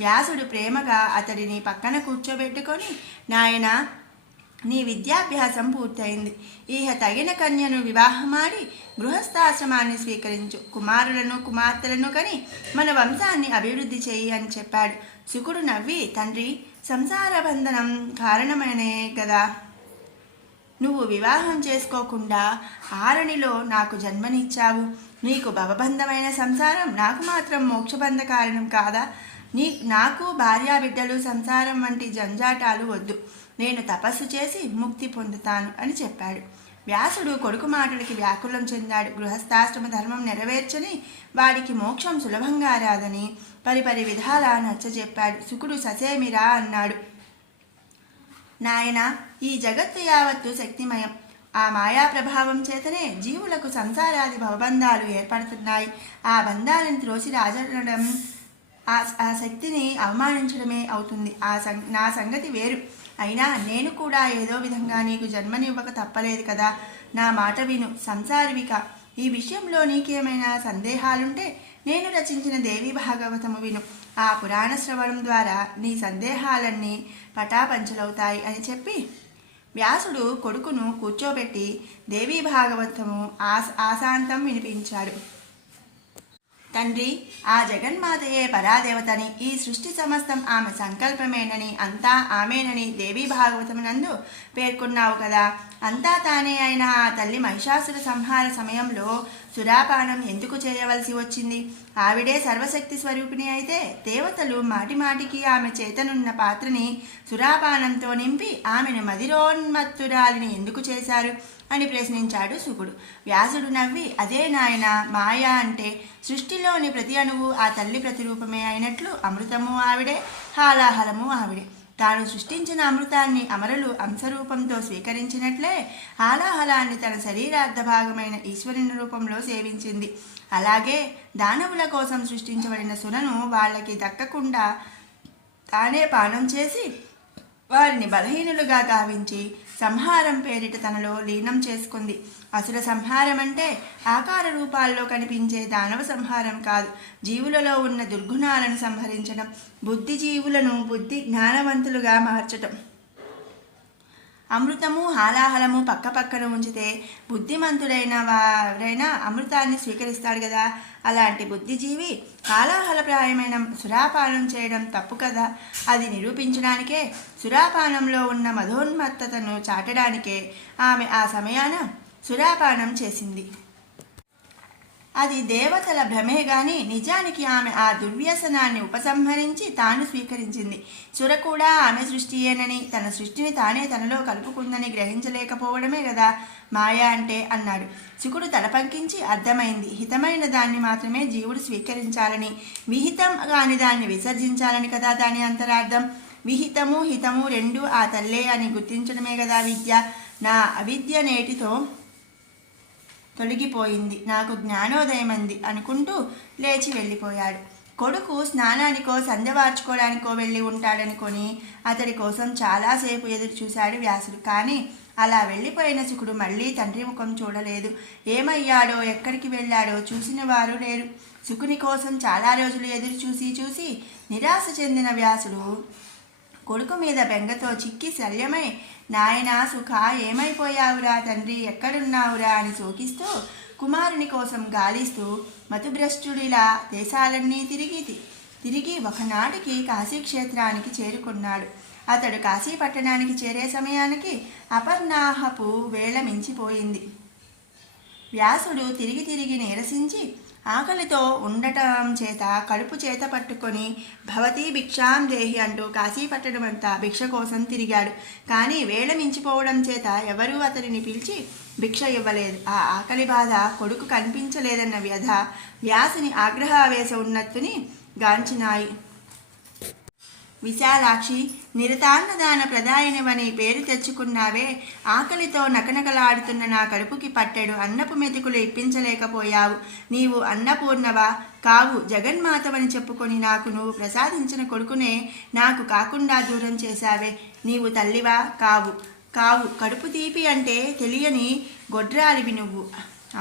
వ్యాసుడు ప్రేమగా అతడిని పక్కన కూర్చోబెట్టుకొని, నాయనా, నీ విద్యాభ్యాసం పూర్తయింది. ఈహ తగిన కన్యను వివాహమాడి గృహస్థాశ్రమాన్ని స్వీకరించు. కుమారులను కుమార్తెలను కని మన వంశాన్ని అభివృద్ధి చేయి అని చెప్పాడు. శుకుడు నవ్వి, తండ్రి, సంసార బంధనం కారణమనే కదా నువ్వు వివాహం చేసుకోకుండా ఆరణిలో నాకు జన్మనిచ్చావు. నీకు భవబంధమైన సంసారం, నాకు మాత్రం మోక్షబంధ కారణం కాదా? నాకు భార్యాబిడ్డలు సంసారం వంటి జంజాటాలు వద్దు. నేను తపస్సు చేసి ముక్తి పొందుతాను అని చెప్పాడు. వ్యాసుడు కొడుకు మాటలకి వ్యాకులం చెందాడు. గృహస్థాశ్రమ ధర్మం నెరవేర్చని వాడికి మోక్షం సులభంగా రాదని పరిపరి విధాలా నచ్చజెప్పాడు. శుకుడు ససేమిరా అన్నాడు. నాయన, ఈ జగత్తు యావత్తు శక్తిమయం. ఆ మాయా ప్రభావం చేతనే జీవులకు సంసారాది భవబంధాలు ఏర్పడుతున్నాయి. ఆ బంధాలను త్రోసి రాజడం ఆ శక్తిని అవమానించడమే అవుతుంది. నా సంగతి వేరు. అయినా నేను కూడా ఏదో విధంగా నీకు జన్మనివ్వక తప్పలేదు కదా. నా మాట విను, సంసారివిక. ఈ విషయంలో నీకేమైనా సందేహాలుంటే నేను రచించిన దేవీ భాగవతము విను. ఆ పురాణ శ్రవణం ద్వారా నీ సందేహాలన్నీ పటాపంచలవుతాయి అని చెప్పి వ్యాసుడు కొడుకును కూర్చోబెట్టి దేవీ భాగవతము ఆశాంతం వినిపించాడు. తండ్రి, ఆ జగన్మాతయే పరాదేవతని, ఈ సృష్టి సమస్తం ఆమె సంకల్పమేనని, అంతా ఆమెనని దేవీ భాగవతమునందు పేర్కొన్నావు కదా. అంతా తానే అయిన ఆ తల్లి మహిషాసుర సంహార సమయంలో సురాపానం ఎందుకు చేయవలసి వచ్చింది? ఆవిడే సర్వశక్తి స్వరూపిణి అయితే దేవతలు మాటిమాటికి ఆమె చేతనున్న పాత్రని సురాపానంతో నింపి ఆమెను మదిరోన్మత్తురాలిని ఎందుకు చేశారు అని ప్రశ్నించాడు శుకుడు. వ్యాసుడు నవ్వి, అదే నాయన, మాయ అంటే సృష్టిలోని ప్రతి అణువు ఆ తల్లి ప్రతిరూపమే అయినట్లు అమృతము ఆవిడే, హాలాహలము ఆవిడే. తాను సృష్టించిన అమృతాన్ని అమరులు అంశరూపంతో స్వీకరించినట్లే హాలాహలాన్ని తన శరీరార్థ భాగమైన ఈశ్వరుని రూపంలో సేవించింది. అలాగే దానవుల కోసం సృష్టించబడిన సునను వాళ్ళకి దక్కకుండా తానే పానం చేసి వారిని బలహీనులుగా గావించి సంహారం పేరిట తనలో లీనం చేసుకుంది. అసుర సంహారం అంటే ఆకార రూపాల్లో కనిపించే దానవ సంహారం కాదు, జీవులలో ఉన్న దుర్గుణాలను సంహరించడం, బుద్ధిజీవులను బుద్ధి జ్ఞానవంతులుగా మార్చటం. అమృతము హాలాహలము పక్క పక్కన ఉంచితే బుద్ధిమంతుడైన వారైనా అమృతాన్ని స్వీకరిస్తాడు కదా. అలాంటి బుద్ధిజీవి హాలాహలప్రాయమైన సురాపానం చేయడం తప్పు కదా. అది నిరూపించడానికే, సురాపానంలో ఉన్న మధోన్మత్తతను చాటడానికే ఆమె ఆ సమయాన సురాపానం చేసింది. అది దేవతల భ్రమే గాని నిజానికి ఆమె ఆ దుర్వ్యసనాన్ని ఉపసంహరించి తాను స్వీకరించింది. సుర కూడా ఆమె సృష్టియేనని, తన సృష్టిని తానే తనలో కలుపుకుందని గ్రహించలేకపోవడమే కదా మాయా అంటే అన్నాడు. శుకుడు తల పంకించి, అర్థమైంది, హితమైన దాన్ని మాత్రమే జీవుడు స్వీకరించాలని, విహితం కాని దాన్ని విసర్జించాలని కదా దాని అంతరార్థం. విహితము హితము రెండూ ఆ తల్లే అని గుర్తించడమే కదా విద్య. నా అవిద్య నేటితో తొలగిపోయింది, నాకు జ్ఞానోదయమంది అనుకుంటూ లేచి వెళ్ళిపోయాడు. కొడుకు స్నానానికో సంధ్యవార్చుకోవడానికో వెళ్ళి ఉంటాడనుకొని అతడి కోసం చాలాసేపు ఎదురు చూశాడు వ్యాసుడు. కానీ అలా వెళ్ళిపోయిన శుకుడు మళ్ళీ తండ్రి ముఖం చూడలేదు. ఏమయ్యాడో ఎక్కడికి వెళ్ళాడో చూసిన వారు లేరు. శుకుని కోసం చాలా రోజులు ఎదురు చూసి నిరాశ చెందిన వ్యాసుడు కొడుకు మీద బెంగతో చిక్కి శల్యమై, నాయనా సుఖ, ఏమైపోయావురా తండ్రి, ఎక్కడున్నావురా అని శోకిస్తూ కుమారుని కోసం గాలిస్తూ మతుభ్రష్టుడిలా దేశాలన్నీ తిరిగి ఒకనాటికి కాశీక్షేత్రానికి చేరుకున్నాడు. అతడు కాశీ పట్టణానికి చేరే సమయానికి అపర్ణాహపు వేళ మించిపోయింది. వ్యాసుడు తిరిగి నీరసించి ఆకలితో ఉండటం చేత కడుపు చేత పట్టుకొని భవతీ భిక్షాం దేహి అంటూ కాశీపట్టణమంతా భిక్ష కోసం తిరిగాడు. కానీ వేళ మించిపోవడం చేత ఎవరూ అతడిని పిలిచి భిక్ష ఇవ్వలేదు. ఆ ఆకలి బాధ కొడుకు కనిపించలేదన్న వ్యధ వ్యాసుని ఆగ్రహావేశ ఉన్నత్తుని గాంచినాయి. విశాలాక్షి, నిరతాన్నదాన ప్రదాయనివని పేరు తెచ్చుకున్నావే, ఆకలితో నకనకలాడుతున్న నా కడుపుకి పట్టెడు అన్నపు మెతుకులు ఇప్పించలేకపోయావు. నీవు అన్నపూర్ణవా? కావు. జగన్మాతవని చెప్పుకొని నాకు నువ్వు ప్రసాదించిన కొడుకునే నాకు కాకుండా దూరం చేశావే. నీవు తల్లివా? కావు. కడుపు తీపి అంటే తెలియని గొడ్రాలివి నువ్వు.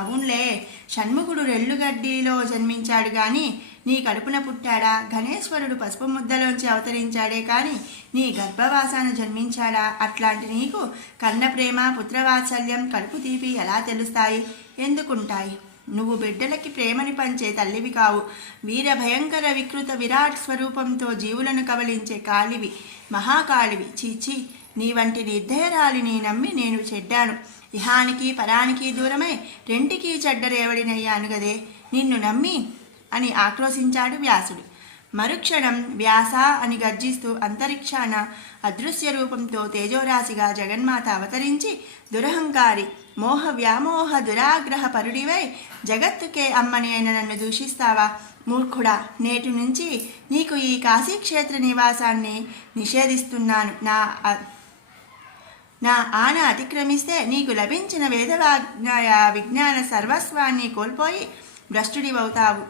అవునులే, షణ్ముఖుడు రెల్లుగడ్డిలో జన్మించాడు గాని నీ కడుపున పుట్టాడా? గణేశ్వరుడు పసుపు ముద్దలోంచి అవతరించాడే కానీ నీ గర్భవాసాన జన్మించాడా? అట్లాంటి నీకు కన్న ప్రేమ, పుత్రవాత్సల్యం, కడుపు తీపి ఎలా తెలుస్తాయి? ఎందుకుంటాయి? నువ్వు బిడ్డలకి ప్రేమని పంచే తల్లివి కావు. వీర భయంకర వికృత విరాట్ స్వరూపంతో జీవులను కబలించే కాళివి, మహాకాళివి. చీచి, నీ వంటి నిర్ధయరాలిని నమ్మి నేను చెడ్డాను. ఇహానికి పరానికి దూరమై రెంటికి చెడ్డరేవడినయ్యాను గదే నిన్ను నమ్మి అని ఆక్రోశించాడు వ్యాసుడు. మరుక్షణం వ్యాస అని గర్జిస్తూ అంతరిక్షాన అదృశ్య రూపంతో తేజోరాశిగా జగన్మాత అవతరించి, దురహంకారి, మోహ వ్యామోహ దురాగ్రహ పరుడివై జగత్తుకే అమ్మని అయిన నన్ను దూషిస్తావా? మూర్ఖుడా, నేటి నుంచి నీకు ఈ కాశీక్షేత్ర నివాసాన్ని నిషేధిస్తున్నాను. నా ఆన అతిక్రమిస్తే నీకు లభించిన వేదవాజ్ఞాయ విజ్ఞాన సర్వస్వాన్ని కోల్పోయి భ్రష్టుడివవుతావు.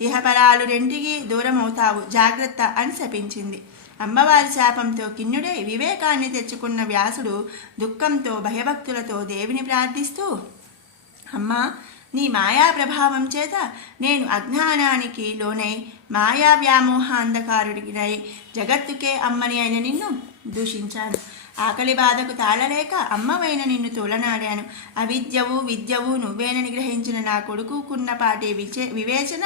ఇహపరాలు రెంటికి దూరమవుతావు. జాగ్రత్త అని శపించింది. అమ్మవారి శాపంతో కిన్నుడై వివేకాన్ని తెచ్చుకున్న వ్యాసుడు దుఃఖంతో భయభక్తులతో దేవిని ప్రార్థిస్తూ, అమ్మా, నీ మాయా ప్రభావం చేత నేను అజ్ఞానానికి లోనై మాయా వ్యామోహ అంధకారుడినై జగత్తుకే అమ్మని అయిన నిన్ను దూషించాను. ఆకలి బాధకు తాళలేక అమ్మవైన నిన్ను తోలనాడాను. అవిద్యవు విద్యవు నువ్వేనని గ్రహించిన నా కొడుకున్నపాటి వివేచన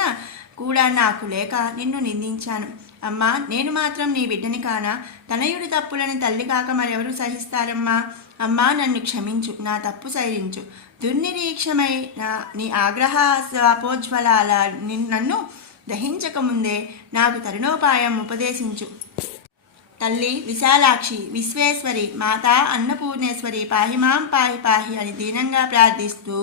కూడా నాకు లేక నిన్ను నిందించాను. అమ్మా, నేను మాత్రం నీ బిడ్డని కానా? తనయుడి తప్పులని తల్లి కాక మరెవరు సహిస్తారమ్మా? అమ్మా, నన్ను క్షమించు, నా తప్పు సహించు. దుర్నిరీక్షమై నీ ఆగ్రహ శాపోజ్వలాల నన్ను దహించకముందే నాకు తరుణోపాయం ఉపదేశించు. తల్లి విశాలాక్షి, విశ్వేశ్వరి, మాతా అన్నపూర్ణేశ్వరి, పాహిమాం పాహి పాహి అని దీనంగా ప్రార్థిస్తూ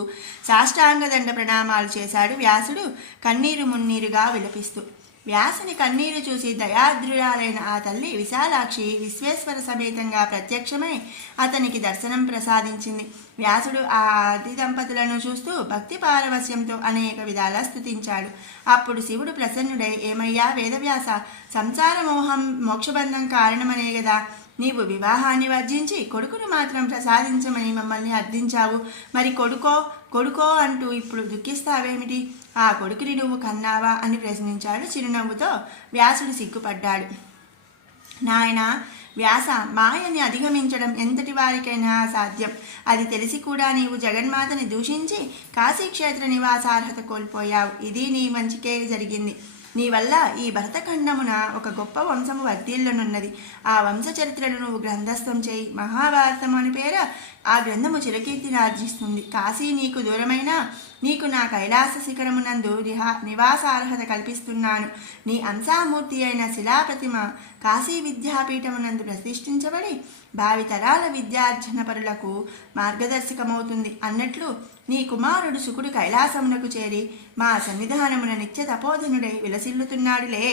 సాష్టాంగదండ ప్రణామాలు చేశాడు వ్యాసుడు, కన్నీరు మున్నీరుగా విలపిస్తూ. వ్యాసుని కన్నీరు చూసి దయాద్రురాలైన ఆ తల్లి విశాలాక్షి విశ్వేశ్వర సమేతంగా ప్రత్యక్షమై అతనికి దర్శనం ప్రసాదించింది. వ్యాసుడు ఆ ఆది దంపతులను చూస్తూ భక్తి పారవస్యంతో అనేక విధాలా స్తుతించాడు. అప్పుడు శివుడు ప్రసన్నుడై, ఏమయ్యా వేదవ్యాస, సంసార మోహం మోక్షబంధం కారణమనే కదా నీవు వివాహాన్ని వర్జించి కొడుకును మాత్రం ప్రసాదించమని మమ్మల్ని అర్థించావు. మరి కొడుకో అంటూ ఇప్పుడు దుఃఖిస్తావేమిటి? ఆ కొడుకుని నువ్వు కన్నావా అని ప్రశ్నించాడు చిరునవ్వుతో. వ్యాసుడు సిగ్గుపడ్డాడు. నాయనా వ్యాస, మాయని అధిగమించడం ఎంతటి వారికైనా సాధ్యం. అది తెలిసి కూడా నీవు జగన్మాతని దూషించి కాశీక్షేత్ర నివాసార్హత కోల్పోయావు. ఇది నీ మంచికే జరిగింది. నీ వల్ల ఈ భరతఖండమున ఒక గొప్ప వంశము వర్ధిల్లునున్నది. ఆ వంశ చరిత్రను నువ్వు గ్రంథస్థం చేయి. మహాభారతం అని పేర ఆ గ్రంథము చిరకీర్తిని ఆర్జిస్తుంది. కాశీ నీకు దూరమైనా నీకు నా కైలాస శిఖరమునందు నివాసార్హత కల్పిస్తున్నాను. నీ అంశామూర్తి అయిన శిలాప్రతిమ కాశీ విద్యాపీఠమునందు ప్రతిష్ఠించబడి భావితరాల విద్యార్జన పరులకు మార్గదర్శకమవుతుంది అన్నట్లు నీ కుమారుడు శుకుడు కైలాసమునకు చేరి మా సన్నిధానమున నిత్య తపోధనుడై విలసిల్లుతున్నాడులే.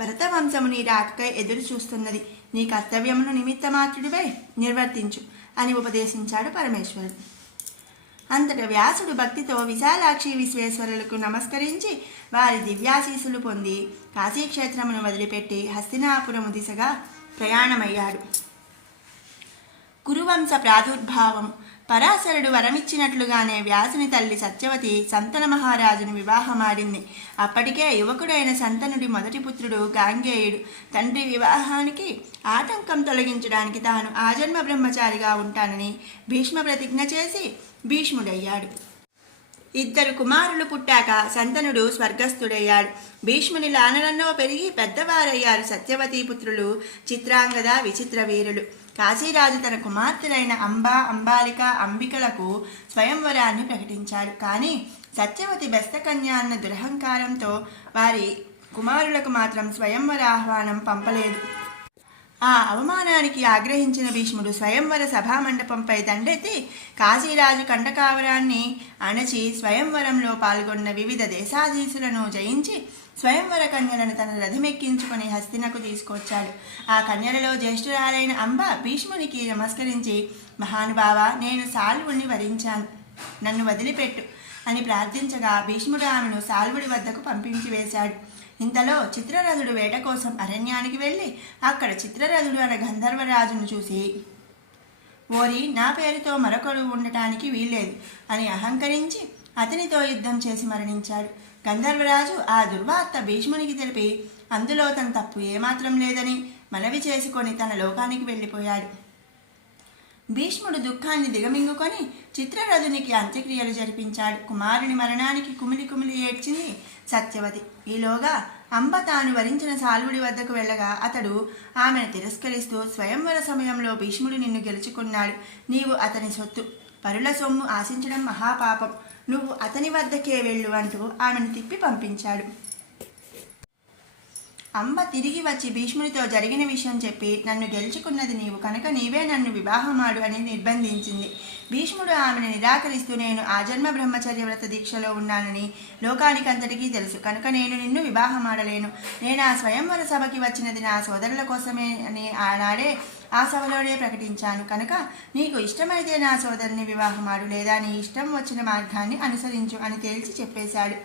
భరతవంశము నీ రాకకై ఎదురు చూస్తున్నది. నీ కర్తవ్యమును నిమిత్తమాత్రుడిపై నిర్వర్తించు అని ఉపదేశించాడు పరమేశ్వరుడు. అంతట వ్యాసుడు భక్తితో విశాలాక్షి విశ్వేశ్వరులకు నమస్కరించి వారి దివ్యాశీసులు పొంది కాశీక్షేత్రమును వదిలిపెట్టి హస్తినాపురము దిశగా ప్రయాణమయ్యాడు. కురువంశ ప్రాదుర్భావం. పరాశరుడు వరమిచ్చినట్లుగానే వ్యాసుని తల్లి సత్యవతి సంతన మహారాజును వివాహమాడింది. అప్పటికే యువకుడైన సంతనుడి మొదటి పుత్రుడు గాంగేయుడు తండ్రి వివాహానికి ఆటంకం తొలగించడానికి తాను ఆజన్మ బ్రహ్మచారిగా ఉంటానని భీష్మ ప్రతిజ్ఞ చేసి భీష్ముడయ్యాడు. 2 కుమారులు పుట్టాక సంతనుడు స్వర్గస్థుడయ్యాడు. భీష్ముని లాననలో పెరిగి పెద్దవారయ్యారు సత్యవతి పుత్రులు చిత్రాంగద, విచిత్ర వీరులు. కాశీరాజు తన కుమార్తెలైన అంబాలిక, అంబికలకు స్వయంవరాన్ని ప్రకటించాడు. కానీ సత్యవతి బెస్తకన్య అన్న దురహంకారంతో వారి కుమారులకు మాత్రం స్వయంవర ఆహ్వానం పంపలేదు. ఆ అవమానానికి ఆగ్రహించిన భీష్ముడు స్వయంవర సభామండపంపై దండెత్తి కాశీరాజు కండకావరాన్ని అణచి స్వయంవరంలో పాల్గొన్న వివిధ దేశాధీశులను జయించి స్వయంవర కన్యలను తన రథమెక్కించుకొని హస్తినకు తీసుకొచ్చాడు. ఆ కన్యలలో జ్యేష్ఠురాలైన అంబ భీష్మునికి నమస్కరించి, మహానుభావ, నేను సాల్వుని వరించాను, నన్ను వదిలిపెట్టు అని ప్రార్థించగా భీష్ముడు ఆమెను సాల్వుడి వద్దకు పంపించి వేశాడు. ఇంతలో చిత్రరథుడు వేట కోసం అరణ్యానికి వెళ్ళి అక్కడ చిత్రరథుడు అనే గంధర్వరాజును చూసి, ఓరి, నా పేరుతో మరొకడు ఉండటానికి వీల్లేదు అని అహంకరించి అతనితో యుద్ధం చేసి మరణించాడు. గంధర్వరాజు ఆ దుర్వార్త భీష్మునికి తెలిపి అందులో తన తప్పు ఏమాత్రం లేదని మనవి చేసుకొని తన లోకానికి వెళ్ళిపోయాడు. భీష్ముడు దుఃఖాన్ని దిగమింగుకొని చిత్రరథునికి అంత్యక్రియలు జరిపించాడు. కుమారుని మరణానికి కుమిలి కుమిలి ఏడ్చింది సత్యవతి. ఈలోగా అంబ తాను వరించిన సాల్వుడి వద్దకు వెళ్ళగా అతడు ఆమెను తిరస్కరిస్తూ, స్వయంవర సమయంలో భీష్ముడు నిన్ను గెలుచుకున్నాడు. నీవు అతని సొత్తు, పరుల సొమ్ము ఆశించడం మహాపాపం. నువ్వు అతని వద్దకే వెళ్ళు అంటూ ఆమెను తిప్పి పంపించాడు. అంబ తిరిగి వచ్చి భీష్మునితో జరిగిన విషయం చెప్పి, నన్ను గెలుచుకున్నది నీవు కనుక నీవే నన్ను వివాహమాడు అని నిర్బంధించింది. భీష్ముడు ఆమెను నిరాకరిస్తూ, నేను ఆజన్మ బ్రహ్మచర్య వ్రత దీక్షలో ఉన్నానని లోకానికంతటికీ తెలుసు కనుక నేను నిన్ను వివాహమాడలేను. నేను ఆ స్వయంవర సభకి వచ్చినది నా సోదరుల కోసమే అని ఆనాడే ఆ సభలోనే ప్రకటించాను కనుక నీకు ఇష్టమైతే నా సోదరుని వివాహమాడు, లేదా నీ ఇష్టం వచ్చిన మార్గాన్ని అనుసరించు అని తేల్చి చెప్పేశాడు.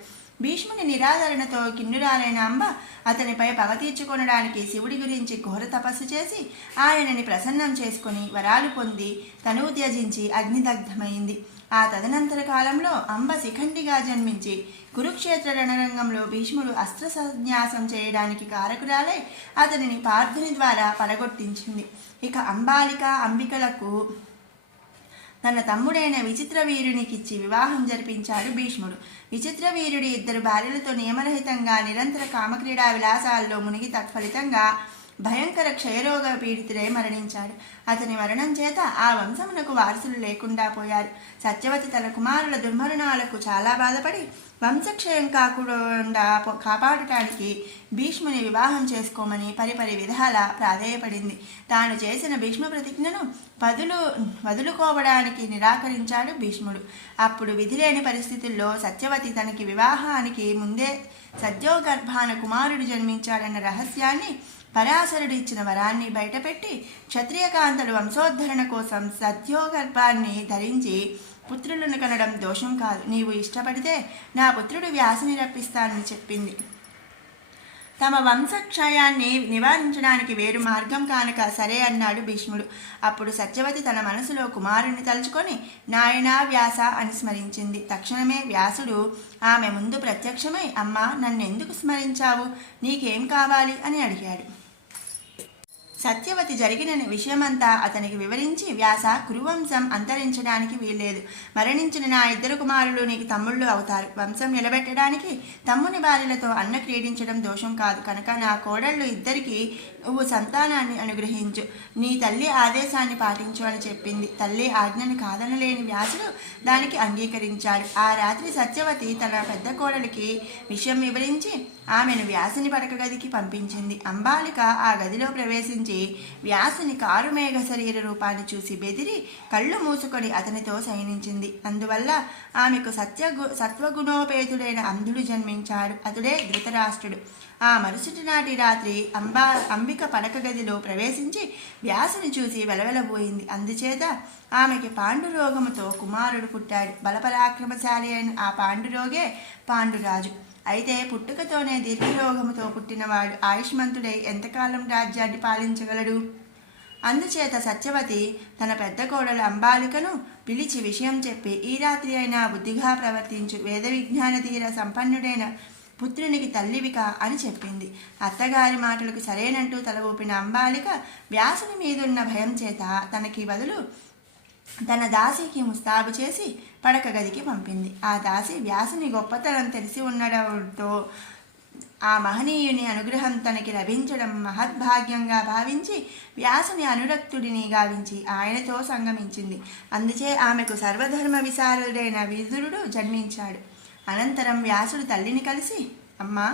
భీష్ముని నిరాదరణతో కిన్నురాలైన అంబ అతనిపై పగ తీర్చుకొనడానికి శివుడి గురించి ఘోర తపస్సు చేసి ఆయనని ప్రసన్నం చేసుకుని వరాలు పొంది తనువు త్యజించి అగ్నిదగ్ధమైంది. ఆ తదనంతర కాలంలో అంబ శిఖండిగా జన్మించి కురుక్షేత్ర రణరంగంలో భీష్ముడు అస్త్ర సన్యాసం చేయడానికి కారకురాలై అతనిని పార్థుని ద్వారా పడగొట్టించింది. ఇక అంబాలిక, అంబికలకు తన తమ్ముడైన విచిత్రవీరునికిచ్చి వివాహం జరిపించాడు భీష్ముడు. విచిత్రవీరుడి 2 భార్యలతో నియమరహితంగా నిరంతర కామక్రీడా విలాసాల్లో మునిగి తత్ఫలితంగా భయంకర క్షయరోగ పీడితుడై మరణించాడు. అతని మరణం చేత ఆ వంశమునకు వారసులు లేకుండా పోయారు. సత్యవతి తన కుమారుల దుర్మరణాలకు చాలా బాధపడి వంశక్షయం కాకుండా కాపాడటానికి భీష్ముని వివాహం చేసుకోమని పరిపరి విధాల ప్రాధేయపడింది. తాను చేసిన భీష్మ ప్రతిజ్ఞను వదులుకోవడానికి నిరాకరించాడు భీష్ముడు. అప్పుడు విధిలేని పరిస్థితుల్లో సత్యవతి తనకి వివాహానికి ముందే సద్యోగర్భాన కుమారుడు జన్మించాడన్న రహస్యాన్ని, పరాశరుడు ఇచ్చిన వరాన్ని బయటపెట్టి క్షత్రియకాంతలు వంశోద్ధరణ కోసం సద్యోగర్భాన్ని ధరించి పుత్రులను కనడం దోషం కాదు. నీవు ఇష్టపడితే నా పుత్రుడు వ్యాసుని రప్పిస్తానని చెప్పింది. తమ వంశక్షయాన్ని నివారించడానికి వేరు మార్గం కానక సరే అన్నాడు భీష్ముడు. అప్పుడు సత్యవతి తన మనసులో కుమారుని తలుచుకొని నాయనా వ్యాస అని స్మరించింది. తక్షణమే వ్యాసుడు ఆమె ముందు ప్రత్యక్షమై, అమ్మా, నన్నెందుకు స్మరించావు? నీకేం కావాలి అని అడిగాడు. సత్యవతి జరిగిన విషయమంతా అతనికి వివరించి, వ్యాస, కురువంశం అంతరించడానికి వీల్లేదు. మరణించిన నా 2 కుమారులు నీకు తమ్ముళ్ళు అవుతారు. వంశం నిలబెట్టడానికి తమ్ముని భార్యలతో అన్న క్రీడించడం దోషం కాదు. కనుక నా కోడళ్ళు 2కి నువ్వు సంతానాన్ని అనుగ్రహించు. నీ తల్లి ఆదేశాన్ని పాటించు అని చెప్పింది. తల్లి ఆజ్ఞని కాదనలేని వ్యాసుడు దానికి అంగీకరించాడు. ఆ రాత్రి సత్యవతి తన పెద్ద కోడలికి విషయం వివరించి ఆమెను వ్యాసుని పడక గదికి పంపించింది. అంబాలిక ఆ గదిలో ప్రవేశించి వ్యాసుని కారుమేఘ శరీర రూపాన్ని చూసి బెదిరి కళ్ళు మూసుకొని అతనితో శయనించింది. అందువల్ల ఆమెకు సత్వగుణోపేతుడైన అంధుడు జన్మించాడు. అతడే ధృతరాష్ట్రుడు. ఆ మరుసటి నాటి రాత్రి అంబిక పడక గదిలో ప్రవేశించి వ్యాసుని చూసి వెలవెలబోయింది. అందుచేత ఆమెకి పాండురోగముతో కుమారుడు పుట్టాడు. బలపరాక్రమశాలి అయిన ఆ పాండురోగే పాండురాజు. అయితే పుట్టుకతోనే దీర్ఘరోగముతో పుట్టినవాడు ఆయుష్మంతుడై ఎంతకాలం రాజ్యాన్ని పాలించగలడు? అందుచేత సత్యవతి తన పెద్ద కోడలు అంబాలికను పిలిచి విషయం చెప్పి, ఈ రాత్రి అయినా బుద్ధిగా ప్రవర్తించు, వేద విజ్ఞాన తీర సంపన్నుడైన పుత్రునికి తల్లివిక అని చెప్పింది. అత్తగారి మాటలకు సరేనంటూ తల ఊపిన అంబాలిక వ్యాసుని మీదున్న భయం చేత తనకి బదులు తన దాసికి ముస్తాబు చేసి పడక గదికి పంపింది. ఆ దాసి వ్యాసుని గొప్పతనం తెలిసి ఉండడంతో ఆ మహనీయుని అనుగ్రహం తనకి లభించడం మహద్భాగ్యంగా భావించి వ్యాసుని అనురక్తుడిని గావించి ఆయనతో సంగమించింది. అందుచే ఆమెకు సర్వధర్మ విశారుడైన విదురుడు జన్మించాడు. అనంతరం వ్యాసుడు తల్లిని కలిసి, అమ్మా,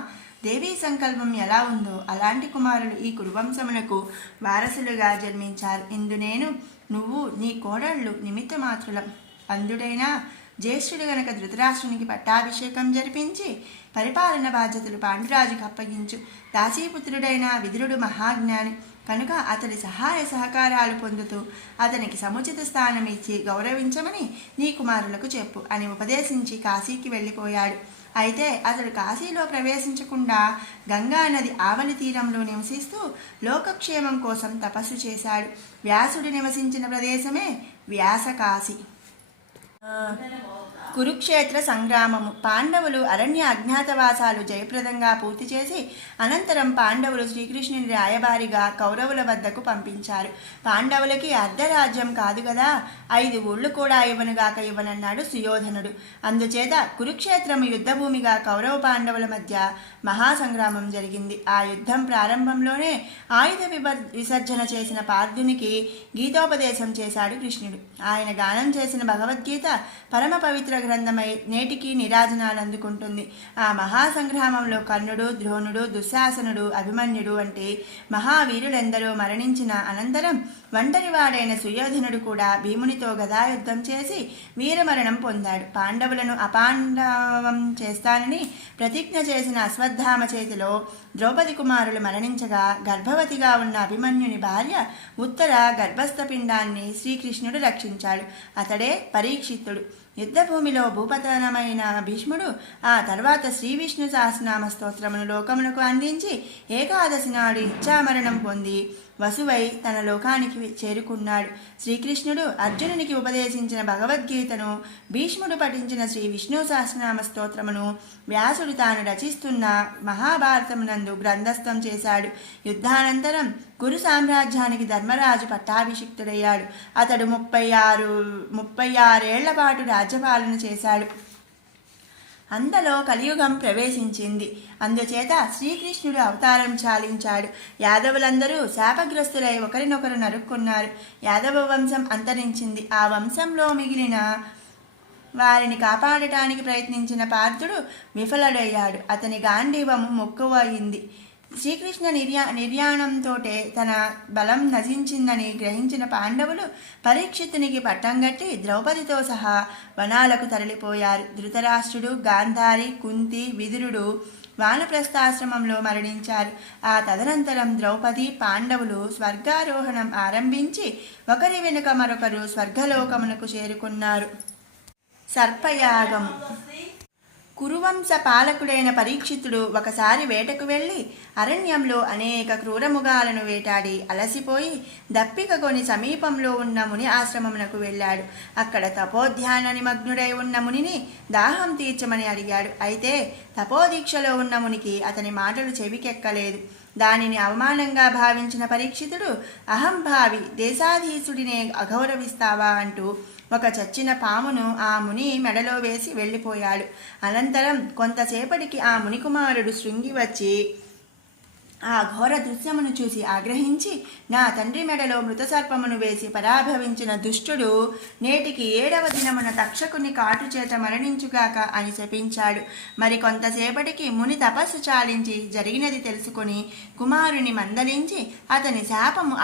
దేవీ సంకల్పం ఎలా ఉందో అలాంటి కుమారులు ఈ కురువంశమునకు వారసులుగా జన్మించారు. ఇందు నేను, నువ్వు, నీ కోడళ్ళు నిమిత్త మాత్రులం. అందుడైనా జ్యేష్ఠుడు గనక ధృతరాష్ట్రునికి పట్టాభిషేకం జరిపించి పరిపాలన బాధ్యతలు పాండురాజుకు అప్పగించు. దాసీపుత్రుడైన విదురుడు మహాజ్ఞాని కనుక అతడి సహాయ సహకారాలు పొందుతూ అతనికి సముచిత స్థానం ఇచ్చి గౌరవించమని నీ కుమారులకు చెప్పు అని ఉపదేశించి కాశీకి వెళ్ళిపోయాడు. అయితే అతడు కాశీలో ప్రవేశించకుండా గంగా నది ఆవలి తీరంలో నివసిస్తూ లోకక్షేమం కోసం తపస్సు చేశాడు. వ్యాసుడు నివసించిన ప్రదేశమే వ్యాసకాశి. కురుక్షేత్ర సంగ్రామము. పాండవులు అరణ్య అజ్ఞాతవాసాలు జయప్రదంగా పూర్తి చేసి అనంతరం పాండవులు శ్రీకృష్ణుని రాయబారిగా కౌరవుల వద్దకు పంపించారు. పాండవులకి అర్ధరాజ్యం కాదు కదా, 5 ఊళ్ళు కూడా ఇవ్వనన్నాడు సుయోధనుడు. అందుచేత కురుక్షేత్రము యుద్ధభూమిగా కౌరవ పాండవుల మధ్య మహాసంగ్రామం జరిగింది. ఆ యుద్ధం ప్రారంభంలోనే ఆయుధ విసర్జన చేసిన పార్థునికి గీతోపదేశం చేశాడు కృష్ణుడు. ఆయన గానం చేసిన భగవద్గీత పరమ పవిత్ర గ్రంథమై నేటికి నీరాజనాలు అందుకుంటుంది. ఆ మహాసంగ్రామంలో కర్ణుడు, ద్రోణుడు, దుశ్శాసనుడు, అభిమన్యుడు వంటి మహావీరులెందరో మరణించిన అనంతరం ఒంటరివాడైన సుయోధనుడు కూడా భీమునితో గదాయుద్ధం చేసి వీరమరణం పొందాడు. పాండవులను అపాండవం చేస్తానని ప్రతిజ్ఞ చేసిన అశ్వత్థామ చేతిలో ద్రౌపది కుమారులు మరణించగా గర్భవతిగా ఉన్న అభిమన్యుని భార్య ఉత్తర గర్భస్థ పిండాన్ని శ్రీకృష్ణుడు రక్షించాడు. అతడే పరీక్షిత్తుడు. యుద్ధభూమిలో భూపతనమైన భీష్ముడు ఆ తర్వాత శ్రీ విష్ణు సహస్రనామ స్తోత్రమును లోకమునకు అందించి ఏకాదశి నాడు ఇచ్చామరణం పొంది వసువై తన లోకానికి చేరుకున్నాడు. శ్రీకృష్ణుడు అర్జునునికి ఉపదేశించిన భగవద్గీతను, భీష్ముడు పఠించిన శ్రీ విష్ణు సహస్రనామ స్తోత్రమును వ్యాసుడు తాను రచిస్తున్న మహాభారతమునందు గ్రంథస్థం చేశాడు. యుద్ధానంతరం కురు సామ్రాజ్యానికి ధర్మరాజు పట్టాభిషిక్తుడయ్యాడు. అతడు 36 ఏళ్ల పాటు రాజ్యపాలన చేశాడు. అంతలో కలియుగం ప్రవేశించింది. అందుచేత శ్రీకృష్ణుడు అవతారం చాలించాడు. యాదవులందరూ శాపగ్రస్తులై ఒకరినొకరు నరుక్కున్నారు. యాదవ వంశం అంతరించింది. ఆ వంశంలో మిగిలిన వారిని కాపాడటానికి ప్రయత్నించిన పార్థుడు విఫలుడయ్యాడు. అతని గాంధీవము మొక్కువ అయింది. శ్రీకృష్ణ నిర్యాణంతోటే తన బలం నశించిందని గ్రహించిన పాండవులు పరీక్షితునికి పట్టంగట్టి ద్రౌపదితో సహా వనాలకు తరలిపోయారు. ధృతరాష్ట్రుడు, గాంధారి, కుంతి, విదురుడు వానప్రస్థాశ్రమంలో మరణించారు. ఆ తదనంతరం ద్రౌపది, పాండవులు స్వర్గారోహణం ఆరంభించి ఒకరి వెనుక మరొకరు స్వర్గలోకమునకు చేరుకున్నారు. సర్పయాగము. కురువంశ పాలకుడైన పరీక్షితుడు ఒకసారి వేటకు వెళ్ళి అరణ్యంలో అనేక క్రూరముగాలను వేటాడి అలసిపోయి దప్పికకొని సమీపంలో ఉన్న ముని ఆశ్రమమునకు వెళ్ళాడు. అక్కడ తపోధ్యాన నిమగ్నుడై ఉన్న మునిని దాహం తీర్చమని అడిగాడు. అయితే తపోదీక్షలో ఉన్న మునికి అతని మాటలు చెవికెక్కలేదు. దానిని అవమానంగా భావించిన పరీక్షితుడు అహంభావి, దేశాధీశుడినే అగౌరవిస్తావా అంటూ ఒక చచ్చిన పామును ఆ ముని మెడలో వేసి వెళ్ళిపోయాడు. అనంతరం కొంతసేపటికి ఆ మునికుమారుడు శృంగి వచ్చి ఆ ఘోర దృశ్యమును చూసి ఆగ్రహించి, నా తండ్రి మెడలో మృతసర్పమును వేసి పరాభవించిన దుష్టుడు నేటికి 7వ దినమున తక్షకుని కాటు చేత మరణించుగాక అని శపించాడు. మరి కొంతసేపటికి ముని తపస్సు చాలించి జరిగినది తెలుసుకొని కుమారుని మందలించి, అతని శాపము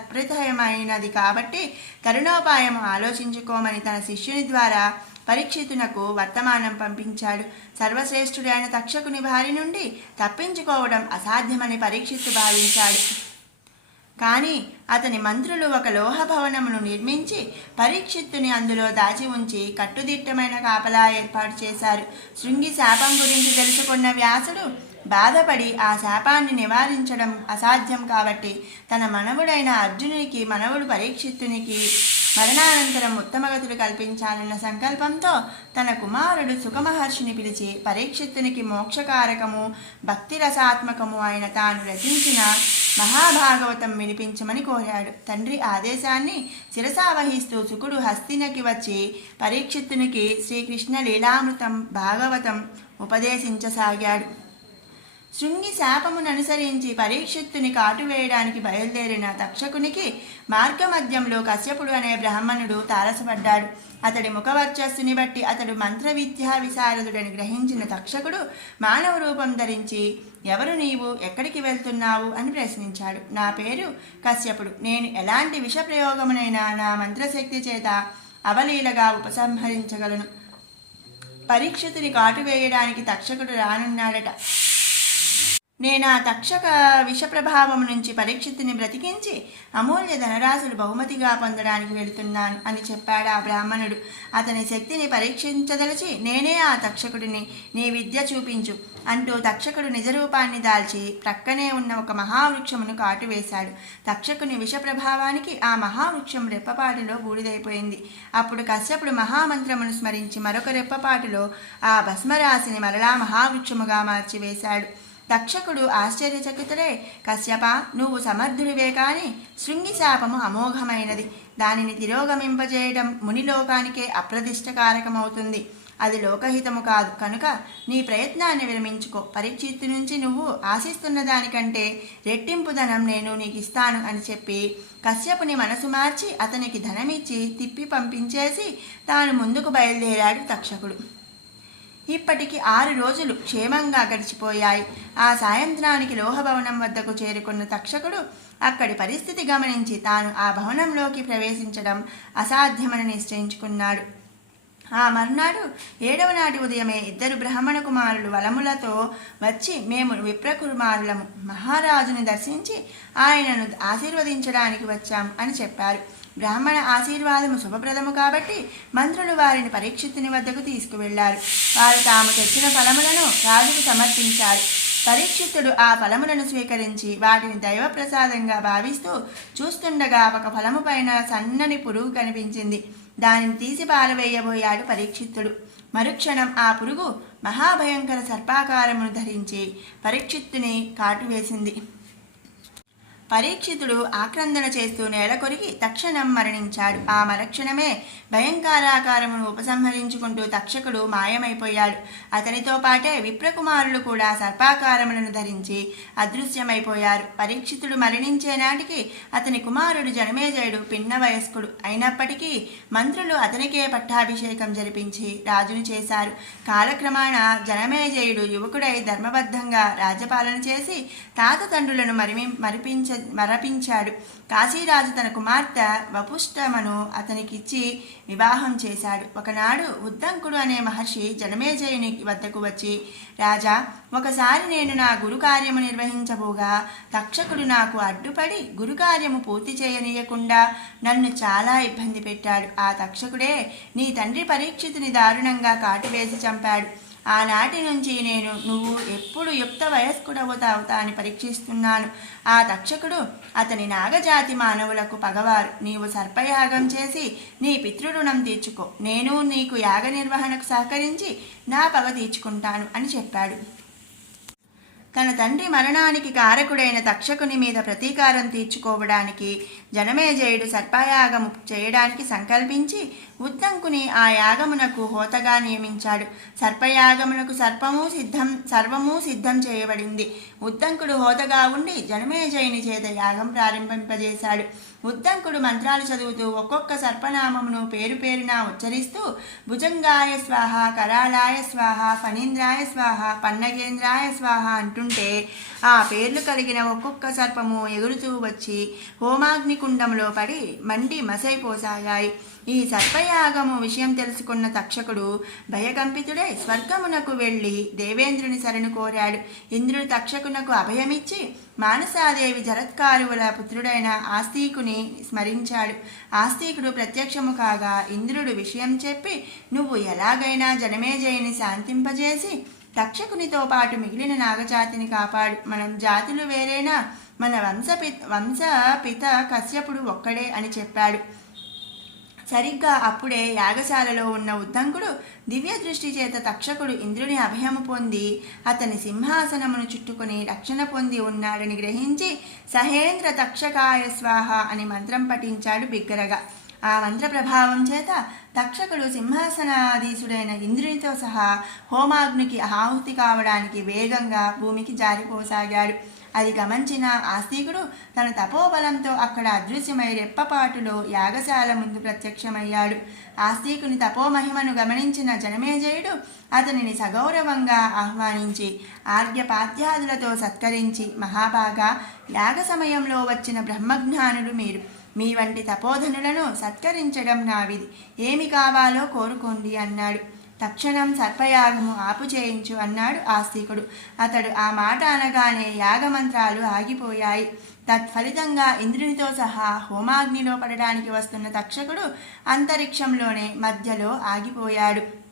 అప్రతిహయమైనది కాబట్టి కరుణోపాయము ఆలోచించుకోమని తన శిష్యుని ద్వారా పరీక్షితునకు వర్తమానం పంపించాడు. సర్వశ్రేష్ఠుడైన తక్షకుని బారి నుండి తప్పించుకోవడం అసాధ్యమని పరీక్షిత్తు భావించాడు. కానీ అతని మంత్రులు ఒక లోహ భవనమును నిర్మించి పరీక్షిత్తుని అందులో దాచి ఉంచి కట్టుదిట్టమైన కాపలా ఏర్పాటు చేశారు. శృంగి శాపం గురించి తెలుసుకున్న వ్యాసుడు బాధపడి ఆ శాపాన్ని నివారించడం అసాధ్యం కాబట్టి తన మనవుడైన అర్జునునికి మనవుడు పరీక్షిత్తునికి మరణానంతరం ఉత్తమగతులు కల్పించాలన్న సంకల్పంతో తన కుమారుడు సుఖమహర్షిని పిలిచి పరీక్షిత్తునికి మోక్షకారకము, భక్తి రసాత్మకము అయిన తాను రచించిన మహాభాగవతం వినిపించమని కోరాడు. తండ్రి ఆదేశాన్ని శిరసావహిస్తూ సుకుడు హస్తినకి వచ్చి పరీక్షిత్తునికి శ్రీకృష్ణ లీలామృతం భాగవతం ఉపదేశించసాగాడు. శృంగి శాపముననుసరించి పరీక్షిత్తుని కాటు వేయడానికి బయలుదేరిన తక్షకునికి మార్గమధ్యంలో కశ్యపుడు అనే బ్రాహ్మణుడు తారసపడ్డాడు. అతడి ముఖవర్చస్సుని బట్టి అతడు మంత్ర విద్యా విశారదుడని గ్రహించిన తక్షకుడు మానవ రూపం ధరించి, ఎవరు నీవు, ఎక్కడికి వెళ్తున్నావు అని ప్రశ్నించాడు. నా పేరు కశ్యపుడు. నేను ఎలాంటి విషప్రయోగమునైనా నా మంత్రశక్తి చేత అవలీలగా ఉపసంహరించగలను. పరీక్షితుని కాటు వేయడానికి తక్షకుడు రానున్నాడట. నేను ఆ తక్షక విషప్రభావం నుంచి పరీక్షిత్తుని బ్రతికించి అమూల్య ధనరాశులు బహుమతిగా పొందడానికి వెళుతున్నాను అని చెప్పాడు ఆ బ్రాహ్మణుడు. అతని శక్తిని పరీక్షించదలిచి, నేనే ఆ తక్షకుడిని, నీ విద్య చూపించు అంటూ తక్షకుడు నిజరూపాన్ని దాల్చి ప్రక్కనే ఉన్న ఒక మహావృక్షమును కాటువేశాడు. తక్షకుని విషప్రభావానికి ఆ మహావృక్షం రెప్పపాటులో బూడిదైపోయింది. అప్పుడు కశ్యపుడు మహామంత్రమును స్మరించి మరొక రెప్పపాటులో ఆ భస్మరాశిని మరలా మహావృక్షముగా మార్చివేశాడు. తక్షకుడు ఆశ్చర్యచకితుడే, కశ్యప, నువ్వు సమర్థుడివే కాని శృంగి శాపము అమోఘమైనది. దానిని తిరోగమింపజేయడం మునిలోకానికే అప్రదిష్టకారకమవుతుంది. అది లోకహితము కాదు. కనుక నీ ప్రయత్నాన్ని విరమించుకో. పరీక్షిత్తు నుంచి నువ్వు ఆశిస్తున్న దానికంటే రెట్టింపు ధనం నేను నీకు ఇస్తాను అని చెప్పి కశ్యపుని మనసు మార్చి అతనికి ధనమిచ్చి తిప్పి పంపించేసి తాను ముందుకు బయలుదేరాడు తక్షకుడు. ఇప్పటికి 6 రోజులు క్షేమంగా గడిచిపోయాయి. ఆ సాయంత్రానికి లోహభవనం వద్దకు చేరుకున్న తక్షకుడు అక్కడి పరిస్థితి గమనించి తాను ఆ భవనంలోకి ప్రవేశించడం అసాధ్యమని నిశ్చయించుకున్నాడు. ఆ మర్నాడు 7వ నాటి ఉదయమే 2 బ్రాహ్మణ కుమారులు వలములతో వచ్చి, మేము విప్రకుమారులము, మహారాజుని దర్శించి ఆయనను ఆశీర్వదించడానికి వచ్చాం అని చెప్పారు. బ్రాహ్మణ ఆశీర్వాదము శుభప్రదము కాబట్టి మంత్రులు వారిని పరీక్షిత్తుని వద్దకు తీసుకువెళ్లారు. వారు తాము తెచ్చిన ఫలములను రాజుకు సమర్పించారు. పరీక్షితుడు ఆ ఫలములను స్వీకరించి వాటిని దైవ ప్రసాదంగా భావిస్తూ చూస్తుండగా ఒక ఫలము పైన సన్నని పురుగు కనిపించింది. దానిని తీసి పారవేయబోయాడు పరీక్షిత్తుడు. మరుక్షణం ఆ పురుగు మహాభయంకర సర్పాకారమును ధరించి పరీక్షిత్తుని కాటువేసింది. పరీక్షితుడు ఆక్రందన చేస్తూ నేల కొరికి తక్షణం మరణించాడు. ఆ మరక్షణమే భయంకరాకారమును ఉపసంహరించుకుంటూ తక్షకుడు మాయమైపోయాడు. అతనితో పాటే విప్రకుమారులు కూడా సర్పాకారములను ధరించి అదృశ్యమైపోయారు. పరీక్షితుడు మరణించే నాటికి అతని కుమారుడు జనమేజయుడు పిన్న వయస్కుడు అయినప్పటికీ మంత్రులు అతనికే పట్టాభిషేకం జరిపించి రాజును చేశారు. కాలక్రమాన జనమేజయుడు యువకుడై ధర్మబద్ధంగా రాజ్యపాలన చేసి తాత తండ్రులను మరపించాడు. కాశీరాజు తన కుమార్తె వపుష్టమను అతనికిచ్చి వివాహం చేశాడు. ఒకనాడు ఉద్దంకుడు అనే మహర్షి జనమేజయుని వద్దకు వచ్చి, రాజా, ఒకసారి నేను నా గురుకార్యము నిర్వహించబోగా తక్షకుడు నాకు అడ్డుపడి గురుకార్యము పూర్తి చేయనీయకుండా నన్ను చాలా ఇబ్బంది పెట్టాడు. ఆ తక్షకుడే నీ తండ్రి పరీక్షితుని దారుణంగా కాటువేసి చంపాడు. ఆనాటి నుంచి నేను నువ్వు ఎప్పుడు యుక్త వయస్కుడవుతావుతా అని పరీక్షిస్తున్నాను. ఆ తక్షకుడు అతని నాగజాతి మానవులకు పగవారు. నీవు సర్పయాగం చేసి నీ పితృరుణం తీర్చుకో. నేను నీకు యాగ నిర్వహణకు సహకరించి నా పగ తీర్చుకుంటాను అని చెప్పాడు. తన తండ్రి మరణానికి కారకుడైన తక్షకుని మీద ప్రతీకారం తీర్చుకోవడానికి జనమేజయుడు సర్పయాగము చేయడానికి సంకల్పించి ఉద్దంకుని ఆ యాగమునకు హోతగా నియమించాడు. సర్పయాగమునకు సర్వము సిద్ధం చేయబడింది. ఉద్దంకుడు హోతగా ఉండి జనమేజయుని చేత యాగం ప్రారంభింపజేశాడు. ఉద్దంకుడు మంత్రాలు చదువుతూ ఒక్కొక్క సర్పనామమును పేరు పేరున ఉచ్చరిస్తూ భుజంగాయ స్వాహ, కరాళాయ స్వాహ, ఫణీంద్రాయ స్వాహ, పన్నగేంద్రాయ స్వాహ అంటుంటే ఆ పేర్లు కలిగిన ఒక్కొక్క సర్పము ఎగురుతూ వచ్చి హోమాగ్ని కుండంలో పడి మండి మసైపోసాగాయి. ఈ సర్పయాగము విషయం తెలుసుకున్న తక్షకుడు భయకంపితుడై స్వర్గమునకు వెళ్ళి దేవేంద్రుని శరణు కోరాడు. ఇంద్రుడు తక్షకునకు అభయమిచ్చి మానసాదేవి జరత్కారువుల పుత్రుడైన ఆస్తికుని స్మరించాడు. ఆస్తికుడు ప్రత్యక్షము కాగా ఇంద్రుడు విషయం చెప్పి, నువ్వు ఎలాగైనా జనమేజయుని శాంతింపజేసి తక్షకునితో పాటు మిగిలిన నాగజాతిని కాపాడు. మనం జాతులు వేరేనా, మన వంశపిత కశ్యపుడు ఒక్కడే అని చెప్పాడు. సరిగ్గా అప్పుడే యాగశాలలో ఉన్న ఉద్దంకుడు దివ్య దృష్టి చేత తక్షకుడు ఇంద్రుని అభయము పొంది అతని సింహాసనమును చుట్టుకుని రక్షణ పొంది ఉన్నాడని గ్రహించి సహేంద్ర తక్షకాయ స్వాహ అని మంత్రం పఠించాడు బిగ్గరగా. ఆ మంత్ర ప్రభావం చేత తక్షకుడు సింహాసనాధీశుడైన ఇంద్రునితో సహా హోమాగ్నికి ఆహుతి కావడానికి వేగంగా భూమికి జారిపోసాగాడు. అది గమనించిన ఆస్తికుడు తన తపోబలంతో అక్కడ అదృశ్యమై రెప్పపాటులో యాగశాల ముందు ప్రత్యక్షమయ్యాడు. ఆస్తికుని తపోమహిమను గమనించిన జనమేజయుడు అతనిని సగౌరవంగా ఆహ్వానించి ఆర్ఘ్యపాద్యాదులతో సత్కరించి, మహాభాగా, యాగ సమయంలో వచ్చిన బ్రహ్మజ్ఞానులు మీరు. మీ వంటి తపోధనులను సత్కరించడం నా విధి. ఏమి కావాలో కోరుకోండి అన్నాడు. తక్షణం సర్పయాగము ఆపు చేయించు అన్నాడు ఆస్తికుడు. అతడు ఆ మాట అనగానే యాగమంత్రాలు ఆగిపోయాయి. తత్ఫలితంగా ఇంద్రునితో సహా హోమాగ్నిలో పడడానికి వస్తున్న తక్షకుడు అంతరిక్షంలోనే మధ్యలో ఆగిపోయాడు.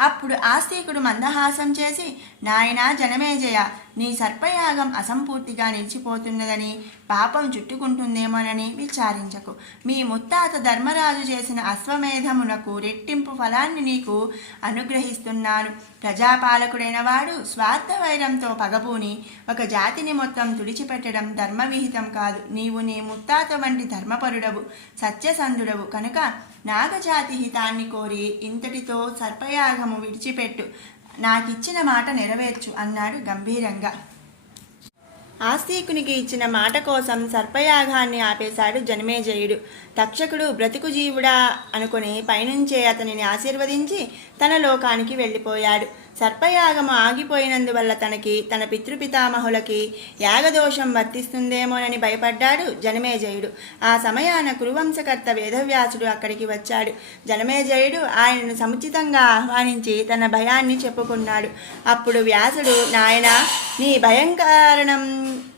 అప్పుడు ఆస్తికుడు మందహాసం చేసి, నాయనా జనమేజయ, నీ సర్పయాగం అసంపూర్తిగా నిలిచిపోతున్నదని, పాపం చుట్టుకుంటుందేమోనని విచారించకు. మీ ముత్తాత ధర్మరాజు చేసిన అశ్వమేధమునకు రెట్టింపు ఫలాన్ని నీకు అనుగ్రహిస్తున్నాను. ప్రజాపాలకుడైన వాడు స్వార్థ వైరంతో పగబూని ఒక జాతిని మొత్తం తుడిచిపెట్టడం ధర్మవిహితం కాదు. నీవు నీ ముత్తాత వంటి ధర్మపరుడవు, సత్యసంధుడవు కనుక నాగజాతి హితాన్ని కోరి ఇంతటితో సర్పయాగము విడిచిపెట్టు. నాకిచ్చిన మాట నెరవేర్చు అన్నాడు గంభీరంగా. ఆస్తికునికి ఇచ్చిన మాట కోసం సర్పయాగాన్ని ఆపేశాడు జనమేజయుడు. తక్షకుడు బ్రతుకు జీవుడా అనుకుని పైనుంచే అతనిని ఆశీర్వదించి తన లోకానికి వెళ్ళిపోయాడు. సర్పయాగము ఆగిపోయినందువల్ల తనకి, తన పితృపితామహులకి యాగదోషం వర్తిస్తుందేమోనని భయపడ్డాడు జనమేజయుడు. ఆ సమయాన కురువంశకర్త వేదవ్యాసుడు అక్కడికి వచ్చాడు. జనమేజయుడు ఆయనను సముచితంగా ఆహ్వానించి తన భయాన్ని చెప్పుకున్నాడు. అప్పుడు వ్యాసుడు, నాయనా, నీ భయం కారణం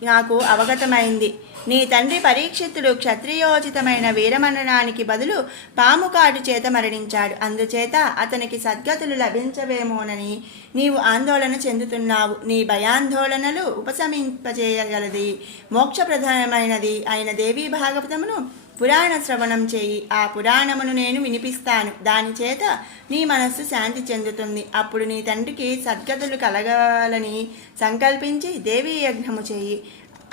నాకు అవగతమైంది. నీ తండ్రి పరీక్షిత్తుడు క్షత్రియోచితమైన వీరమరణానికి బదులు పాము కాటు చేత మరణించాడు. అందుచేత అతనికి సద్గతులు లభించవేమోనని నీవు ఆందోళన చెందుతున్నావు. నీ భయాందోళనలు ఉపశమింపజేయగలది మోక్షప్రధానమైనది అయిన దేవీ భాగవతమును పురాణ శ్రవణం చేయి. ఆ పురాణమును నేను వినిపిస్తాను. దాని చేత నీ మనస్సు శాంతి చెందుతుంది. అప్పుడు నీ తండ్రికి సద్గతులు కలగాలని సంకల్పించి దేవీ యజ్ఞము చేయి.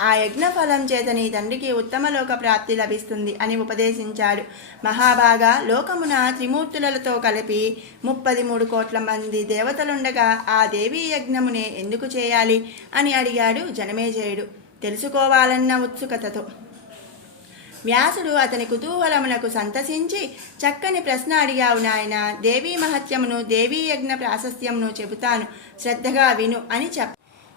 ఆ యజ్ఞ ఫలం చేత నీ తండ్రికి ఉత్తమ లోక ప్రాప్తి లభిస్తుంది అని ఉపదేశించాడు. మహాభాగా, లోకమున త్రిమూర్తులతో కలిపి 33 కోట్ల మంది దేవతలుండగా ఆ దేవీ యజ్ఞమునే ఎందుకు చేయాలి అని అడిగాడు జనమేజయుడు తెలుసుకోవాలన్న ఉత్సుకతతో. వ్యాసుడు అతని కుతూహలమునకు సంతసించి, చక్కని ప్రశ్న అడిగావు నాయన. దేవీ మహత్యమును దేవీ యజ్ఞ ప్రాశస్త్యమును చెబుతాను, శ్రద్ధగా విను అని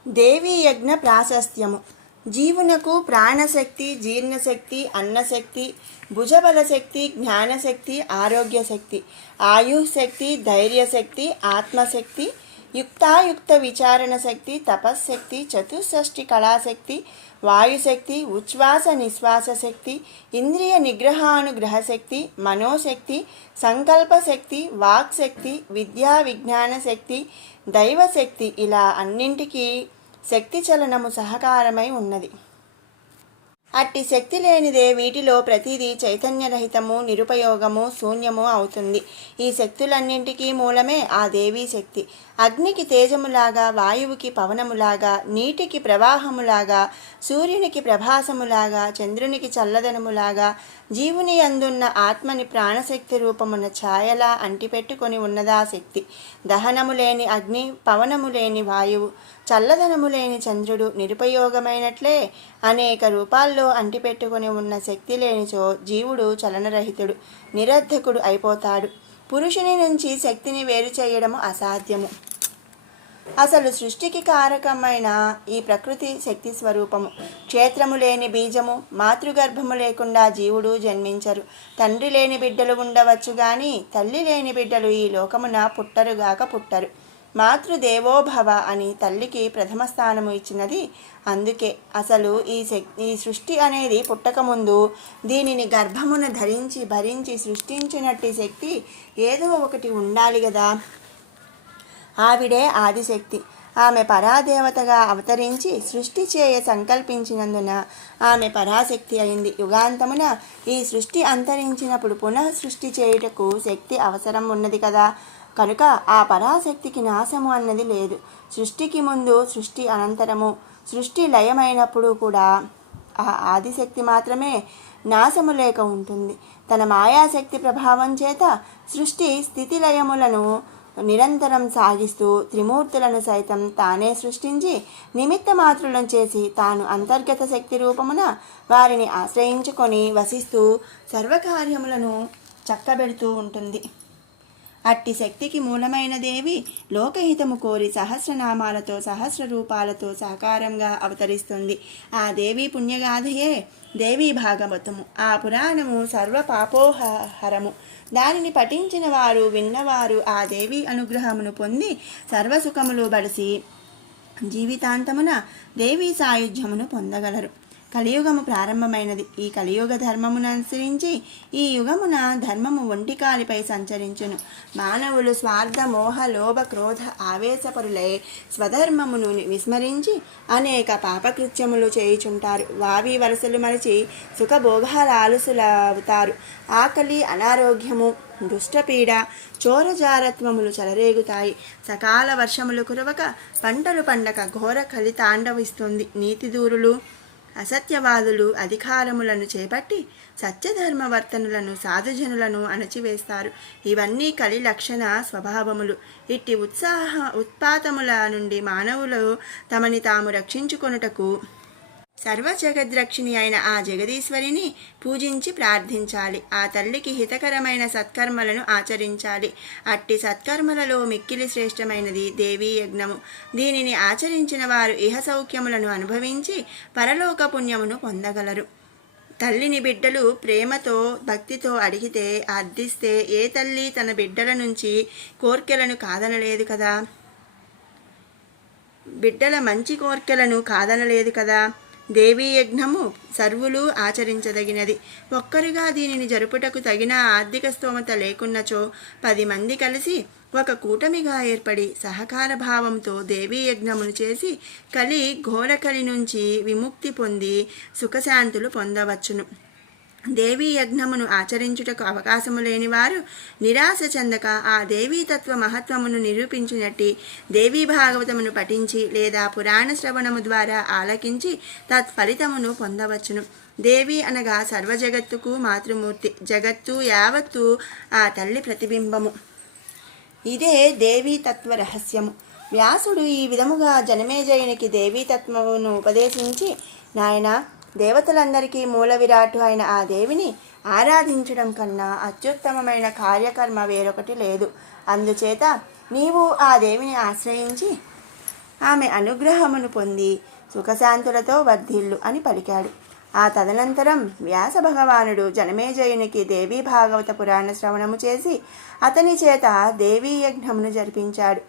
దేవీ యజ్ఞ ప్రాశస్త్యము. జీవునకు ప్రాణశక్తి, జీర్ణశక్తి, అన్నశక్తి, భుజబలశక్తి, జ్ఞానశక్తి, ఆరోగ్యశక్తి, ఆయుశక్తి, ధైర్యశక్తి, ఆత్మశక్తి, యుక్తాయుక్త విచారణ శక్తి, తపశ్శక్తి, చతుషష్ఠి కళాశక్తి, వాయుశక్తి, ఉచ్ఛ్వాస నిశ్వాస శక్తి, ఇంద్రియ నిగ్రహానుగ్రహ శక్తి, మనోశక్తి, సంకల్పశక్తి, వాక్శక్తి, విద్యా విజ్ఞాన శక్తి, దైవశక్తి, ఇలా అన్నింటికీ శక్తి చలనము సహకారమై ఉన్నది. అట్టి శక్తి లేనిదే వీటిలో ప్రతిదీ చైతన్యరహితము, నిరుపయోగము, శూన్యము అవుతుంది. ఈ శక్తులన్నింటికీ మూలమే ఆ దేవీ శక్తి. అగ్నికి తేజములాగా, వాయువుకి పవనములాగా, నీటికి ప్రవాహములాగా, సూర్యునికి ప్రభాసములాగా, చంద్రునికి చల్లదనములాగా, జీవుని అందున్న ఆత్మని ప్రాణశక్తి రూపమున ఛాయలా అంటిపెట్టుకొని ఉన్నదా శక్తి. దహనము లేని అగ్ని, పవనము లేని వాయువు, చల్లదనము లేని చంద్రుడు నిరుపయోగమైనట్లే అనేక రూపాల్లో అంటిపెట్టుకొని ఉన్న శక్తి లేనిచో జీవుడు చలనరహితుడు, నిరర్ధకుడు అయిపోతాడు. పురుషుని నుంచి శక్తిని వేరు చేయడము అసాధ్యము. అసలు సృష్టికి కారకమైన ఈ ప్రకృతి శక్తి స్వరూపము. క్షేత్రము లేని బీజము, మాతృగర్భము లేకుండా జీవుడు జన్మించరు. తండ్రి లేని బిడ్డలు ఉండవచ్చు గాని తల్లి లేని బిడ్డలు ఈ లోకమున పుట్టరుగాక పుట్టరు. మాతృదేవోభవ అని తల్లికి ప్రథమ స్థానము ఇచ్చినది అందుకే. అసలు ఈ సృష్టి అనేది పుట్టకముందు దీనిని గర్భమున ధరించి భరించి సృష్టించినట్టి శక్తి ఏదో ఒకటి ఉండాలి కదా. ఆవిడే ఆదిశక్తి. ఆమె పరాదేవతగా అవతరించి సృష్టి చేయ సంకల్పించినందున ఆమె పరాశక్తి అయింది. యుగాంతమున ఈ సృష్టి అంతరించినప్పుడు పునః సృష్టి చేయుటకు శక్తి అవసరం ఉన్నది కదా. కనుక ఆ పరాశక్తికి నాశము అన్నది లేదు. సృష్టికి ముందు, సృష్టి అనంతరము, సృష్టి లయమైనప్పుడు కూడా ఆ ఆదిశక్తి మాత్రమే నాశము లేక ఉంటుంది. తన మాయాశక్తి ప్రభావం చేత సృష్టి స్థితి లయములను నిరంతరం సాగిస్తూ త్రిమూర్తులను సైతం తానే సృష్టించి నిమిత్త మాత్రులను చేసి తాను అంతర్గత శక్తి రూపమున వారిని ఆశ్రయించుకొని వసిస్తూ సర్వకార్యములను చక్కబెడుతూ ఉంటుంది. అట్టి శక్తికి మూలమైన దేవి లోకహితము కోరి సహస్రనామాలతో సహస్ర రూపాలతో సాకారంగా అవతరిస్తుంది. ఆ దేవి పుణ్యగాథయే దేవీ భాగవతము. ఆ పురాణము సర్వ పాపోహరము. దానిని పఠించిన వారు, విన్నవారు ఆ దేవి అనుగ్రహమును పొంది సర్వసుఖములు బడిసి జీవితాంతమున దేవీ సాయుధ్యమును పొందగలరు. కలియుగము ప్రారంభమైనది. ఈ కలియుగ ధర్మమును అనుసరించి ఈ యుగమున ధర్మము ఒంటికాలిపై సంచరించును. మానవులు స్వార్థ, మోహ, లోభ, క్రోధ, ఆవేశపరులై స్వధర్మమును విస్మరించి అనేక పాపకృత్యములు చేయుచుంటారు. వావి వరసలు మరిచి సుఖభోగాలాలుసులవుతారు. ఆకలి, అనారోగ్యము, దుష్టపీడ, చోరజారత్వములు చెలరేగుతాయి. సకాల వర్షములు కురవక, పంటలు పండక ఘోర కలి తాండవిస్తుంది. నీతిదూరులు, అసత్యవాదులు అధికారములను చేపట్టి సత్యధర్మవర్తనులను, సాధుజనులను అణచివేస్తారు. ఇవన్నీ కలి లక్షణ స్వభావములు. ఇట్టి ఉత్పాతముల నుండి మానవులు తమని తాము రక్షించుకొనుటకు సర్వజగద్రక్షిణి అయిన ఆ జగదీశ్వరిని పూజించి ప్రార్థించాలి. ఆ తల్లికి హితకరమైన సత్కర్మలను ఆచరించాలి. అట్టి సత్కర్మలలో మిక్కిలి శ్రేష్టమైనది దేవీ యజ్ఞము. దీనిని ఆచరించిన వారు ఇహ సౌఖ్యములను అనుభవించి పరలోక పుణ్యమును పొందగలరు. తల్లిని బిడ్డలు ప్రేమతో, భక్తితో అడిగితే, అర్థిస్తే ఏ తల్లి తన బిడ్డల నుంచి కోర్కెలను కాదనలేదు కదా. బిడ్డల మంచి కోర్కెలను కాదనలేదు కదా. దేవీ యజ్ఞము సర్వులు ఆచరించదగినది. ఒక్కరుగా దీనిని జరుపుటకు తగిన ఆర్థిక స్తోమత లేకున్నచో 10 మంది కలిసి ఒక కూటమిగా ఏర్పడి సహకార భావంతో దేవీ యజ్ఞమును చేసి ఘోరకలి నుంచి విముక్తి పొంది సుఖశాంతులు పొందవచ్చును. దేవీ యజ్ఞమును ఆచరించుటకు అవకాశము లేని వారు నిరాశ చెందక ఆ దేవీతత్వ మహత్వమును నిరూపించినట్టి దేవీ భాగవతమును పఠించి లేదా పురాణ శ్రవణము ద్వారా ఆలకించి తత్ఫలితమును పొందవచ్చును. దేవి అనగా సర్వజగత్తుకు మాతృమూర్తి, జగత్తు యావత్తు ఆ తల్లి ప్రతిబింబము. ఇదే దేవీతత్వ రహస్యము. వ్యాసుడు ఈ విధముగా జనమేజయునికి దేవీతత్వమును ఉపదేశించి, నాయన, దేవతలందరికీ మూల విరాటు అయిన ఆ దేవిని ఆరాధించడం కన్నా అత్యుత్తమమైన కార్యకర్మ వేరొకటి లేదు. అందుచేత నీవు ఆ దేవిని ఆశ్రయించి ఆమె అనుగ్రహమును పొంది సుఖశాంతులతో వర్ధిల్లు అని పలికాడు. ఆ తదనంతరం వ్యాస భగవానుడు జనమేజయునికి దేవీ భాగవత పురాణ శ్రవణము చేసి అతని చేత దేవీ యజ్ఞమును జరిపించాడు.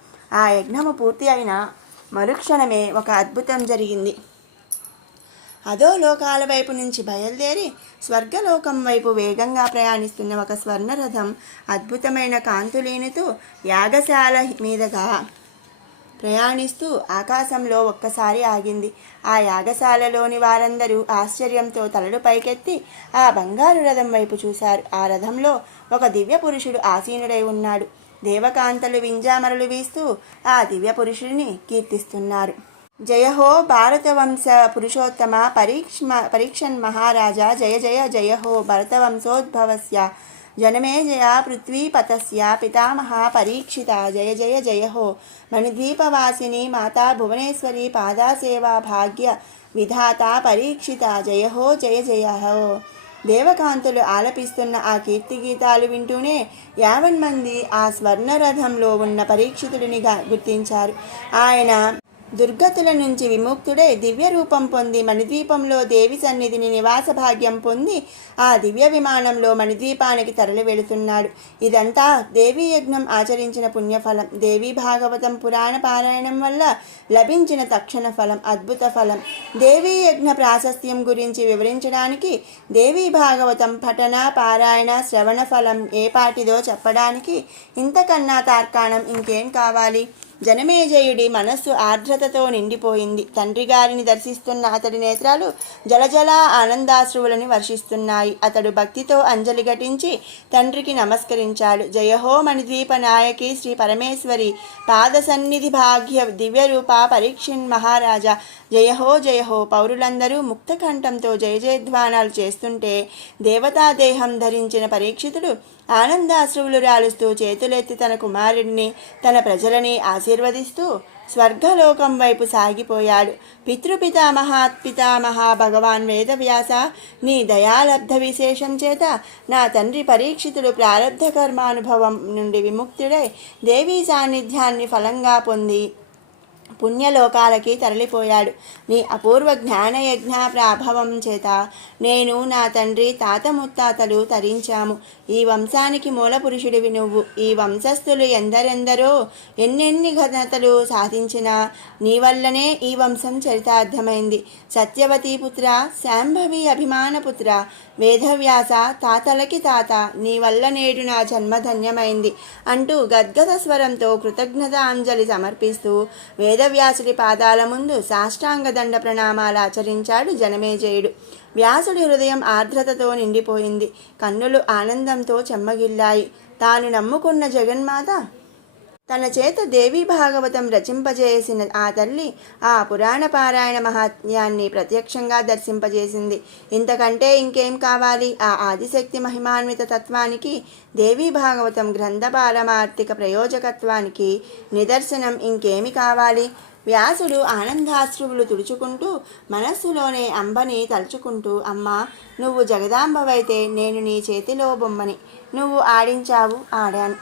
ఆ యజ్ఞము పూర్తి అయిన మరుక్షణమే ఒక అద్భుతం జరిగింది. అదో లోకాల వైపు నుంచి బయలుదేరి స్వర్గలోకం వైపు వేగంగా ప్రయాణిస్తున్న ఒక స్వర్ణరథం అద్భుతమైన కాంతులీనుతూ యాగశాల మీదుగా ప్రయాణిస్తూ ఆకాశంలో ఒక్కసారి ఆగింది. ఆ యాగశాలలోని వారందరూ ఆశ్చర్యంతో తలలు పైకెత్తి ఆ బంగారు రథం వైపు చూశారు. ఆ రథంలో ఒక దివ్య పురుషుడు ఆసీనుడై ఉన్నాడు. దేవకాంతలు వింజామరలు వీస్తూ ఆ దివ్య పురుషుడిని కీర్తిస్తున్నారు. జయ హో భారతవంశ పురుషోత్తమ పరీక్షన్ మహారాజా, జయ జయ జయ హో భరతవంశోద్భవస్య జనమేజయ పృథ్వీపతస్య పితామహ పరీక్షిత, జయ జయ జయ హో మణిద్వీపవాసిని మాతా భువనేశ్వరి పాదాసేవా భాగ్య విధాత పరీక్షిత, జయ హో జయ జయ హో. దేవకాంతులు ఆలపిస్తున్న ఆ కీర్తి గీతాలు వింటూనే 50 మంది ఆ స్వర్ణరథంలో ఉన్న పరీక్షితుడిని గుర్తించారు. ఆయన దుర్గతుల నుంచి విముక్తుడై దివ్య రూపం పొంది మణిద్వీపంలో దేవి సన్నిధిని నివాస భాగ్యం పొంది ఆ దివ్య విమానంలో మణిద్వీపానికి తరలి వెళుతున్నాడు. ఇదంతా దేవీ యజ్ఞం ఆచరించిన పుణ్యఫలం. దేవీ భాగవతం పురాణ పారాయణం వల్ల లభించిన తక్షణ ఫలం, అద్భుత ఫలం. దేవీ యజ్ఞ ప్రాశస్త్యం గురించి వివరించడానికి దేవీ భాగవతం పఠన పారాయణ శ్రవణ ఫలం ఏపాటిదో చెప్పడానికి ఇంతకన్నా తార్కాణం ఇంకేం కావాలి? జనమేజయుడి మనస్సు ఆర్ద్రతతో నిండిపోయింది. తండ్రి గారిని దర్శిస్తున్న అతడి నేత్రాలు జలజల ఆనందాశ్రువులని వర్షిస్తున్నాయి. అతడు భక్తితో అంజలి ఘటించి తండ్రికి నమస్కరించాడు. జయహో మణిద్వీప నాయకి శ్రీ పరమేశ్వరి పాద సన్నిధి భాగ్య దివ్యరూప పరీక్షన్ మహారాజా, జయహో జయహో. పౌరులందరూ ముక్తకంఠంతో జయ జయధ్వానాలు చేస్తుంటే దేవతాదేహం ధరించిన పరీక్షితుడు ఆనందాశ్రువులు రాలుస్తూ చేతులెత్తి తన కుమారుడిని తన ప్రజలని ఆశీర్వదిస్తూ స్వర్గలోకం వైపు సాగిపోయాడు. పితృపితామహాత్పితామహ భగవాన్ వేదవ్యాస, నీ దయాలబ్ధ విశేషం చేత నా తండ్రి పరీక్షితుడు ప్రారబ్ధ కర్మానుభవం నుండి విముక్తుడై దేవీ సాన్నిధ్యాన్ని ఫలంగా పొంది పుణ్యలోకాలకి తరలిపోయాడు. నీ అపూర్వ జ్ఞానయజ్ఞ ప్రాభవం చేత నేను, నా తండ్రి, తాత ముత్తాతలు తరించాము. ఈ వంశానికి మూల పురుషుడివి నువ్వు. ఈ వంశస్థులు ఎందరెందరో ఎన్నెన్ని ఘనతలు సాధించినా నీ వల్లనే ఈ వంశం చరితార్థమైంది. సత్యవతీ పుత్ర, శాంభవి అభిమానపుత్ర, వేదవ్యాస, తాతలకి తాత, నీ వల్ల నేడు నా జన్మధన్యమైంది అంటూ గద్గద స్వరంతో కృతజ్ఞతాంజలి సమర్పిస్తూ వేదవ్యాసుడి పాదాల ముందు సాష్టాంగ దండ ప్రణామాలు ఆచరించాడు జనమేజయుడు. వ్యాసుడి హృదయం ఆర్ద్రతతో నిండిపోయింది. కన్నులు ఆనందంతో చెమ్మగిల్లాయి. తాను నమ్ముకున్న జగన్మాత తన చేత దేవీ భాగవతం రచింపజేసిన ఆ తల్లి ఆ పురాణ పారాయణ మహాత్మ్యాన్ని ప్రత్యక్షంగా దర్శింపజేసింది. ఇంతకంటే ఇంకేం కావాలి? ఆ ఆదిశక్తి మహిమాన్విత తత్వానికి, దేవీ భాగవతం గ్రంథ పారమార్థిక ప్రయోజకత్వానికి నిదర్శనం ఇంకేమి కావాలి? వ్యాసుడు ఆనందాశ్రువులు తుడుచుకుంటూ మనస్సులోనే అంబని తలుచుకుంటూ, అమ్మా, నువ్వు జగదాంబవైతే నేను నీ చేతిలో బొమ్మని. నువ్వు ఆడించావు, ఆడాను.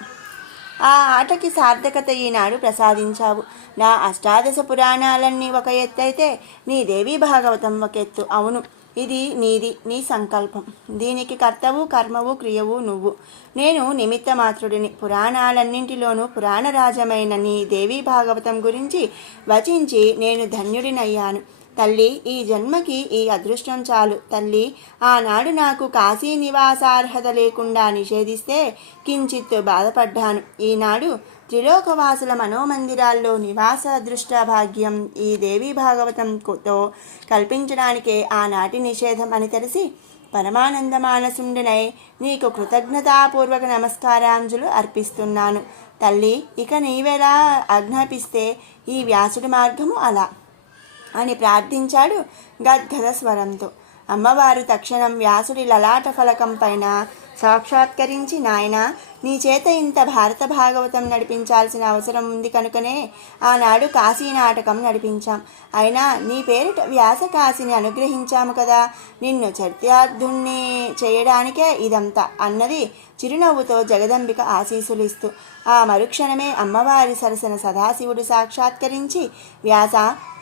ఆ ఆటకి సార్థకత ఈనాడు ప్రసాదించావు. నా అష్టాదశ పురాణాలన్నీ ఒక ఎత్తైతే నీ దేవీ భాగవతం ఒక ఎత్తు. అవును, ఇది నీది, నీ సంకల్పం. దీనికి కర్తవు కర్మవు క్రియవు నువ్వు. నేను నిమిత్త మాత్రుడిని. పురాణాలన్నింటిలోనూ పురాణరాజమైన నీ దేవీ భాగవతం గురించి వచించి నేను ధన్యుడినయ్యాను. తల్లి, ఈ జన్మకి ఈ అదృష్టం చాలు. తల్లి, ఆనాడు నాకు కాశీ నివాసార్హత లేకుండా నిషేధిస్తే కించిత్తు బాధపడ్డాను. ఈనాడు త్రిలోకవాసుల మనోమందిరాల్లో నివాస అదృష్ట భాగ్యం ఈ దేవీ భాగవతంతో కల్పించడానికే ఆనాటి నిషేధం అని తెలిసి పరమానంద మానసుండనై నీకు కృతజ్ఞతాపూర్వక నమస్కారాంజులు అర్పిస్తున్నాను. తల్లి, ఇక నీవెలా ఆజ్ఞాపిస్తే ఈ వ్యాసుడి మార్గము అలా అని ప్రార్థించాడు గద్గద స్వరంతో. అమ్మవారు తక్షణం వ్యాసుడి లలాట ఫలకం పైన సాక్షాత్కరించి, నాయన, నీ చేత ఇంత భారత భాగవతం నడిపించాల్సిన అవసరం ఉంది కనుకనే ఆనాడు కాశీ నాటకం నడిపించాం. అయినా నీ పేరిట వ్యాస కాశీని అనుగ్రహించాము కదా, నిన్ను చర్యార్థుణ్ణి చేయడానికే ఇదంతా అన్నది చిరునవ్వుతో జగదంబిక ఆశీస్సులు ఇస్తూ. ఆ మరుక్షణమే అమ్మవారి సరసన సదాశివుడు సాక్షాత్కరించి, వ్యాస,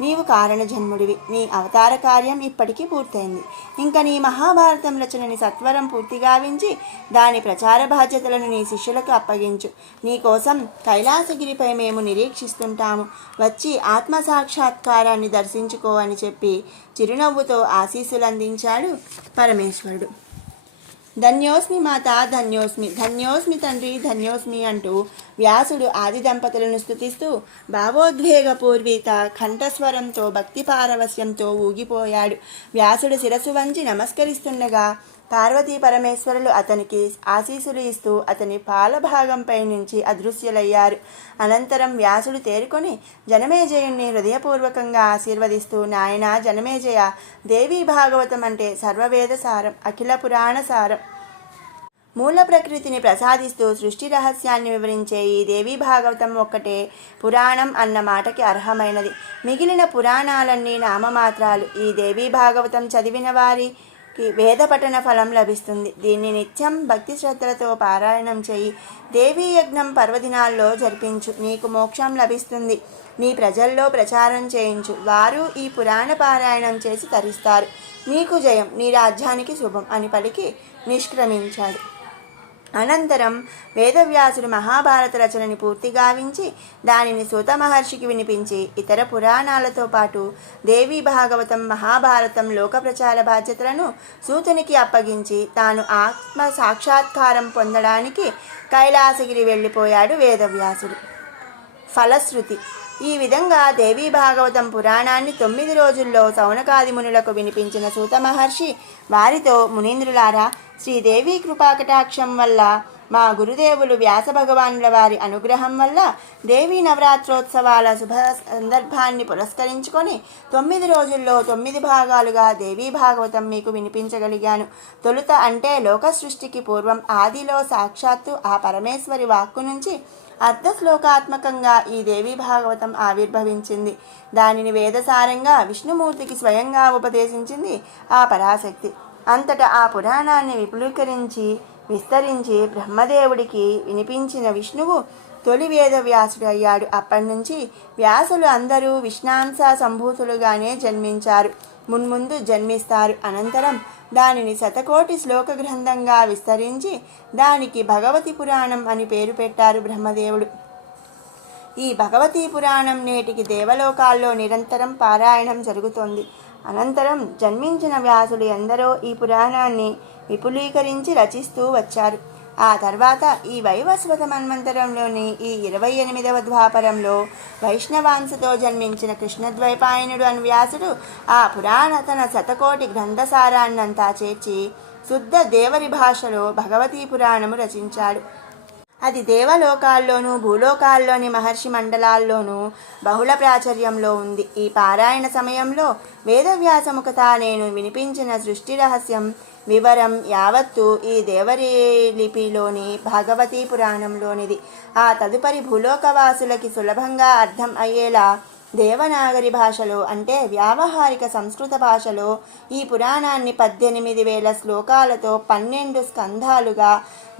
నీవు కారణ జన్ముడివి. నీ అవతార కార్యం ఇప్పటికీ పూర్తయింది. ఇంకా నీ మహాభారతం రచనని సత్వరం పూర్తి గావించి దాని ప్రచార బాధ్యతలను నీ శిష్యులకు అప్పగించు. నీకోసం కైలాసగిరిపై మేము నిరీక్షిస్తుంటాము. వచ్చి ఆత్మసాక్షాత్కారాన్ని దర్శించుకో అని చెప్పి చిరునవ్వుతో ఆశీస్సులు అందించాడు పరమేశ్వరుడు. ధన్యోస్మి మాత, ధన్యోస్మి, ధన్యోస్మి తండ్రి, ధన్యోస్మి అంటూ వ్యాసుడు ఆది దంపతులను స్తుతిస్తూ భావోద్వేగపూర్విత కంఠస్వరంతో భక్తి పారవస్యంతో ఊగిపోయాడు. వ్యాసుడు శిరస్సు వంచి నమస్కరిస్తుండగా పార్వతీ పరమేశ్వరులు అతనికి ఆశీస్సులు ఇస్తూ అతని పాలభాగంపై నుంచి అదృశ్యులయ్యారు. అనంతరం వ్యాసుడు తేరుకొని జనమేజయుణ్ణి హృదయపూర్వకంగా ఆశీర్వదిస్తూ, నాయన జనమేజయ, దేవీ భాగవతం అంటే సర్వవేద సారం, అఖిల పురాణ సారం, మూల ప్రకృతిని ప్రసాదిస్తూ సృష్టి రహస్యాన్ని వివరించే ఈ దేవీ భాగవతం ఒక్కటే పురాణం అన్న మాటకి అర్హమైనది. మిగిలిన పురాణాలన్నీ నామమాత్రాలు. ఈ దేవీ భాగవతం చదివిన వారికి వేద పఠన ఫలం లభిస్తుంది. దీన్ని నిత్యం భక్తి శ్రద్ధలతో పారాయణం చేయి. దేవీ యజ్ఞం పర్వదినాల్లో జరిపించు, నీకు మోక్షం లభిస్తుంది. నీ ప్రజల్లో ప్రచారం చేయించు, వారు ఈ పురాణ పారాయణం చేసి తరిస్తారు. నీకు జయం, నీ రాజ్యానికి శుభం అని పలికి నిష్క్రమించాడు. అనంతరం వేదవ్యాసుడు మహాభారత రచనని పూర్తి గావించి దానిని సూత మహర్షికి వినిపించి ఇతర పురాణాలతో పాటు దేవీ భాగవతం, మహాభారతం లోక ప్రచార బాధ్యతలను సూతునికి అప్పగించి తాను ఆత్మ సాక్షాత్కారం పొందడానికి కైలాసగిరి వెళ్ళిపోయాడు వేదవ్యాసుడు. ఫలశ్రుతి. ఈ విధంగా దేవీ భాగవతం పురాణాన్ని 9 రోజుల్లో సౌనకాది మునులకు వినిపించిన సూత మహర్షి వారితో, మునీంద్రులారా, శ్రీదేవి కృపాకటాక్షం వల్ల, మా గురుదేవులు వ్యాస భగవానుల వారి అనుగ్రహం వల్ల దేవీ నవరాత్రోత్సవాల శుభ సందర్భాన్ని పురస్కరించుకొని 9 రోజుల్లో 9 భాగాలుగా దేవీ భాగవతం మీకు వినిపించగలిగాను. తొలుత అంటే లోక సృష్టికి పూర్వం ఆదిలో సాక్షాత్తు ఆ పరమేశ్వరి వాక్కు నుంచి అర్ధశ్లోకాత్మకంగా ఈ దేవీ భాగవతం ఆవిర్భవించింది. దానిని వేదసారంగా విష్ణుమూర్తికి స్వయంగా ఉపదేశించింది ఆ పరాశక్తి. అంతటా ఆ పురాణాన్ని విపులీకరించి విస్తరించి బ్రహ్మదేవుడికి వినిపించిన విష్ణువు తొలి వేదవ్యాసుడు అయ్యాడు. అప్పటి నుంచి వ్యాసులు అందరూ విష్ణాంశ సంభూతులుగానే జన్మించారు, మున్ముందు జన్మిస్తారు. అనంతరం దానిని శతకోటి శ్లోక గ్రంథంగా విస్తరించి దానికి భగవతి పురాణం అని పేరు పెట్టారు బ్రహ్మదేవుడు. ఈ భగవతీ పురాణం నేటికి దేవలోకాల్లో నిరంతరం పారాయణం జరుగుతోంది. అనంతరం జన్మించిన వ్యాసులు ఎందరో ఈ పురాణాన్ని విపులీకరించి రచిస్తూ వచ్చారు. ఆ తర్వాత ఈ వైవస్వత మన్వంతరంలోని ఈ 28వ ద్వాపరంలో వైష్ణవాంశతో జన్మించిన కృష్ణద్వైపాయనుడు అను వ్యాసుడు ఆ పురాణ తన శతకోటి గ్రంథసారాన్నంతా చేర్చి శుద్ధ దేవరి భాషలో భగవతీ పురాణము రచించాడు. అది దేవలోకాల్లోనూ భూలోకాల్లోని మహర్షి మండలాల్లోనూ బహుళ ప్రాచుర్యంలో ఉంది. ఈ పారాయణ సమయంలో వేదవ్యాసముఖత నేను వినిపించిన సృష్టి రహస్యం వివరం యావత్తు ఈ దేవరి లిపిలోని భగవతీ పురాణంలోనిది. ఆ తదుపరి భూలోకవాసులకి సులభంగా అర్థం అయ్యేలా దేవనాగరి భాషలో అంటే వ్యావహారిక సంస్కృత భాషలో ఈ పురాణాన్ని 18,000 శ్లోకాలతో 12 స్కంధాలుగా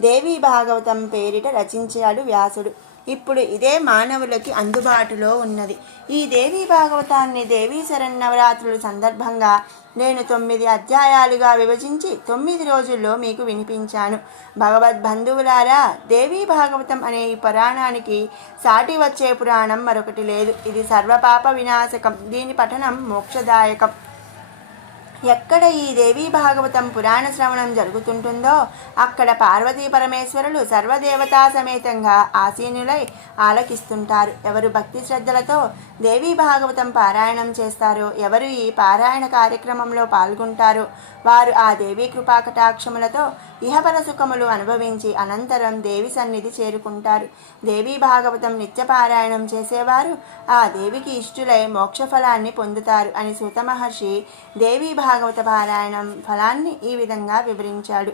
దేవీ భాగవతం పేరిట రచించాడు వ్యాసుడు. ఇప్పుడు ఇదే మానవులకి అందుబాటులో ఉన్నది. ఈ దేవీ భాగవతాన్ని దేవీ శరన్నవరాత్రుల సందర్భంగా నేను 9 అధ్యాయాలుగా విభజించి 9 రోజుల్లో మీకు వినిపించాను. భగవద్బంధువులారా, దేవీ భాగవతం అనే ఈ పురాణానికి సాటి వచ్చే పురాణం మరొకటి లేదు. ఇది సర్వపాప వినాశకం. దీని పఠనం మోక్షదాయకం. ఎక్కడ ఈ దేవీ భాగవతం పురాణ శ్రవణం జరుగుతుంటుందో అక్కడ పార్వతీ పరమేశ్వరులు సర్వదేవతా సమేతంగా ఆసీనులై ఆలకిస్తుంటారు. ఎవరు భక్తి శ్రద్ధలతో దేవీ భాగవతం పారాయణం చేస్తారో, ఎవరు ఈ పారాయణ కార్యక్రమంలో పాల్గొంటారో వారు ఆ దేవీ కృపాకటాక్షములతో ఇహపర సుఖములు అనుభవించి అనంతరం దేవి సన్నిధి చేరుకుంటారు. దేవీ భాగవతం నిత్య పారాయణం చేసేవారు ఆ దేవికి ఇష్టులై మోక్షఫలాన్ని పొందుతారు అని సూత మహర్షి దేవీ భాగవత పారాయణం ఫలాన్ని ఈ విధంగా వివరించాడు.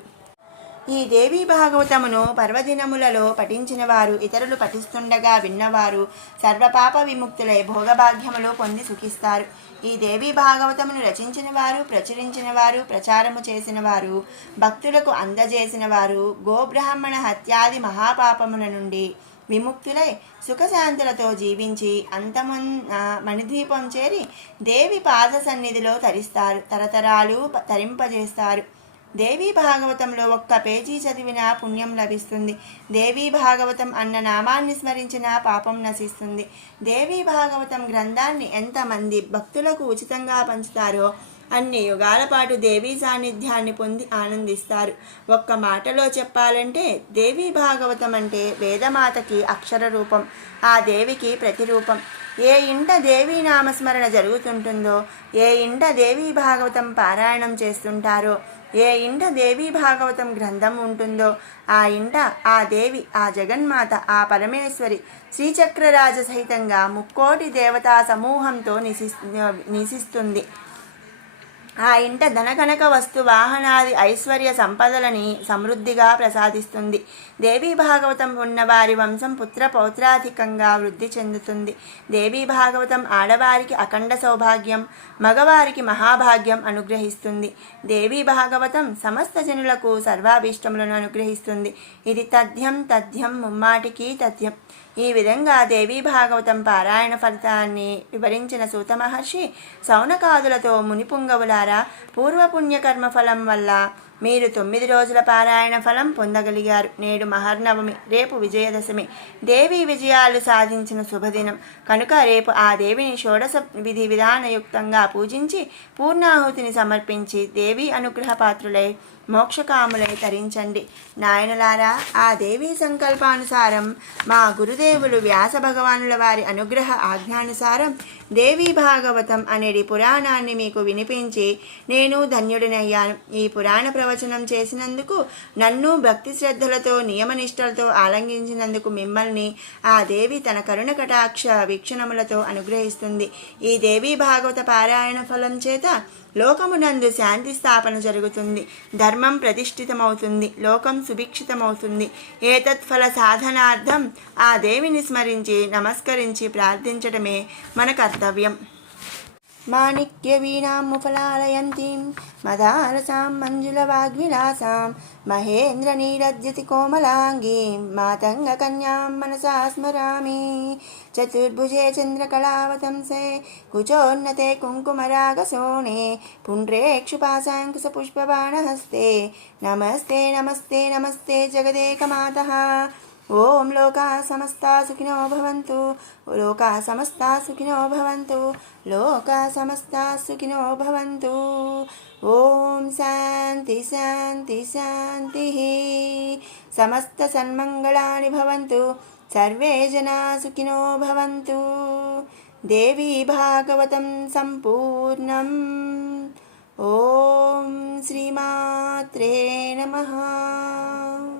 ఈ దేవీ భాగవతమును పర్వదినములలో పఠించిన వారు, ఇతరులు పఠిస్తుండగా విన్నవారు సర్వపాప విముక్తులై భోగభాగ్యములు పొంది సుఖిస్తారు. ఈ దేవీ భాగవతమును రచించిన వారు, ప్రచురించిన వారు, ప్రచారము చేసిన వారు, భక్తులకు అందజేసిన వారు గోబ్రాహ్మణ హత్యాది మహాపాపముల నుండి విముక్తులై సుఖశాంతులతో జీవించి మణిద్వీపం చేరి దేవి పాద సన్నిధిలో తరిస్తారు, తరతరాలు తరింపజేస్తారు. దేవీ భాగవతంలో ఒక్క పేజీ చదివిన పుణ్యం లభిస్తుంది. దేవీ భాగవతం అన్న నామాన్ని స్మరించిన పాపం నశిస్తుంది. దేవీ భాగవతం గ్రంథాన్ని ఎంతమంది భక్తులకు ఉచితంగా పంచుతారో అన్ని యుగాల పాటు దేవీ సాన్నిధ్యాన్ని పొంది ఆనందిస్తారు. ఒక్క మాటలో చెప్పాలంటే దేవీ భాగవతం అంటే వేదమాతకి అక్షర రూపం, ఆ దేవికి ప్రతిరూపం. ఏ ఇంట దేవీ నామస్మరణ జరుగుతుంటుందో, ఏ ఇంట దేవీ భాగవతం పారాయణం చేస్తుంటారో, ఏ ఇంట దేవీ భాగవతం గ్రంథం ఉంటుందో ఆ ఇంట ఆ దేవి, ఆ జగన్మాత, ఆ పరమేశ్వరి శ్రీచక్రరాజ సహితంగా ముక్కోటి దేవతా సమూహంతో నిశిస్తుంది. ఆ ఇంట ధనకనక వస్తు వాహనాది ఐశ్వర్య సంపదలని సమృద్ధిగా ప్రసాదిస్తుంది. దేవీ భాగవతం ఉన్నవారి వంశం పుత్ర పౌత్రాధికంగా వృద్ధి చెందుతుంది. దేవీ భాగవతం ఆడవారికి అఖండ సౌభాగ్యం, మగవారికి మహాభాగ్యం అనుగ్రహిస్తుంది. దేవీ భాగవతం సమస్త జనులకు సర్వాభీష్టములను అనుగ్రహిస్తుంది. ఇది తథ్యం ముమ్మాటికి తథ్యం. ఈ విధంగా దేవీ భాగవతం పారాయణ ఫలితాన్ని వివరించిన సూత మహర్షి సౌనకాదులతో మునిపుంగవులారా, పూర్వపుణ్యకర్మ ఫలం వల్ల మీరు 9 రోజుల పారాయణ ఫలం పొందగలిగారు. నేడు మహర్నవమి, రేపు విజయదశమి, దేవీ విజయాలు సాధించిన శుభదినం కనుక రేపు ఆ దేవిని షోడశ విధి విధానయుక్తంగా పూజించి పూర్ణాహుతిని సమర్పించి దేవీ అనుగ్రహ పాత్రులై మోక్షకాములై తరించండి. నాయనలారా, ఆ దేవీ సంకల్పానుసారం మా గురుదేవులు వ్యాస భగవానుల వారి అనుగ్రహ ఆజ్ఞానుసారం దేవీ భాగవతం అనేది పురాణాన్ని మీకు వినిపించి నేను ధన్యుడినయ్యాను. ఈ పురాణ ప్రవచనం చేసినందుకు, నన్ను భక్తి శ్రద్ధలతో నియమనిష్టలతో ఆలంఘించినందుకు మిమ్మల్ని ఆ దేవి తన కరుణ కటాక్ష వీక్షణములతో అనుగ్రహిస్తుంది. ఈ దేవీ భాగవత పారాయణ ఫలం చేత లోకమునందు శాంతి స్థాపన జరుగుతుంది, ధర్మం ప్రతిష్ఠితమవుతుంది, లోకం సుభిక్షితమవుతుంది. ఏతత్ఫల సాధనార్థం ఆ దేవిని స్మరించి నమస్కరించి ప్రార్థించటమే మన కర్తవ్యం. మాణిక్య వీణాముఫలాలయంతీం మదారసాం మంజులవాగ్విలాసాం మహేంద్ర నీరజ్యతి కోమలాంగీం మాతంగ కన్యాం మనసా స్మరామి. చతుర్భుజే చంద్రకళావతంసే కుచోన్నతే కుంకుమరాగశోణే పుండ్రేక్షుపాశాంకుశ పుష్పబాణహస్తే నమస్తే నమస్తే నమస్తే జగదేకమాతః. ఓం లోకా సమస్తా సుఖినో భవంతు, లోకా సమస్తా సుఖినో భవంతు, లోకా సమస్తా సుఖినో భవంతు. ఓం శాంతి శాంతి శాంతి. సమస్త సన్మంగళాని భవంతు, సర్వే జనా సుఖినో భవంతు. దేవీ భాగవతం సంపూర్ణం. ఓం శ్రీమాత్రే నమః.